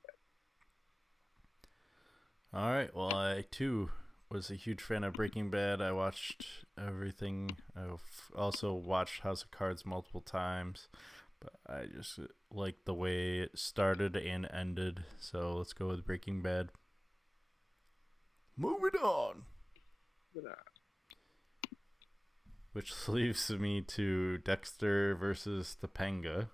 Bad. All right. Well, I too was a huge fan of Breaking Bad. I watched everything. I've also watched House of Cards multiple times, but I just like the way it started and ended. So let's go with Breaking Bad. Moving on. Which leaves me to Dexter versus Topanga.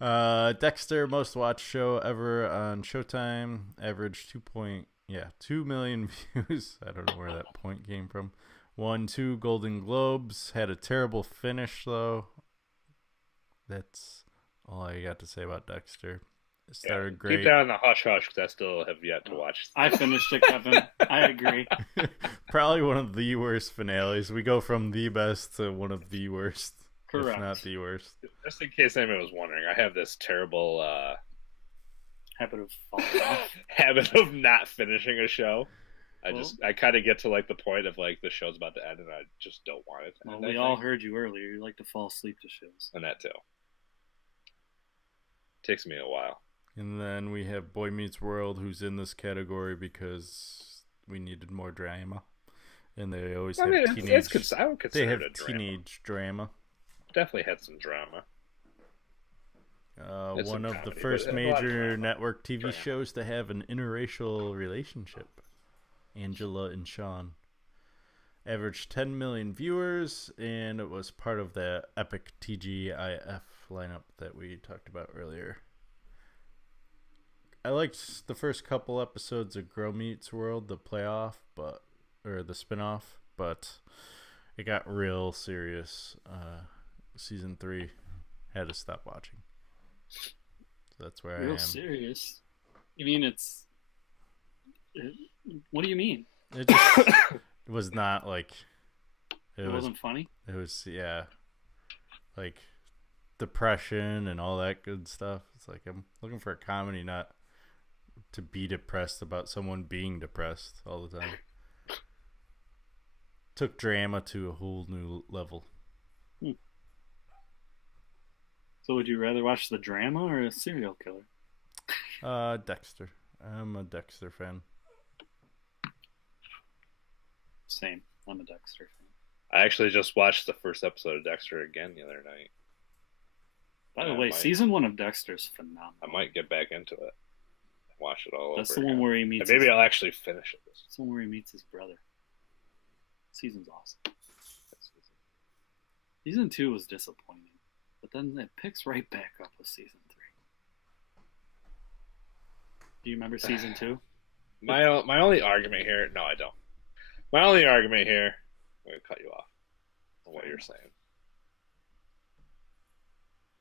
Dexter, most watched show ever on Showtime, averaged 2 million views. I don't know where that point came from. Won 2 Golden Globes, had a terrible finish though. That's all I got to say about Dexter. It started great. Keep down the hush hush because I still have yet to watch. I finished it, Kevin. I agree. Probably one of the worst finales. We go from the best to one of the worst. Correct. If not the worst. Just in case anyone was wondering, I have this terrible habit of falling off. Habit of not finishing a show. I kind of get to like the point of like the show's about to end and I just don't want it to end. Well, we all heard you earlier. You like to fall asleep to shows. And that too. Takes me a while. And then we have Boy Meets World, who's in this category because we needed more drama. And they always have teenage. I would consider they have it a teenage drama. Definitely had some drama. One of the first major network TV shows to have an interracial relationship. Angela and Sean. Averaged 10 million viewers, and it was part of the epic TGIF lineup that we talked about earlier. I liked the first couple episodes of Girl Meets World, the spinoff, but it got real serious. Season 3, had to stop watching. So that's where I am. Real serious? You mean what do you mean? It just it was not like it wasn't funny. It was like depression and all that good stuff. It's like I'm looking for a comedy, not to be depressed about someone being depressed all the time. Took drama to a whole new level. So would you rather watch the drama or a serial killer? Dexter. I'm a Dexter fan. Same. I'm a Dexter fan. I actually just watched the first episode of Dexter again the other night. By the way, season 1 of Dexter is phenomenal. I might get back into it. Watch it all That's over the one again. where he meets. And maybe I'll actually finish it. That's the one where he meets his brother. Season's awesome. Season 2 was disappointing, but then it picks right back up with season 3. Do you remember season 2? My only argument here. No, I don't. My only argument here. I'm going to cut you off on what you're saying.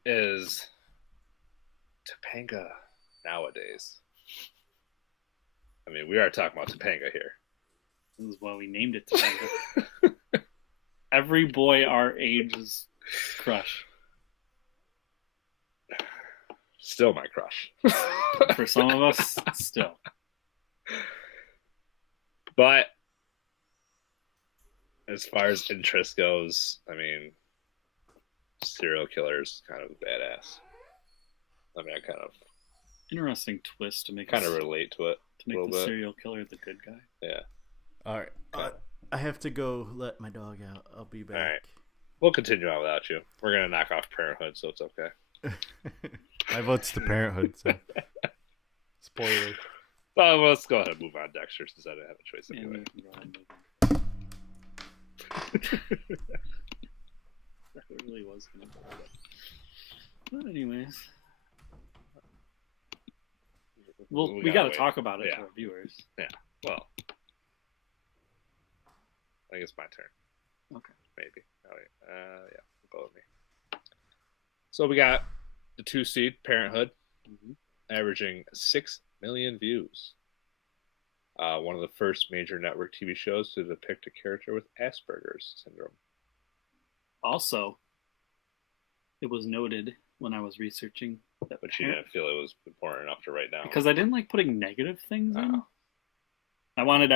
Is Topanga nowadays. I mean, we are talking about Topanga here. This is why we named it Topanga. Every boy our age is Crush. Still my crush. For some of us, still. But as far as interest goes, I mean, serial killer's kind of badass. I mean, I kind of Interesting twist to make relate to it to make a little the bit. serial killer the good guy. Yeah. All right. I have to go let my dog out. I'll be back. All right. We'll continue on without you. We're going to knock off Parenthood, so it's okay. My vote's to Parenthood, so. Spoiler. Well, let's go ahead and move on, Dexter, since I didn't have a choice Yeah, anyway. we can go ahead and move on. That really was gonna go that. But anyways, well, we got to wait. talk about it Yeah. to our viewers. Yeah. Well, I think it's my turn. Okay. Maybe. Oh, yeah. Go with me. So we got the 2 seed Parenthood, averaging 6 million views. One of the first major network TV shows to depict a character with Asperger's syndrome. Also, it was noted when I was researching that, But you didn't feel it was important enough to write down. because I didn't like putting negative things in. Oh. I wanted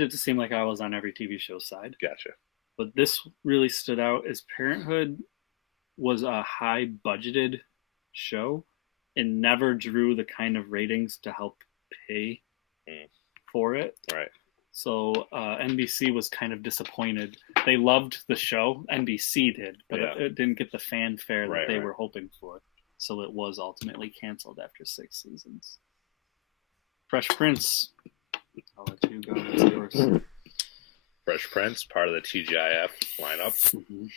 it to seem like I was on every TV show side. Gotcha. But this really stood out as Parenthood was a high budgeted show and never drew the kind of ratings to help pay for it. Right. So NBC was kind of disappointed. They loved the show, NBC did, but Yeah. it didn't get the fanfare that Right, they right. were hoping for. So it was ultimately canceled after 6 seasons. Fresh Prince, I'll let you go. It's yours. Fresh Prince, part of the TGIF lineup. Mhm.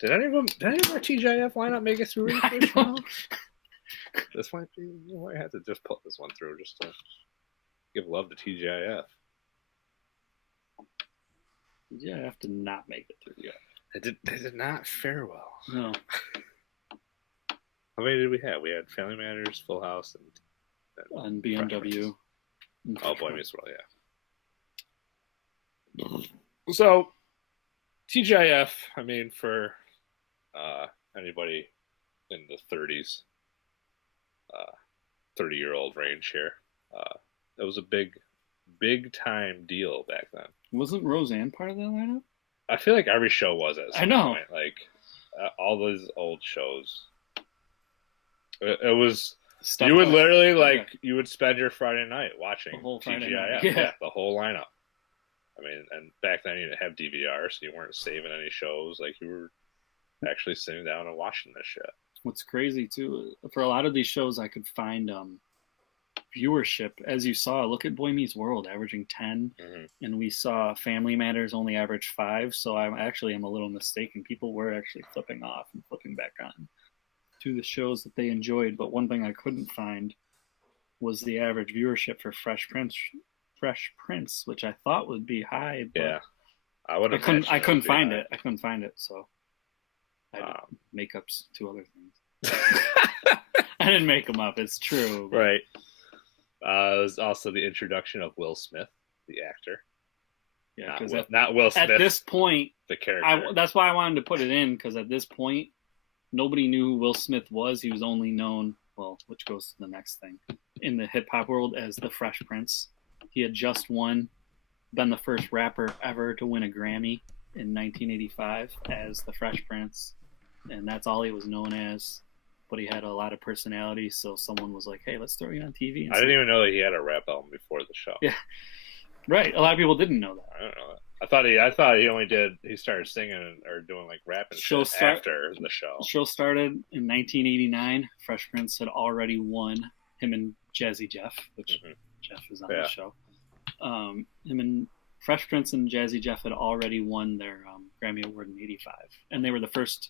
Did any of our TGIF lineup make it through? I don't know. This might be. You might have to just put this one through just to give love to TGIF. Yeah, I have to not make it through yet. They did not fare well. No. How many did we have? We had Family Matters, Full House, And BMW. Oh, Boy Meets World, yeah. So, TGIF, I mean, for anybody in the 30s, 30-year-old range here, it was a big time deal back then. Wasn't Roseanne part of that lineup? I feel like every show was at some I know. point. Like, all those old shows. It was... Stuff you would like- literally, yeah. you would spend your Friday night watching The whole TGIF. Friday night, Yeah, yeah. the whole lineup. I mean, and back then you didn't have DVR, so you weren't saving any shows. Like, you were actually sitting down and watching this shit. What's crazy too, for a lot of these shows, I could find viewership. As you saw, look at Boy Meets World, averaging 10, and we saw Family Matters only average 5. So I actually am a little mistaken. People were actually flipping off and flipping back on to the shows that they enjoyed. But one thing I couldn't find was the average viewership for Fresh Prince, which I thought would be high. But Yeah, I would. I couldn't find it. I couldn't find it. So I had to make up 2 other things. I didn't make them up. It's true. But Right. It was also the introduction of Will Smith, the actor. yeah, Not because Will, not Will Smith, at this point, the character. that's why I wanted to put it in, because at this point, nobody knew who Will Smith was. He was only known, well, which goes to the next thing, in the hip hop world as the Fresh Prince. He had just been the first rapper ever to win a Grammy in 1985 as the Fresh Prince, and that's all he was known as. But he had a lot of personality, so someone was like, "Hey, let's throw you on TV." And I didn't even know that he had a rap album before the show. Yeah, right. A lot of people didn't know that. I don't know that. I thought he only he started singing or doing like rap and shit after the show. The show started in 1989. Fresh Prince had already won. Him and Jazzy Jeff, which Jeff was on the show. Him and Fresh Prince and Jazzy Jeff had already won their Grammy Award in '85, and they were the first.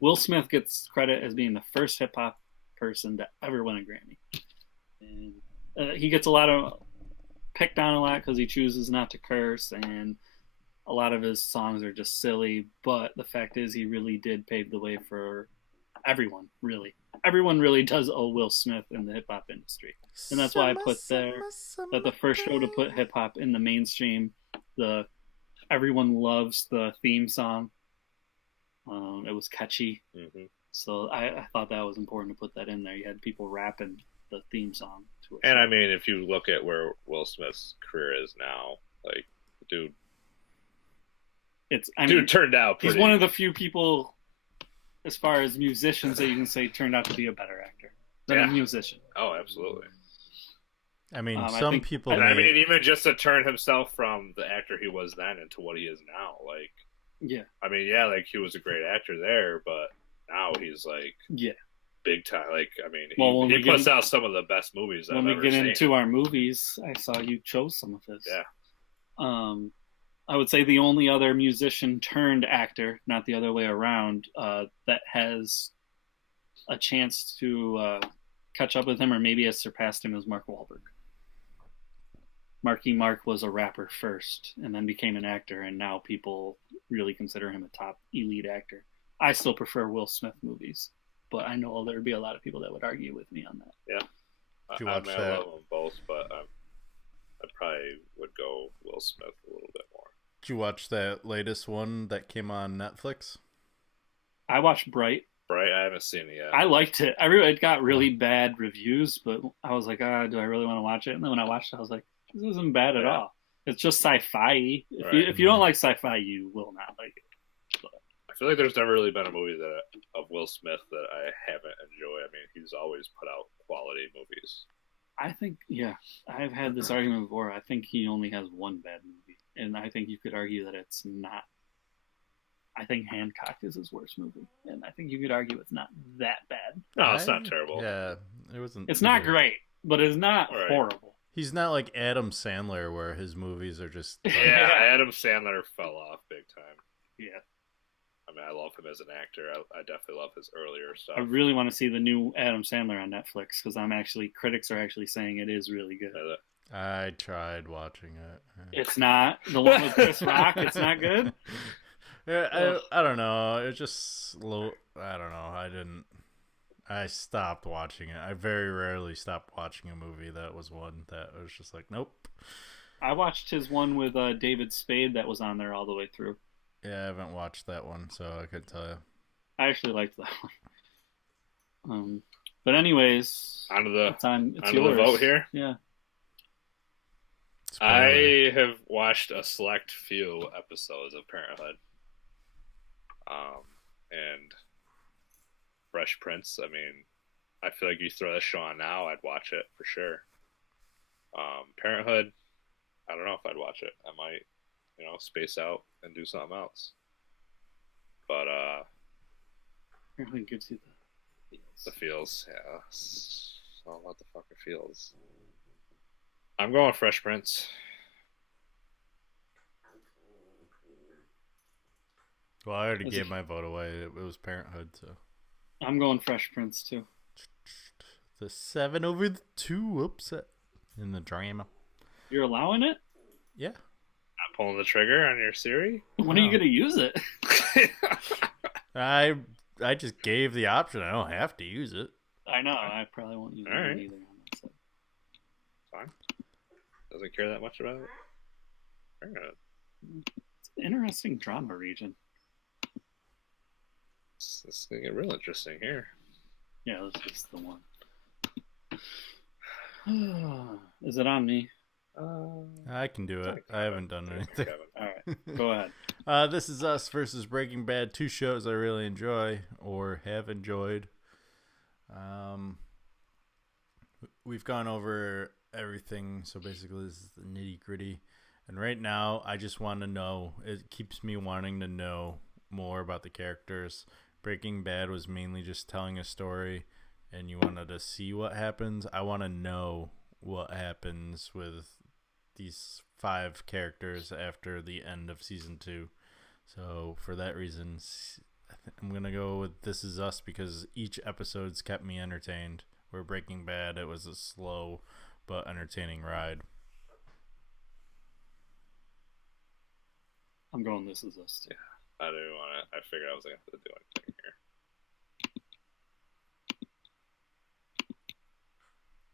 Will Smith gets credit as being the first hip hop person to ever win a Grammy, and he gets picked on a lot because he chooses not to curse, and a lot of his songs are just silly. But the fact is, he really did pave the way for everyone. Everyone really does owe Will Smith in the hip hop industry, and that's why I put there that the first show to put hip hop in the mainstream, everyone loves the theme song. It was catchy. Mm-hmm. So I thought that was important to put that in there. You had people rapping the theme song to it. And I mean, if you look at where Will Smith's career is now, like, dude turned out pretty... He's one of the few people, as far as musicians, that you can say turned out to be a better actor than a musician. Oh, absolutely. I mean, some people. I mean, even just to turn himself from the actor he was then into what he is now, like, yeah. I mean, yeah, like he was a great actor there, but now he's like, big time. Like, I mean, he puts out some of the best movies I've ever seen. When we get into our movies, I saw you chose some of his. Yeah. I would say the only other musician turned actor, not the other way around, that has a chance to catch up with him or maybe has surpassed him is Mark Wahlberg. Marky Mark was a rapper first and then became an actor, and now people really consider him a top elite actor. I still prefer Will Smith movies, but I know there would be a lot of people that would argue with me on that. Yeah. Did you watch that? I love them both, but I probably would go Will Smith a little bit more. Did you watch that latest one that came on Netflix? I watched Bright. I haven't seen it yet. I liked it. It got really bad reviews, but I was like, do I really want to watch it? And then when I watched it, I was like, this isn't bad at all. It's just sci-fi. If you don't like sci-fi, you will not like it. But I feel like there's never really been a movie of Will Smith that I haven't enjoyed. I mean, he's always put out quality movies. I think, I've had this argument before. I think he only has one bad movie, and I think you could argue that it's not. I think Hancock is his worst movie, and I think you could argue it's not that bad. No, it's not terrible. Yeah, it wasn't. It's not great, but it's not horrible. He's not like Adam Sandler, where his movies are just. Like... Yeah, Adam Sandler fell off big time. Yeah. I mean, I love him as an actor. I definitely love his earlier stuff. I really want to see the new Adam Sandler on Netflix because critics are actually saying it is really good. I tried watching it. It's not the one with Chris Rock. It's not good. Yeah, I don't know. It's just slow. I don't know. I stopped watching it. I very rarely stop watching a movie that was one that was just like, nope. I watched his one with David Spade that was on there all the way through. Yeah, I haven't watched that one, so I couldn't tell you. I actually liked that one. But anyways, on to the yours. vote here. Yeah. I have watched a select few episodes of Parenthood. And Fresh Prince. I mean, I feel like you throw that show on now, I'd watch it for sure. Parenthood, I don't know if I'd watch it. I might, space out and do something else. But Parenthood gives you the feels. Yeah, it's all about the fucking feels. I'm going Fresh Prince. Well, I already gave my vote away. It was Parenthood, so. I'm going Fresh Prince, too. The 7 over the 2 upset in the drama. You're allowing it? Yeah. Not pulling the trigger on your Siri? When are you going to use it? I just gave the option. I don't have to use it. I know. I probably won't use it either. Fine. Doesn't care that much about it. Parenthood. It's an interesting drama region. This is going to get real interesting here. Yeah, this is the one. Is it on me? I can do it. I haven't done anything. All right, go ahead. This Is Us versus Breaking Bad. 2 shows I really enjoy or have enjoyed. We've gone over everything, so basically this is the nitty gritty. And right now, I just want to know. It keeps me wanting to know more about the characters. Breaking Bad was mainly just telling a story, and you wanted to see what happens. I want to know what happens with these 5 characters after the end of season 2. So for that reason, I'm going to go with This Is Us because each episode's kept me entertained. Where Breaking Bad, it was a slow but entertaining ride. I'm going This Is Us, too. I didn't want to. I figured I wasn't going to have to do anything here.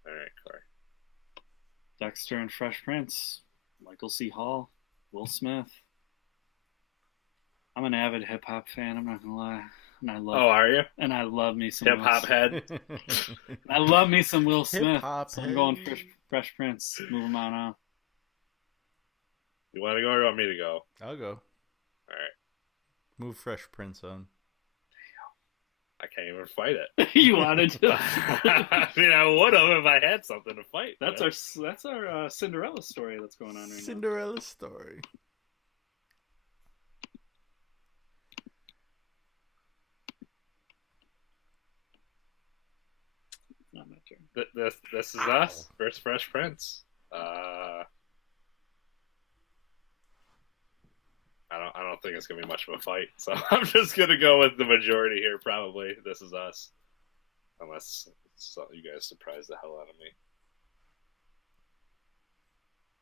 All right, Corey. Dexter and Fresh Prince, Michael C. Hall, Will Smith. I'm an avid hip hop fan. I'm not gonna lie, and I love. Oh, are you? And I love me some Hip hop head. I love me some Will Smith. Hip-hop So I'm going Fresh Prince. Move him on out. You want to go or you want me to go? I'll go. All right. Move Fresh Prince on. I can't even fight it. You wanted to? I mean, I would have if I had something to fight. That's our Cinderella story that's going on right Cinderella story. now. Not my turn. This is us versus Fresh Prince. I don't think it's gonna be much of a fight, so I'm just gonna go with the majority here. Probably This Is Us, unless you guys surprise the hell out of me.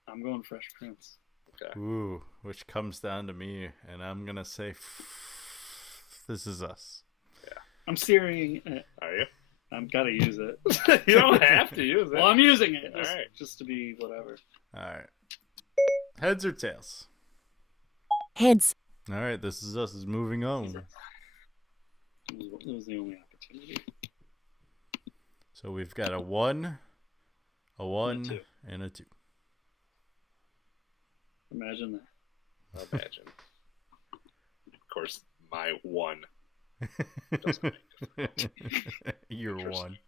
I'm going Fresh Prince. Okay. Ooh, which comes down to me, and I'm gonna say This Is Us. Yeah. I'm searing it. Are you? I've got to use it. You don't have to use it. Well, I'm using it. All right. Just to be whatever. All right. Heads or tails? Heads. All right, This Is Us is moving on. It was the only opportunity. So we've got a 1, a 1, and a 2. Imagine that. Imagine. Of course, my 1 doesn't make it. You're 1.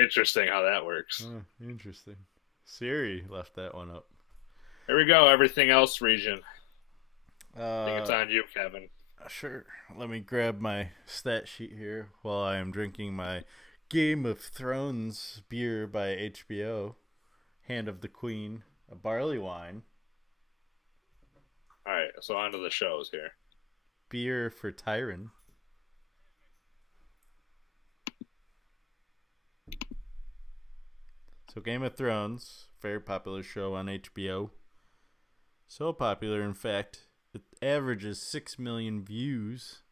Interesting how that works. Interesting. Siri left that one up. Here we go. Everything else region. I think Uh, it's on you, Kevin. Sure. Let me grab my stat sheet here while I am drinking my Game of Thrones beer by HBO, Hand of the Queen, a barley wine. All right, so on to the shows here. Beer for Tyron. So Game of Thrones, very popular show on HBO. So popular, in fact, it averages 6 million views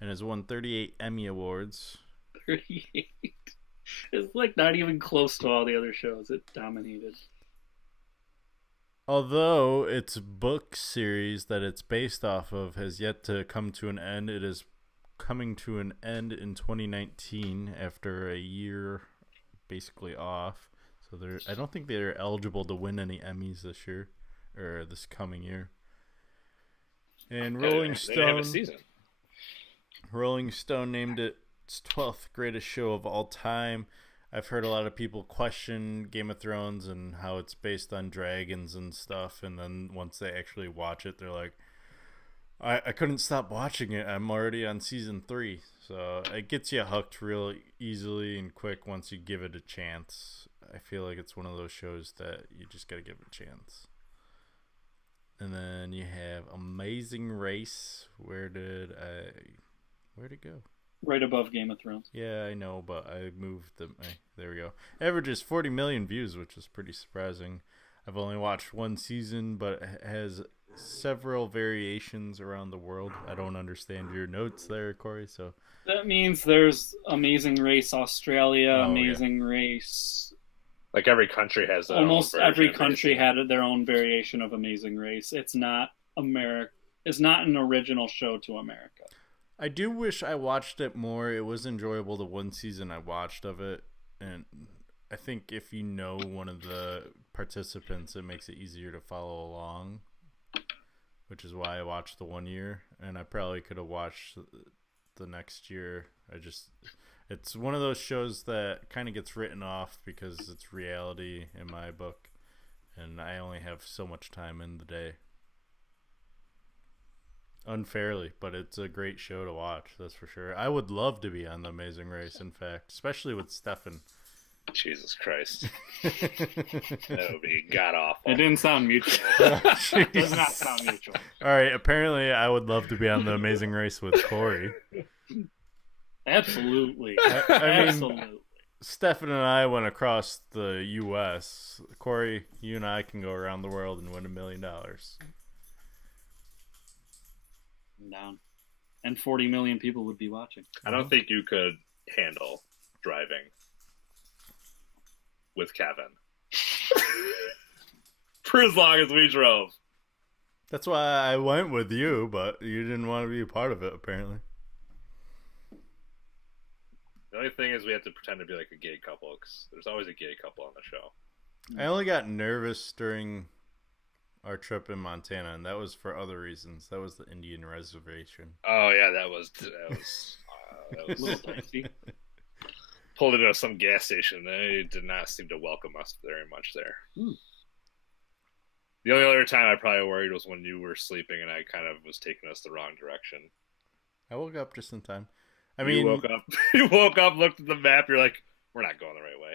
and has won 38 Emmy Awards. 38. It's like not even close to all the other shows. It dominated. Although its book series that it's based off of has yet to come to an end, it is coming to an end in 2019 after a year basically off. So I don't think they're eligible to win any Emmys this year or this coming year. And Rolling Stone named it its 12th greatest show of all time. I've heard a lot of people question Game of Thrones and how it's based on dragons and stuff, and then once they actually watch it, they're like, I couldn't stop watching it. I'm already on season 3. So it gets you hooked real easily and quick once you give it a chance. I feel like it's one of those shows that you just got to give it a chance. And then you have Amazing Race. Where'd it go? Right above Game of Thrones. Yeah, I know, but I moved the... there we go. Averages 40 million views, which is pretty surprising. I've only watched one season, but it has several variations around the world. I don't understand your notes there, Corey, so... That means there's Amazing Race Australia, Amazing Race... Like every country has their almost own every country had their own variation of Amazing Race. It's not It's not an original show to America. I do wish I watched it more. It was enjoyable the one season I watched of it, and I think if you know one of the participants, it makes it easier to follow along, which is why I watched the 1 year, and I probably could have watched the next year. It's one of those shows that kind of gets written off because it's reality in my book, and I only have so much time in the day. Unfairly, but it's a great show to watch, that's for sure. I would love to be on The Amazing Race, in fact, especially with Stefan. Jesus Christ. That would be god-awful. It didn't sound mutual. It does not sound mutual. All right, apparently I would love to be on The Amazing Race with Corey. Absolutely. Absolutely. Stefan and I went across the U.S. Corey, you and I can go around the world and win $1 million. Down. And 40 million people would be watching. I don't think you could handle driving with Kevin for as long as we drove. That's why I went with you, but you didn't want to be a part of it, apparently. The only thing is we have to pretend to be like a gay couple, because there's always a gay couple on the show. I only got nervous during our trip in Montana, and that was for other reasons. That was the Indian reservation. Oh yeah, that was A little dicey. pulled into some gas station. They did not seem to welcome us very much there. The only other time I probably worried was when you were sleeping and I kind of was taking us the wrong direction. I woke up just in time. You woke up, looked at the map. You're like, we're not going the right way.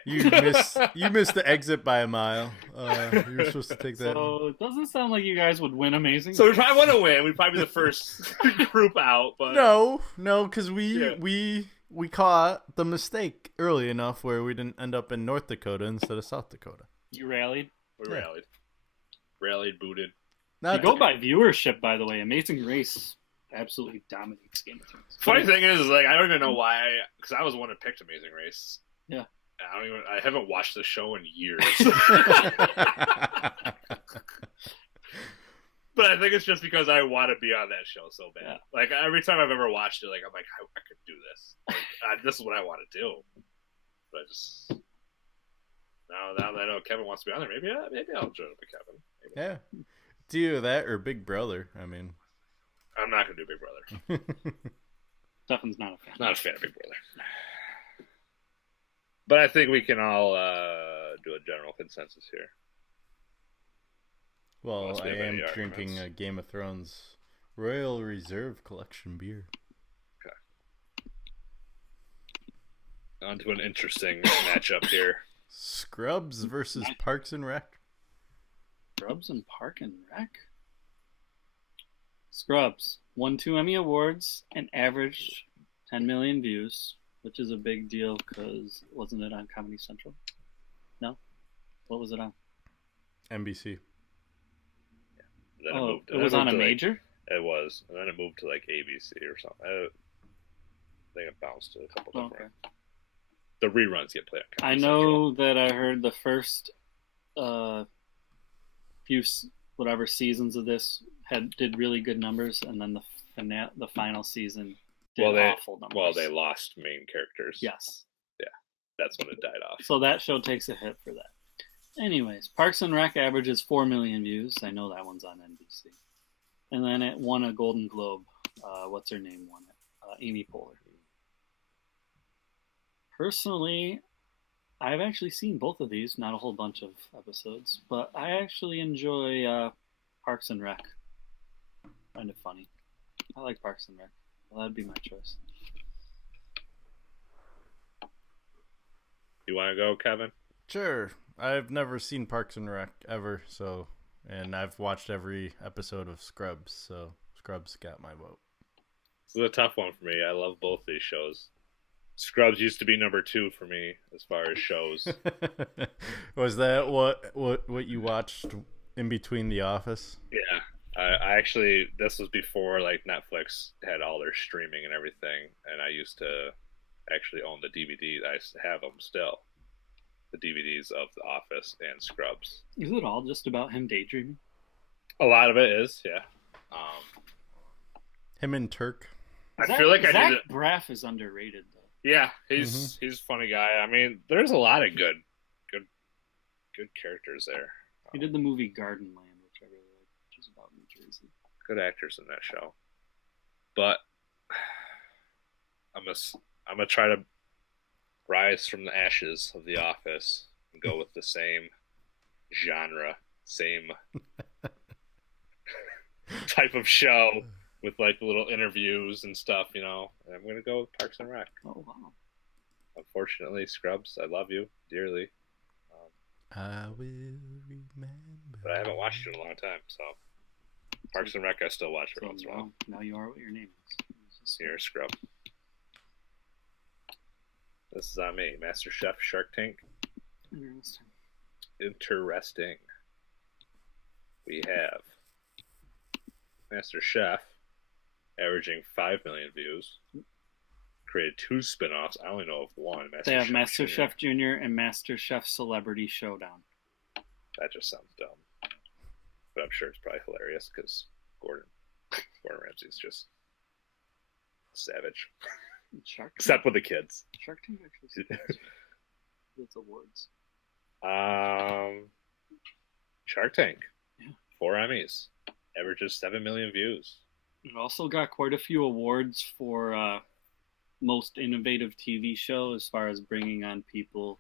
You missed the exit by a mile. You were supposed to take that. So it doesn't sound like you guys would win amazing. So we probably want to win. We'd probably be the first group out. But No, because we caught the mistake early enough where we didn't end up in North Dakota instead of South Dakota. You rallied. We rallied, booted. You go by viewership, by the way. Amazing Race absolutely dominates Game of Thrones. Funny thing is like I don't even know why, because I was the one who picked Amazing Race. Yeah. I haven't watched the show in years. But I think it's just because I want to be on that show so bad. Yeah. Like every time I've ever watched it, like I'm like I could do this. Like, this is what I want to do. But I just now that I know Kevin wants to be on there, maybe I'll join up with Kevin. Maybe. Yeah. It's either that or Big Brother. I mean, I'm not gonna do Big Brother. Stefan's not a fan. Not a fan of Big Brother. But I think we can all do a general consensus here. well, Unless we I have any am drinking arguments. a Game of Thrones Royal Reserve Collection beer. On to an interesting matchup here. Scrubs versus Parks and Rec. Scrubs and Park and Rec? Scrubs won 2 Emmy Awards and averaged 10 million views, which is a big deal because wasn't it on Comedy Central? No? What was it on? NBC. Then it was on a to, like, major? It was. And then it moved to like ABC or something. I think it bounced to a couple different. The reruns get played on Comedy I know that I heard the first few whatever seasons of this did really good numbers, and then the final season did awful numbers. Well, they lost main characters. Yes. Yeah, that's when it died off. So that show takes a hit for that. Anyways, Parks and Rec averages 4 million views. I know that one's on NBC. And then it won a Golden Globe. What's her name won it? Amy Poehler. Personally, I've actually seen both of these, not a whole bunch of episodes, but I actually enjoy Parks and Rec. Kind of funny. I like Parks and Rec. Well, that'd be my choice. You want to go, Kevin? Sure. I've never seen Parks and Rec ever, and I've watched every episode of Scrubs, so Scrubs got my vote. This is a tough one for me. I love both these shows. Scrubs used to be number 2 for me as far as shows. Was that what you watched in between The Office? Yeah. I actually, this was before like Netflix had all their streaming and everything, and I used to actually own the DVDs. I have them still. The DVDs of The Office and Scrubs. Is it all just about him daydreaming? A lot of it is, yeah. Him and Turk. I feel like Zach Braff is underrated though. Yeah, he's a funny guy. I mean, there's a lot of good characters there. He did the movie Gardenland, which I really like, which is about New Jersey. Good actors in that show. But I'm gonna try to rise from the ashes of The Office and go with the same genre, same type of show with like little interviews and stuff, you know. And I'm gonna go with Parks and Rec. Oh wow! Unfortunately, Scrubs, I love you dearly. I will remember. But I haven't watched it in a long time, so Parks and Rec I still watch every once in a while. Now you are what your name is. You're a scrub. This is on me. Master Chef Shark Tank. Interesting. We have Master Chef averaging 5 million views. Created 2 spin-offs. I only know of one. They have Master Chef Junior and Master Chef Celebrity Showdown. That just sounds dumb. but I'm sure it's probably hilarious because Gordon Ramsay's just savage, Shark Tank. except with the kids. Shark Tank actually gets awards. Shark Tank, Yeah. 4 Emmys, averages 7 million views. It also got quite a few awards for most innovative TV show as far as bringing on people,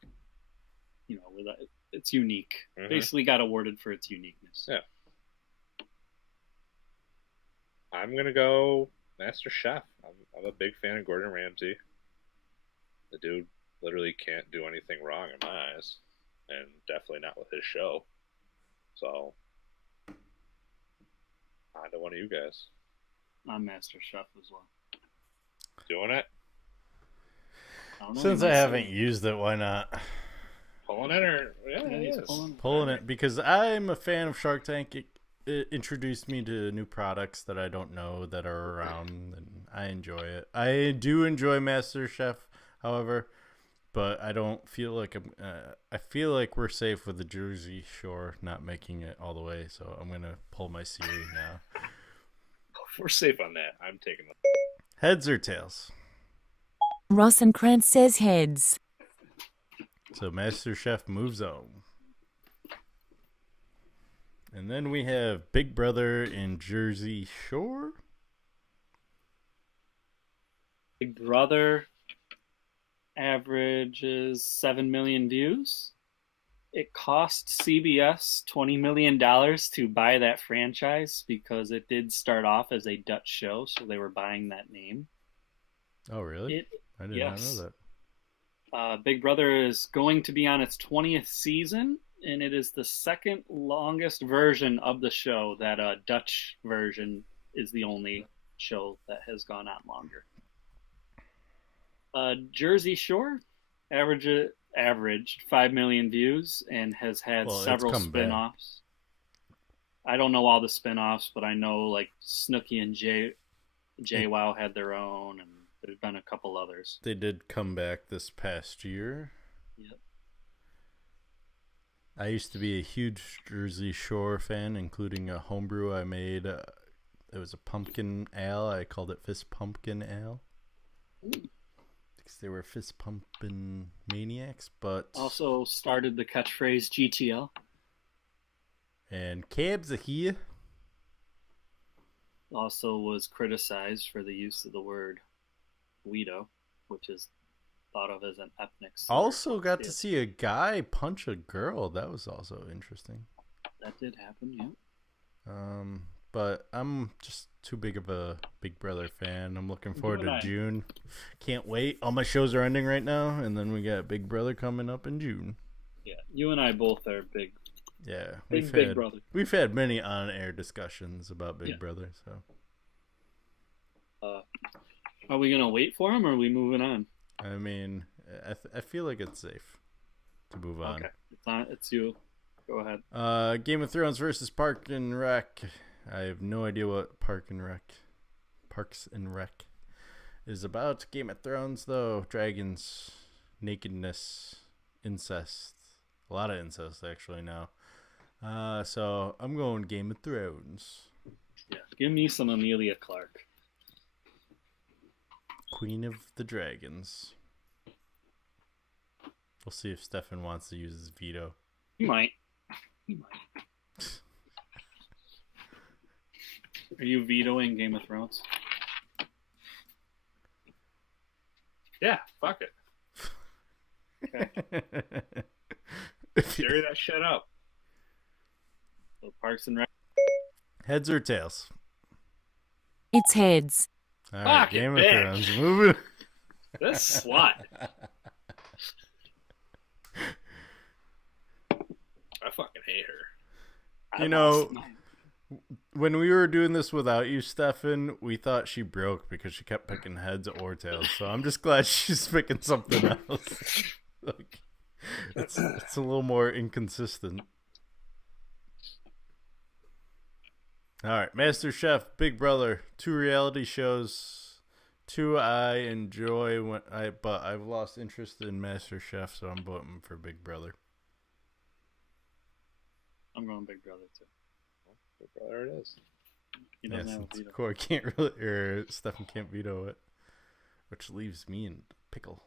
with it's unique. Mhm. Basically got awarded for its uniqueness. Yeah. I'm gonna go Master Chef. I'm a big fan of Gordon Ramsay. The dude literally can't do anything wrong in my eyes, and definitely not with his show. So, on to one of you guys. I'm Master Chef as well. Doing it? I don't know, Since you I might haven't say- used it, why not? Pulling it or Yeah, it he's is. Pulling it because I'm a fan of Shark Tank. It introduced me to new products that I don't know that are around, and I enjoy it. I do enjoy Master Chef, however, but I don't feel like I feel like we're safe with the Jersey Shore not making it all the way, so I'm gonna pull my Siri now. If we're safe on that, I'm taking it. Heads or tails? Rosencrantz says heads. So Master Chef moves on. And then we have Big Brother in Jersey Shore. Big Brother averages 7 million views. It cost CBS $20 million to buy that franchise because it did start off as a Dutch show, so they were buying that name. Oh, really? I did not know that. Big Brother is going to be on its 20th season, and it is the second longest version of the show. That Dutch version is the only show that has gone on longer. Jersey Shore averaged 5 million views and has had several spin-offs. I don't know all the spin-offs, but I know like Snooki and JWoww had their own, and there's been a couple others. They did come back this past year. Yep. I used to be a huge Jersey Shore fan, including a homebrew I made. It was a pumpkin ale. I called it Fist Pumpkin Ale. Because they were fist pumping maniacs, but... Also started the catchphrase GTL. And Cabs are here. Also was criticized for the use of the word Guido, which is thought of as an ethnic slur. Also got to see a guy punch a girl. That was also interesting. That did happen, yeah. But I'm just too big of a Big Brother fan. I'm looking forward to June. Can't wait. All my shows are ending right now, and then we got Big Brother coming up in June. Yeah, you and I both are big. Yeah, Big Brother. We've had many on-air discussions about Big Brother. So, are we gonna wait for him, or are we moving on? I mean, I feel like it's safe to move on. Okay, it's you. Go ahead. Game of Thrones versus Park and Rec. I have no idea what Parks and Rec is about. Game of Thrones, though, dragons, nakedness, incest. A lot of incest, actually, now. So I'm going Game of Thrones. Yeah, give me some Emilia Clarke. Queen of the Dragons. We'll see if Stefan wants to use his veto. He might. Are you vetoing Game of Thrones? Yeah, fuck it. Carry that shit up. So Parks and Rec. Heads or tails? It's heads. All right, Fucking Game of bitch. Thrones. Moving. This slut. I fucking hate her. You know, when we were doing this without you, Stefan, we thought she broke because she kept picking heads or tails. So I'm just glad she's picking something else. Like, it's a little more inconsistent. All right, Master Chef, Big Brother, 2 reality shows. 2 I enjoy but I've lost interest in Master Chef, so I'm voting for Big Brother. I'm going Big Brother too. Well, there it is. He Yeah, doesn't have a since veto. Corey can't really, or Stefan can't veto it, which leaves me in pickle.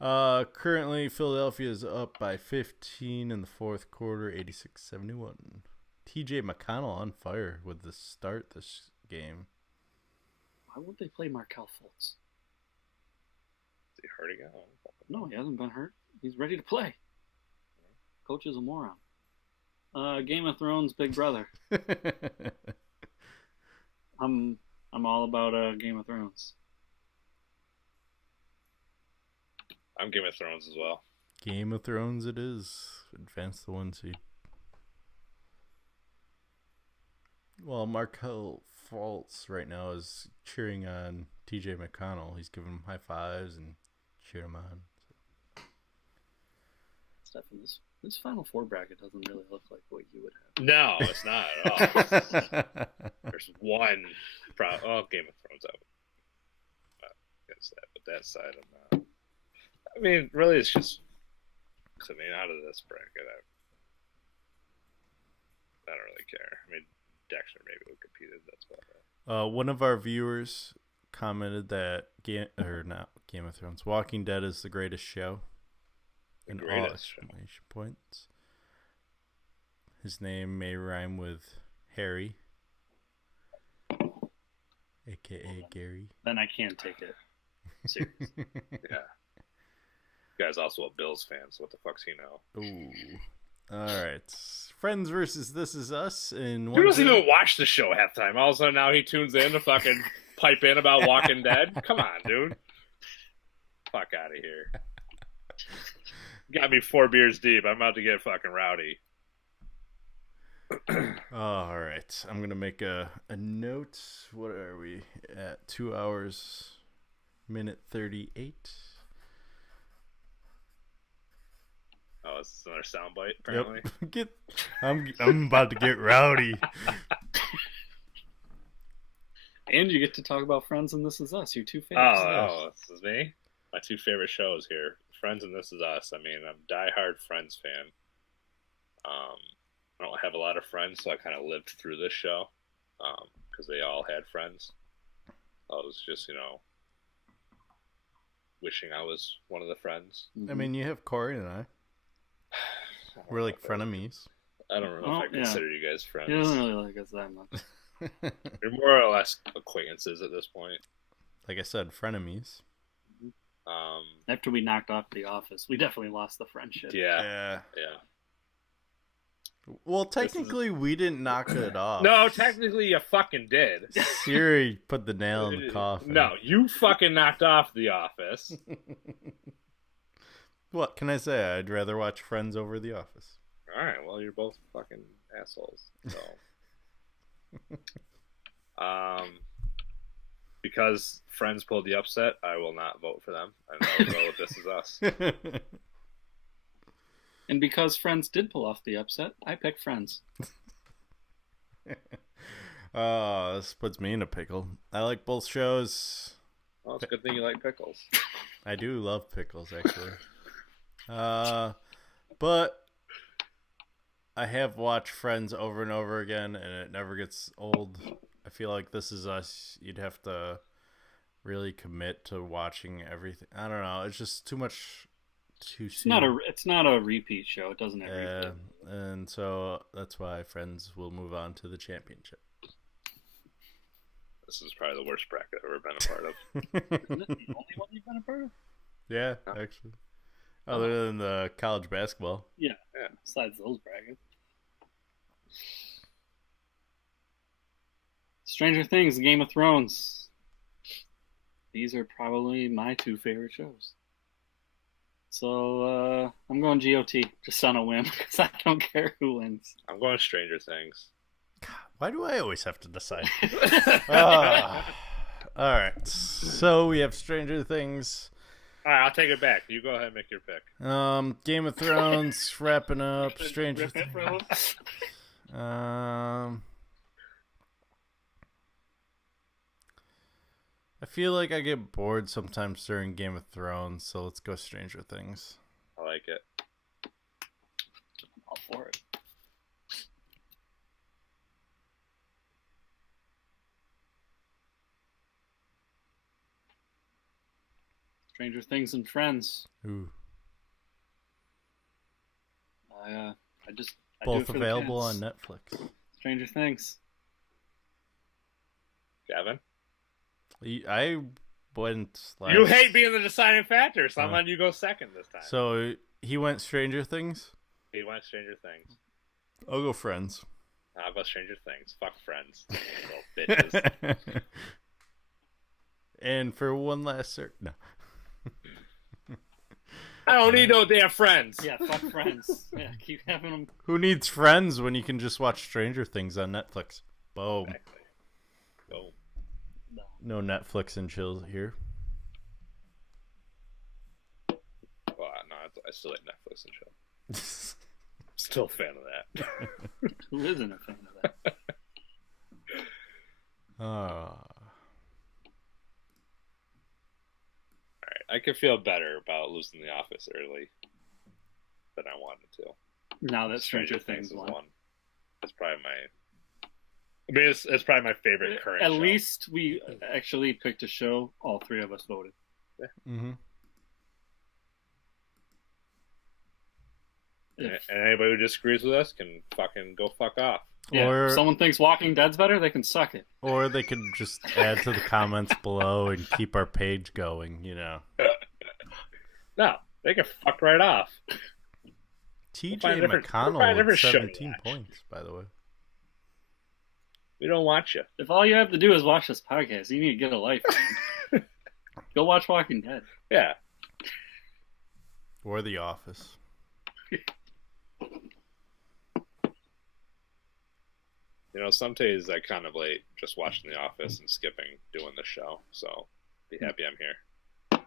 Currently, Philadelphia is up by 15 in the fourth quarter, 86-71. TJ McConnell on fire with the start this game. Why would they play Markel Fultz? Is he hurt again? No, he hasn't been hurt. He's ready to play. Coach is a moron. Game of Thrones, Big Brother. I'm all about Game of Thrones. I'm Game of Thrones as well. Game of Thrones it is. Advance the 1 seed. Well, Markel Fultz right now is cheering on TJ McConnell. He's giving him high fives and cheering him on. Stefan, this Final Four bracket doesn't really look like what you would have. No, it's not at all. There's one problem. Oh, Game of Thrones out against that, but that side I'm not. I mean, really, it's just. I mean, out of this bracket, I don't really care. I mean, Dexter maybe would compete. That's about it. One of our viewers commented that Game of Thrones, Walking Dead is the greatest show. In all exclamation points. His name may rhyme with Harry, aka Gary. Then I can't take it seriously. Yeah. Guy's also a Bills fan, so what the fuck's he know? Ooh. All right. Friends versus This Is Us in Dude doesn't even watch the show half the time. All of a sudden now he tunes in to fucking pipe in about Walking Dead. Come on, dude. Fuck out of here. Got me 4 beers deep. I'm about to get fucking rowdy. All right. I'm going to make a note. What are we at? 2 hours, minute 38. Oh, it's another soundbite, apparently. Yep. I'm about to get rowdy. And you get to talk about Friends and This Is Us, your two favorites. Oh, this is me? My 2 favorite shows here. Friends and This Is Us. I mean, I'm a diehard Friends fan. I don't have a lot of friends, so I kind of lived through this show because they all had friends. I was just, wishing I was one of the friends. I mean, you have Corey and I. We're like frenemies. I don't know if I consider you guys friends. He doesn't really like us that much. You're more or less acquaintances at this point. Like I said, frenemies. After we knocked off The Office, we definitely lost the friendship. Yeah. Well, technically, we didn't knock it off. No, technically, you fucking did. Siri put the nail in the coffin. No, you fucking knocked off The Office. What can I say? I'd rather watch Friends over The Office. All right, well, you're both fucking assholes. So, because Friends pulled the upset, I will not vote for them, and I will go with This Is Us. And because Friends did pull off the upset, I picked Friends. This puts me in a pickle. I like both shows. Well, it's a good thing you like pickles. I do love pickles, actually. But I have watched Friends over and over again, and it never gets old. I feel like This Is Us, you'd have to really commit to watching everything. I don't know. It's just too much to see. It's not a repeat show. It doesn't have repeat. And so that's why Friends will move on to the championship. This is probably the worst bracket I've ever been a part of. Isn't it the only one you've been a part of? Yeah, actually. Other than the college basketball. Yeah. Besides those brackets. Stranger Things, Game of Thrones. These are probably my 2 favorite shows. So I'm going GOT just on a whim because I don't care who wins. I'm going Stranger Things. Why do I always have to decide? All right. So we have Stranger Things. All right, I'll take it back. You go ahead and make your pick. Game of Thrones wrapping up. Stranger Things. I feel like I get bored sometimes during Game of Thrones, so let's go Stranger Things. I like it. All for it. Stranger Things and Friends. Ooh. I do Both it for the available on kids. Netflix. Stranger Things. Gavin? I went last... You hate being the deciding factor, so I'm letting you go second this time. So he went Stranger Things? He went Stranger Things. I'll go Friends. I'll go Stranger Things. Fuck Friends. Little bitches. And for one last no. I don't need no damn friends. Yeah, fuck Friends. Yeah, keep having them. Who needs Friends when you can just watch Stranger Things on Netflix? Boom. Exactly. Boom. No Netflix and chill here. Well, no, I still like Netflix and chill. Still a fan of that. Who isn't a fan of that? Alright, I could feel better about losing The Office early than I wanted to. Now that Stranger Things is won. That's probably my. I mean, it's probably my favorite current. At show. least we actually picked a show. All three of us voted. Yeah. Mm-hmm. And anybody who disagrees with us can fucking go fuck off. Yeah, Or- if someone thinks Walking Dead's better, they can suck it. Or they could just add to the comments below and keep our page going, you know. No, they can fuck right off. TJ find a different- we'll find a McConnell with different show to 17 watch. points, by the way. We don't watch you. If all you have to do is watch this podcast, you need to get a life. Man. Go watch Walking Dead. Yeah. Or The Office. You know, some days I kind of late just watching The Office and skipping doing the show. So be happy I'm here.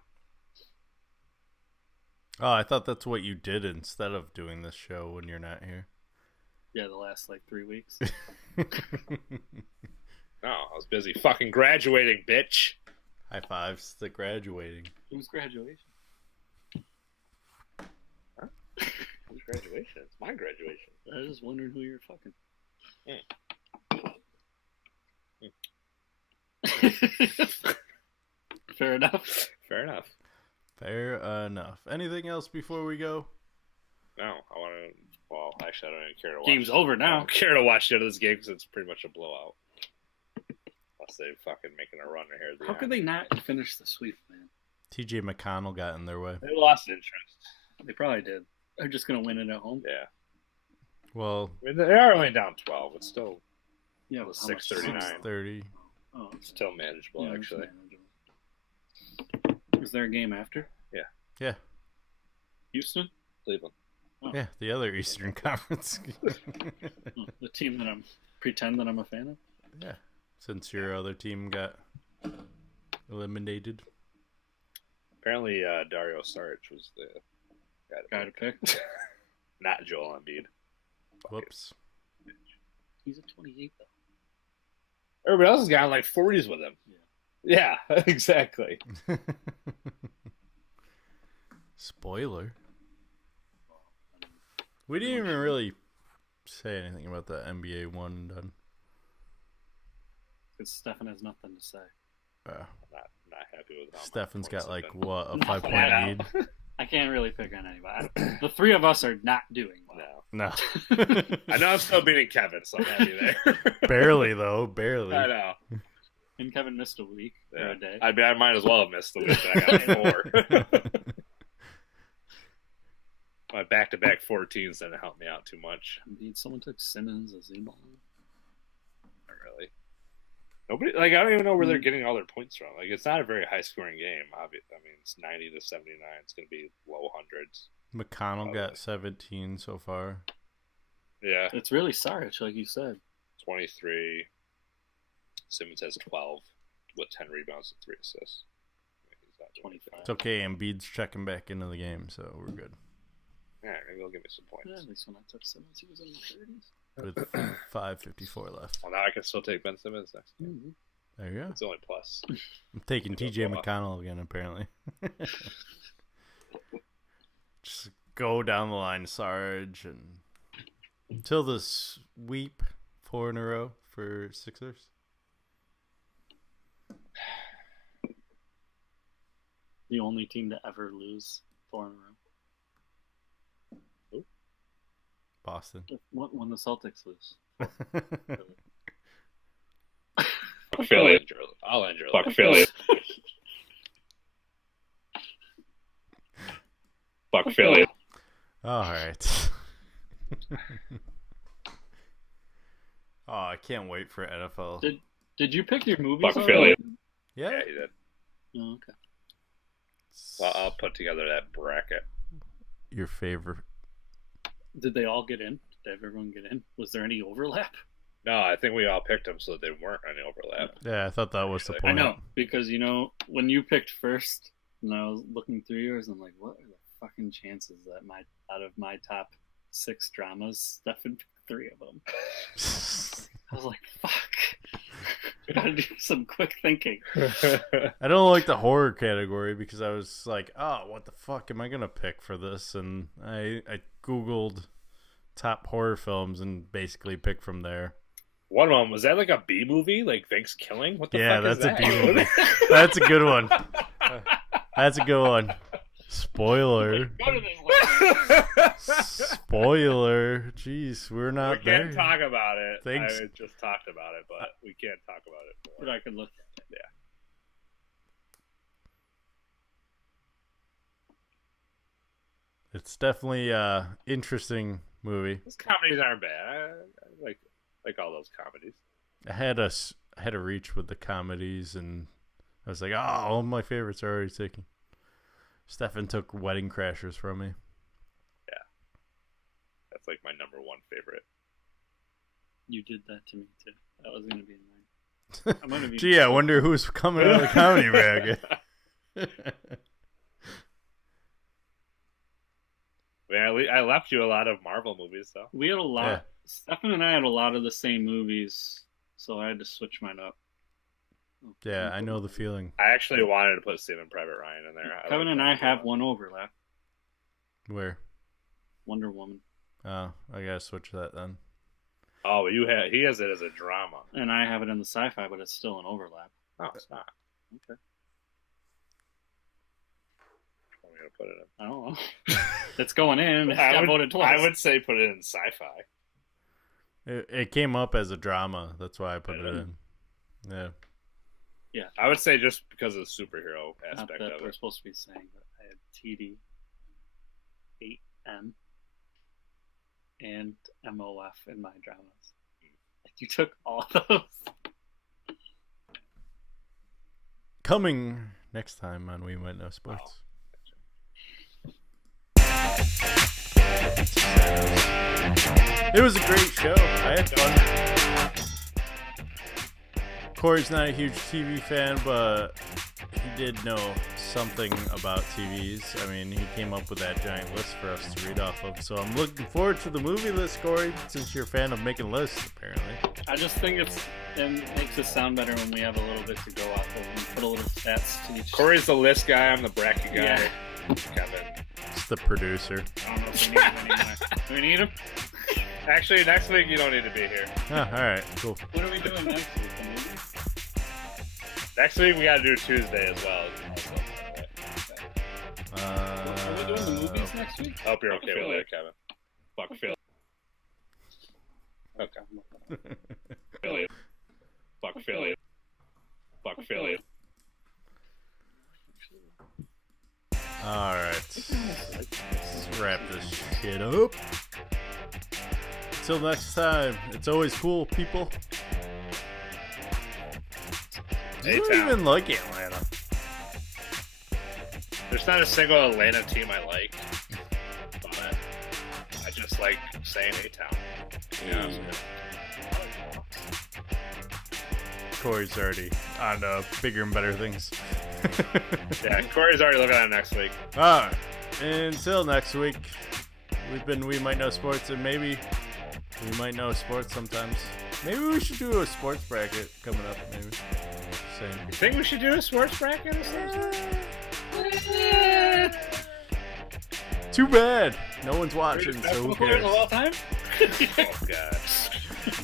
Oh, I thought that's what you did instead of doing this show when you're not here. Yeah, the last 3 weeks. No, I was busy fucking graduating, bitch. High fives to graduating. Whose graduation? Whose graduation? It's my graduation. I was just wondering who you're fucking. Fair enough. Fair enough. Fair enough. Anything else before we go? No, I want to. Well, actually, I don't even care to watch. Game's over I now. don't care to watch the end of this game because it's pretty much a blowout. Unless they fucking making a run here. At the How end. could they not finish the sweep, man? TJ McConnell got in their way. They lost interest. They probably did. They're just gonna win it at home. Yeah. Well, I mean, they are only down 12. It's still Yeah, It was how much? 6:39. 30. Oh, it's still manageable, yeah, it's actually. manageable. Is there a game after Yeah. Houston? Cleveland. Yeah, the other Eastern Conference. Oh, the team that I'm pretend that I'm a fan of. Yeah. Since your other team got eliminated. Apparently, Dario Saric was the Guy to pick. Not Joel Embiid. Whoops. He's a 28 though. Everybody else has gotten like 40s with him. Yeah, exactly. Spoiler. We didn't even really say anything about the NBA one and done. Because Stefan has nothing to say. Not happy with how Stefan's much got points like have been. what, a Nothing 5-point at lead? all. I can't really pick on anybody. The three of us are not doing well. No. No. I know I'm still beating Kevin, so I'm happy there. Barely though, barely. I know. And Kevin missed a week or Yeah. a day. I mean, I might as well have missed the week. I got 4. My back-to-back 14s didn't help me out too much. Indeed, someone took Simmons as a ball. Not really. Nobody, like, I don't even know where they're getting all their points from. Like, it's not a very high-scoring game. Obviously, I mean, it's 90 to 79. It's going to be low hundreds. McConnell got 17 so far. Yeah, It's really Saric, like you said. 23. Simmons has 12 with 10 rebounds and 3 assists. He's not doing 25. It's okay, Embiid's checking back into the game, so we're good. Yeah, maybe he'll give me some points. Yeah, at least when I took Simmons, he was in the 30s. With 5:54 left. Well, now I can still take Ben Simmons next game. Mm-hmm. There you go. It's only plus. I'm taking TJ McConnell again, apparently. Just go down the line, Sarge, and until the sweep 4 in a row for Sixers. The only team to ever lose 4 in a row. Boston. When the Celtics lose. Fuck Philly. I'll end your Fuck Philly. Fuck Philly. All right. Oh, I can't wait for NFL. Did you pick your movies? Fuck already? Philly. Yeah. Yeah, he did. Oh, okay. Well, I'll put together that bracket. Your favorite. Did they all get in? Did everyone get in? Was there any overlap? No, I think we all picked them so that they weren't any overlap. Yeah, I thought that was the point. I know, because when you picked first, and I was looking through yours, I'm like, what are the fucking chances that out of my top 6 dramas, Stefan picked 3 of them? I was like, fuck. Gotta do some quick thinking. I don't like the horror category because I was like, oh, what the fuck am I going to pick for this? And I Googled top horror films and basically picked from there. One of them, was that like a B movie? Like Thanksgiving? What the fuck is that? Yeah, that's a B movie. That's a good one. That's a good one. Spoiler. Spoiler. Jeez, we're not there. We can't talk about it. Thanks. I just talked about it, but we can't talk about it more. But I could look at it. Yeah. It's definitely a interesting movie. Those comedies aren't bad. I like all those comedies. I had a reach with the comedies, and I was like, oh, all my favorites are already taken. Stefan took Wedding Crashers from me. Yeah. That's like my number 1 favorite. You did that to me, too. That was going to be mine. I'm gonna be Gee, I wonder who's coming out of the comedy bracket. Man, I left you a lot of Marvel movies, though. We had a lot. Yeah. Stefan and I had a lot of the same movies, so I had to switch mine up. Yeah, I know the feeling. I actually wanted to put Saving Private Ryan in there. Kevin and I have one overlap. Where? Wonder Woman. Oh, I gotta switch that then. Oh, he has it as a drama. And I have it in the sci-fi, but it's still an overlap. No, it's not. Okay. I'm going to put it in. I don't know. It's going in. It got voted twice. I would say put it in sci-fi. It came up as a drama. That's why I put it in. Yeah. Yeah. I would say just because of the superhero Not aspect that of we're it. supposed to be saying, but I had TD, 8M, and MOF in my dramas. You took all those. Coming next time on We Might Know Sports. It was a great show. I had fun. Corey's not a huge TV fan, but he did know something about TVs. I mean, he came up with that giant list for us to read off of. So I'm looking forward to the movie list, Corey, since you're a fan of making lists, apparently. I just think it makes us sound better when we have a little bit to go off of and put a little stats to each. Corey's the list guy. I'm the bracket guy. Yeah. Kevin. It's the producer. I don't know if we need him anymore. Do we need him? Actually, next week you don't need to be here. Oh, all right, cool. What are we doing next week? The movie? Next week we got to do Tuesday as well. Are we doing the movies next week? I hope you're okay with it, Kevin. Fuck Philly. Okay. Philly. Fuck Philly. Fuck Philly. All right. Let's wrap this shit up. Until next time, it's always cool, people. I don't even like Atlanta. There's not a single Atlanta team I like, but I just like saying A-Town. Yeah. Corey's already on bigger and better things. Yeah, Corey's already looking at it next week. All right. Until next week, we've been We Might Know Sports, and maybe we might know sports sometimes. Maybe we should do a sports bracket coming up, maybe. Same. You think we should do a sports bracket or something? Too bad. No one's watching, so who cares? Of all time? Oh,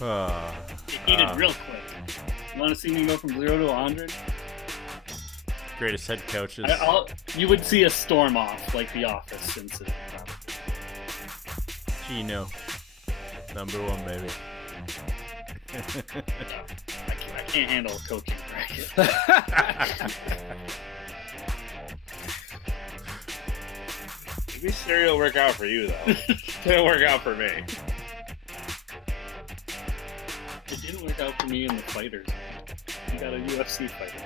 God. You eat it real quick. You want to see me go from 0 to 100? Greatest head coaches. You would see a storm off like the Office incident. Gino. Number 1, baby. I can't handle a coaching bracket. Maybe cereal will work out for you, though. It didn't work out for me. It didn't work out for me in the fighters. We got a UFC fighter.